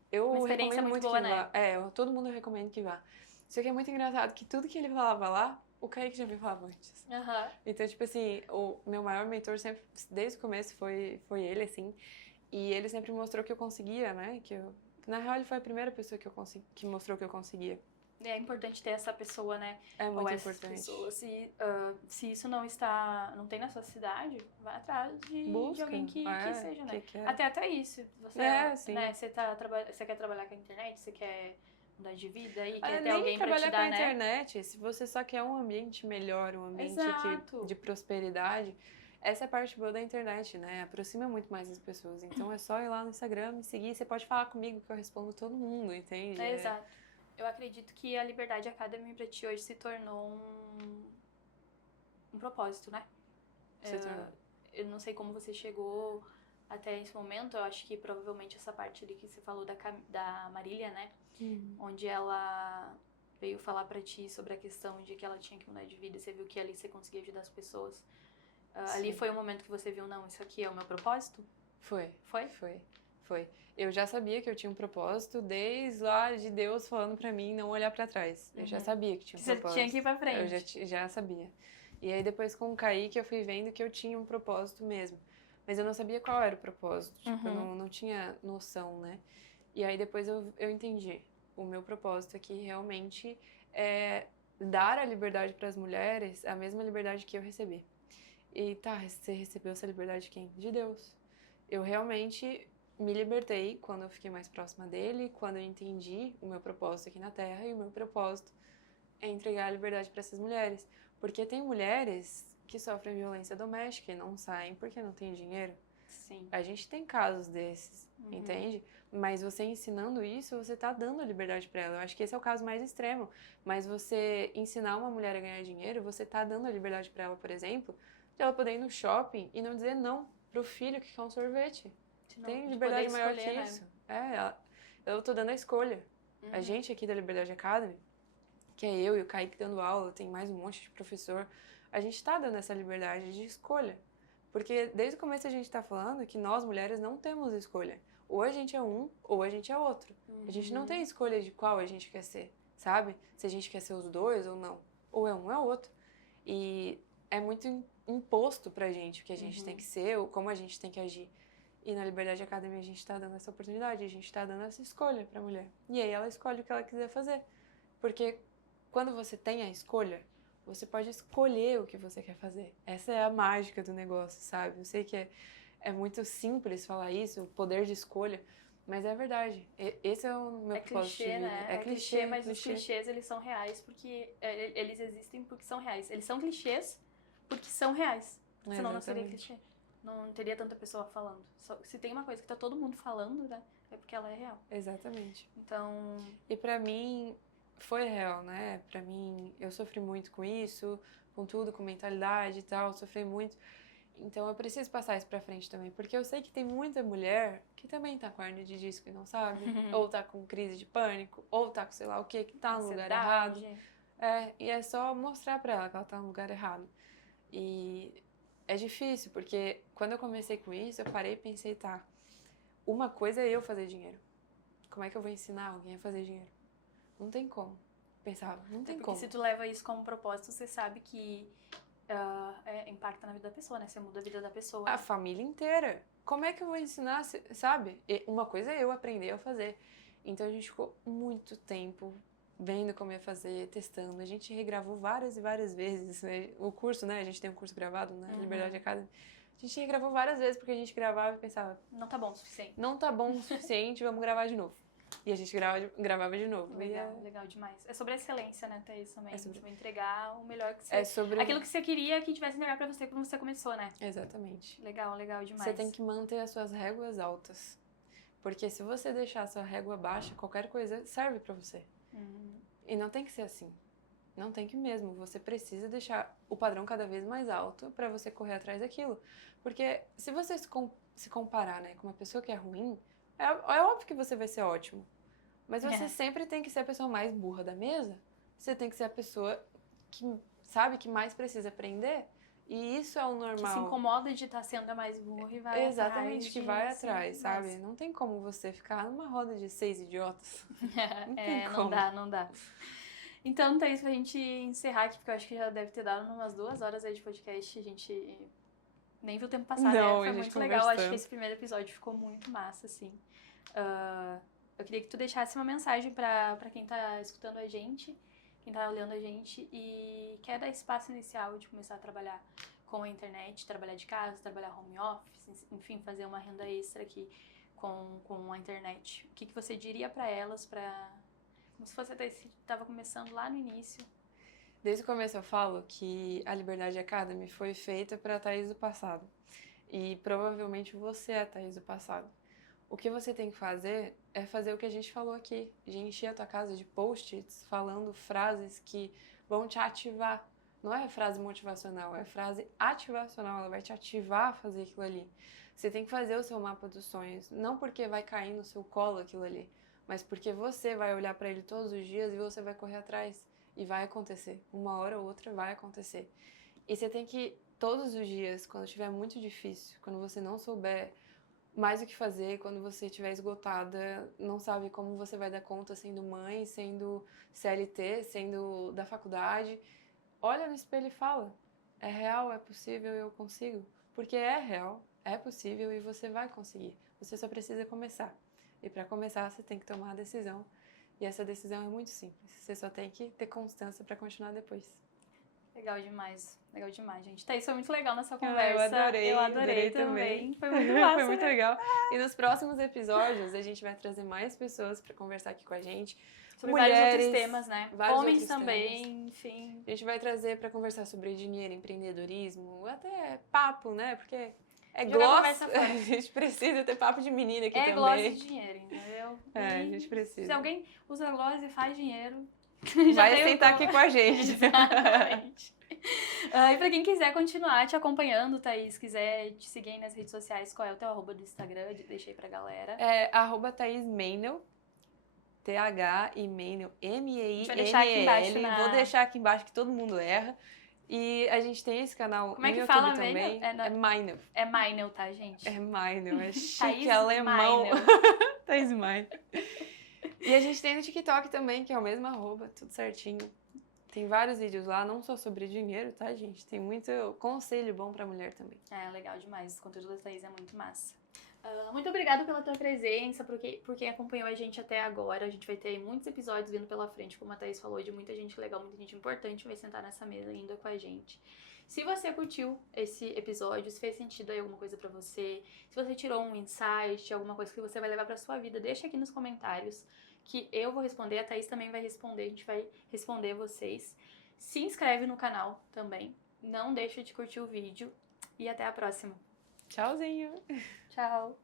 Eu recomendo muito que vá. Todo mundo eu recomendo que vá. Só que é muito engraçado que tudo que ele falava lá, o Kaique já me falava antes. Então, tipo assim, o meu maior mentor sempre, desde o começo, foi ele, assim. E ele sempre mostrou que eu conseguia, né? Na real, ele foi a primeira pessoa que mostrou que eu conseguia. É importante ter essa pessoa, né? É muito essas importante. Pessoas. Se isso não tem na sua cidade, vai atrás de alguém que seja, né? Até isso. Você, né, você quer trabalhar com a internet, você quer mudar de vida e quer ter alguém pra te dar, né? Nem trabalhar com a internet, se você só quer um ambiente melhor, um ambiente de prosperidade, essa é a parte boa da internet, né? Aproxima muito mais as pessoas. Então é só ir lá no Instagram, me seguir, você pode falar comigo que eu respondo todo mundo, entende? Exato. Eu acredito que a Liberdade Academy pra ti hoje se tornou um propósito, né? Eu não sei como você chegou até esse momento, eu acho que provavelmente essa parte ali que você falou da Marília, né? Onde ela veio falar pra ti sobre a questão de que ela tinha que mudar de vida e você viu que ali você conseguia ajudar as pessoas. Ali foi o momento que você viu, não, isso aqui é o meu propósito? Foi. Foi? Foi. Eu já sabia que eu tinha um propósito desde lá de Deus falando pra mim não olhar pra trás. Eu já sabia que tinha um propósito. Você tinha que ir pra frente. Eu já sabia. E aí depois com o Kaique eu fui vendo que eu tinha um propósito mesmo. Mas eu não sabia qual era o propósito. Tipo, eu não tinha noção, né? E aí depois eu entendi. O meu propósito aqui realmente é dar a liberdade pras mulheres, a mesma liberdade que eu recebi. E tá, você recebeu essa liberdade de quem? De Deus. Eu realmente me libertei quando eu fiquei mais próxima dele, quando eu entendi o meu propósito aqui na Terra, e o meu propósito é entregar a liberdade para essas mulheres. Porque tem mulheres que sofrem violência doméstica e não saem porque não tem dinheiro. Sim. A gente tem casos desses, entende? Mas você ensinando isso, você tá dando a liberdade para ela. Eu acho que esse é o caso mais extremo. Mas você ensinar uma mulher a ganhar dinheiro, você tá dando a liberdade para ela, por exemplo, de ela poder ir no shopping e não dizer não pro filho que quer um sorvete. Tem liberdade maior que isso. Eu tô dando a escolha. A gente aqui da Liberdade Academy, que é eu e o Kaique dando aula, tem mais um monte de professor, a gente tá dando essa liberdade de escolha. Porque desde o começo a gente tá falando que nós mulheres não temos escolha. Ou a gente é um, ou a gente é outro. A gente não tem escolha de qual a gente quer ser, sabe? Se a gente quer ser os dois ou não. Ou é um ou é outro. E é muito imposto pra gente o que a gente tem que ser, ou como a gente tem que agir. E na Liberdade Academy a gente tá dando essa oportunidade, a gente tá dando essa escolha pra mulher. E aí ela escolhe o que ela quiser fazer. Porque quando você tem a escolha, você pode escolher o que você quer fazer. Essa é a mágica do negócio, sabe? Eu sei que é muito simples falar isso, o poder de escolha, mas é verdade. Esse é o meu propósito clichê, de vida. né? É clichê, Mas os clichê. clichês, eles são reais porque eles existem porque são reais. Eles são clichês porque são reais. Senão não seria Exatamente. clichê. Não teria tanta pessoa falando. Se tem uma coisa que tá todo mundo falando, né? É porque ela é real. Exatamente. Então, E pra mim foi real, né? Pra mim, eu sofri muito com isso, com tudo, com mentalidade e tal, sofri muito. Então eu preciso passar isso pra frente também, porque eu sei que tem muita mulher que também tá com hernia de disco e não sabe, ou tá com crise de pânico, ou tá com sei lá o que tá no lugar errado. E é só mostrar pra ela que ela tá no lugar errado. E é difícil, porque quando eu comecei com isso, eu parei e pensei, tá, uma coisa é eu fazer dinheiro. Como é que eu vou ensinar alguém a fazer dinheiro? Não tem como. Pensava, não tem porque como. se tu leva isso como propósito, você sabe que impacta na vida da pessoa, né? Você muda a vida da pessoa. A família inteira. Como é que eu vou ensinar, sabe? Uma coisa é eu aprender a fazer. Então a gente ficou muito tempo vendo como ia fazer, testando. A gente regravou várias e várias vezes, né? O curso, né? A gente tem um curso gravado na Liberdade Academy. A gente regravou várias vezes porque a gente gravava e pensava, não tá bom o suficiente. não tá bom o suficiente, vamos gravar de novo. E a gente gravava de novo. Legal demais. É sobre a excelência, né, Thaís, também. É sobre... Tipo, entregar o melhor que você... É sobre... Aquilo que você queria que tivesse entregar pra você quando você começou, né? Exatamente. Legal demais. Você tem que manter as suas réguas altas. Porque se você deixar a sua régua baixa, qualquer coisa serve pra você. E não tem que ser assim. Não tem que mesmo. Você precisa deixar o padrão cada vez mais alto pra você correr atrás daquilo. Porque se você se comparar, né, com uma pessoa que é ruim, é óbvio que você vai ser ótimo. Mas você sempre tem que ser a pessoa mais burra da mesa. Você tem que ser a pessoa que sabe que mais precisa aprender. E isso é o normal. Que se incomoda de estar sendo a mais burra e vai Exatamente, atrás. que vai atrás, sabe? Não tem como você ficar numa roda de 6 idiotas. Não tem como. Não dá. Então, Thaís, pra gente encerrar aqui, porque eu acho que já deve ter dado umas 2 horas aí de podcast, a gente nem viu o tempo passar, Não, né? Foi muito legal, conversando. acho que esse primeiro episódio ficou muito massa, assim. Eu queria que tu deixasse uma mensagem pra quem tá escutando a gente, quem tá olhando a gente e quer dar espaço inicial de começar a trabalhar com a internet, trabalhar de casa, trabalhar home office, enfim, fazer uma renda extra aqui com a internet. O que você diria pra elas, como se você estava começando lá no início? Desde o começo eu falo que a Liberdade Academy foi feita para a Thaís do passado. E provavelmente você é a Thaís do passado. O que você tem que fazer é fazer o que a gente falou aqui, de encher a tua casa de post-its falando frases que vão te ativar. Não é frase motivacional, é frase ativacional, ela vai te ativar a fazer aquilo ali. Você tem que fazer o seu mapa dos sonhos, não porque vai cair no seu colo aquilo ali, mas porque você vai olhar para ele todos os dias e você vai correr atrás. E vai acontecer. Uma hora ou outra vai acontecer. E você tem que, todos os dias, quando estiver muito difícil, quando você não souber mais o que fazer, quando você estiver esgotada, não sabe como você vai dar conta sendo mãe, sendo CLT, sendo da faculdade, olha no espelho e fala: é real, é possível, eu consigo. Porque é real, é possível e você vai conseguir. Você só precisa começar. E para começar, você tem que tomar a decisão. E essa decisão é muito simples. Você só tem que ter constância para continuar depois. Legal demais, gente. Thaís, foi muito legal nessa conversa. Eu adorei também. Foi muito massa. Foi muito legal. E nos próximos episódios a gente vai trazer mais pessoas pra conversar aqui com a gente. Sobre Mulheres, vários outros temas, né? Homens outros também, temas. enfim. A gente vai trazer pra conversar sobre dinheiro, empreendedorismo, até papo, né? Porque gloss, a gente precisa ter papo de menina aqui também. Gloss e dinheiro, entendeu? A gente precisa. Se alguém usa gloss e faz dinheiro, vai sentar aqui com a gente. Exatamente. E pra quem quiser continuar te acompanhando, Thaís, quiser te seguir aí nas redes sociais, qual é o teu arroba do Instagram? Deixei pra galera. É @Thaís Meinel, TH e Meinel, M-E-I-N-E-L. Vou deixar aqui embaixo Vou deixar aqui embaixo que todo mundo erra. E a gente tem esse canal Como é que no fala YouTube também. É Meinel. É Meinel, tá, gente? É Meinel, é chique, Thaís alemão. Meinel. Thaís Meinel. E a gente tem no TikTok também, que é o mesmo arroba, tudo certinho. Tem vários vídeos lá, não só sobre dinheiro, tá, gente? Tem muito conselho bom pra mulher também. Legal demais. O conteúdo da Thaís é muito massa. Muito obrigada pela tua presença, por quem acompanhou a gente até agora. A gente vai ter muitos episódios vindo pela frente, como a Thaís falou, de muita gente legal, muita gente importante vai sentar nessa mesa ainda com a gente. Se você curtiu esse episódio, se fez sentido aí alguma coisa pra você, se você tirou um insight, alguma coisa que você vai levar pra sua vida, deixa aqui nos comentários que eu vou responder, a Thaís também vai responder, a gente vai responder vocês. Se inscreve no canal também, não deixa de curtir o vídeo e até a próxima. Tchauzinho! Tchau!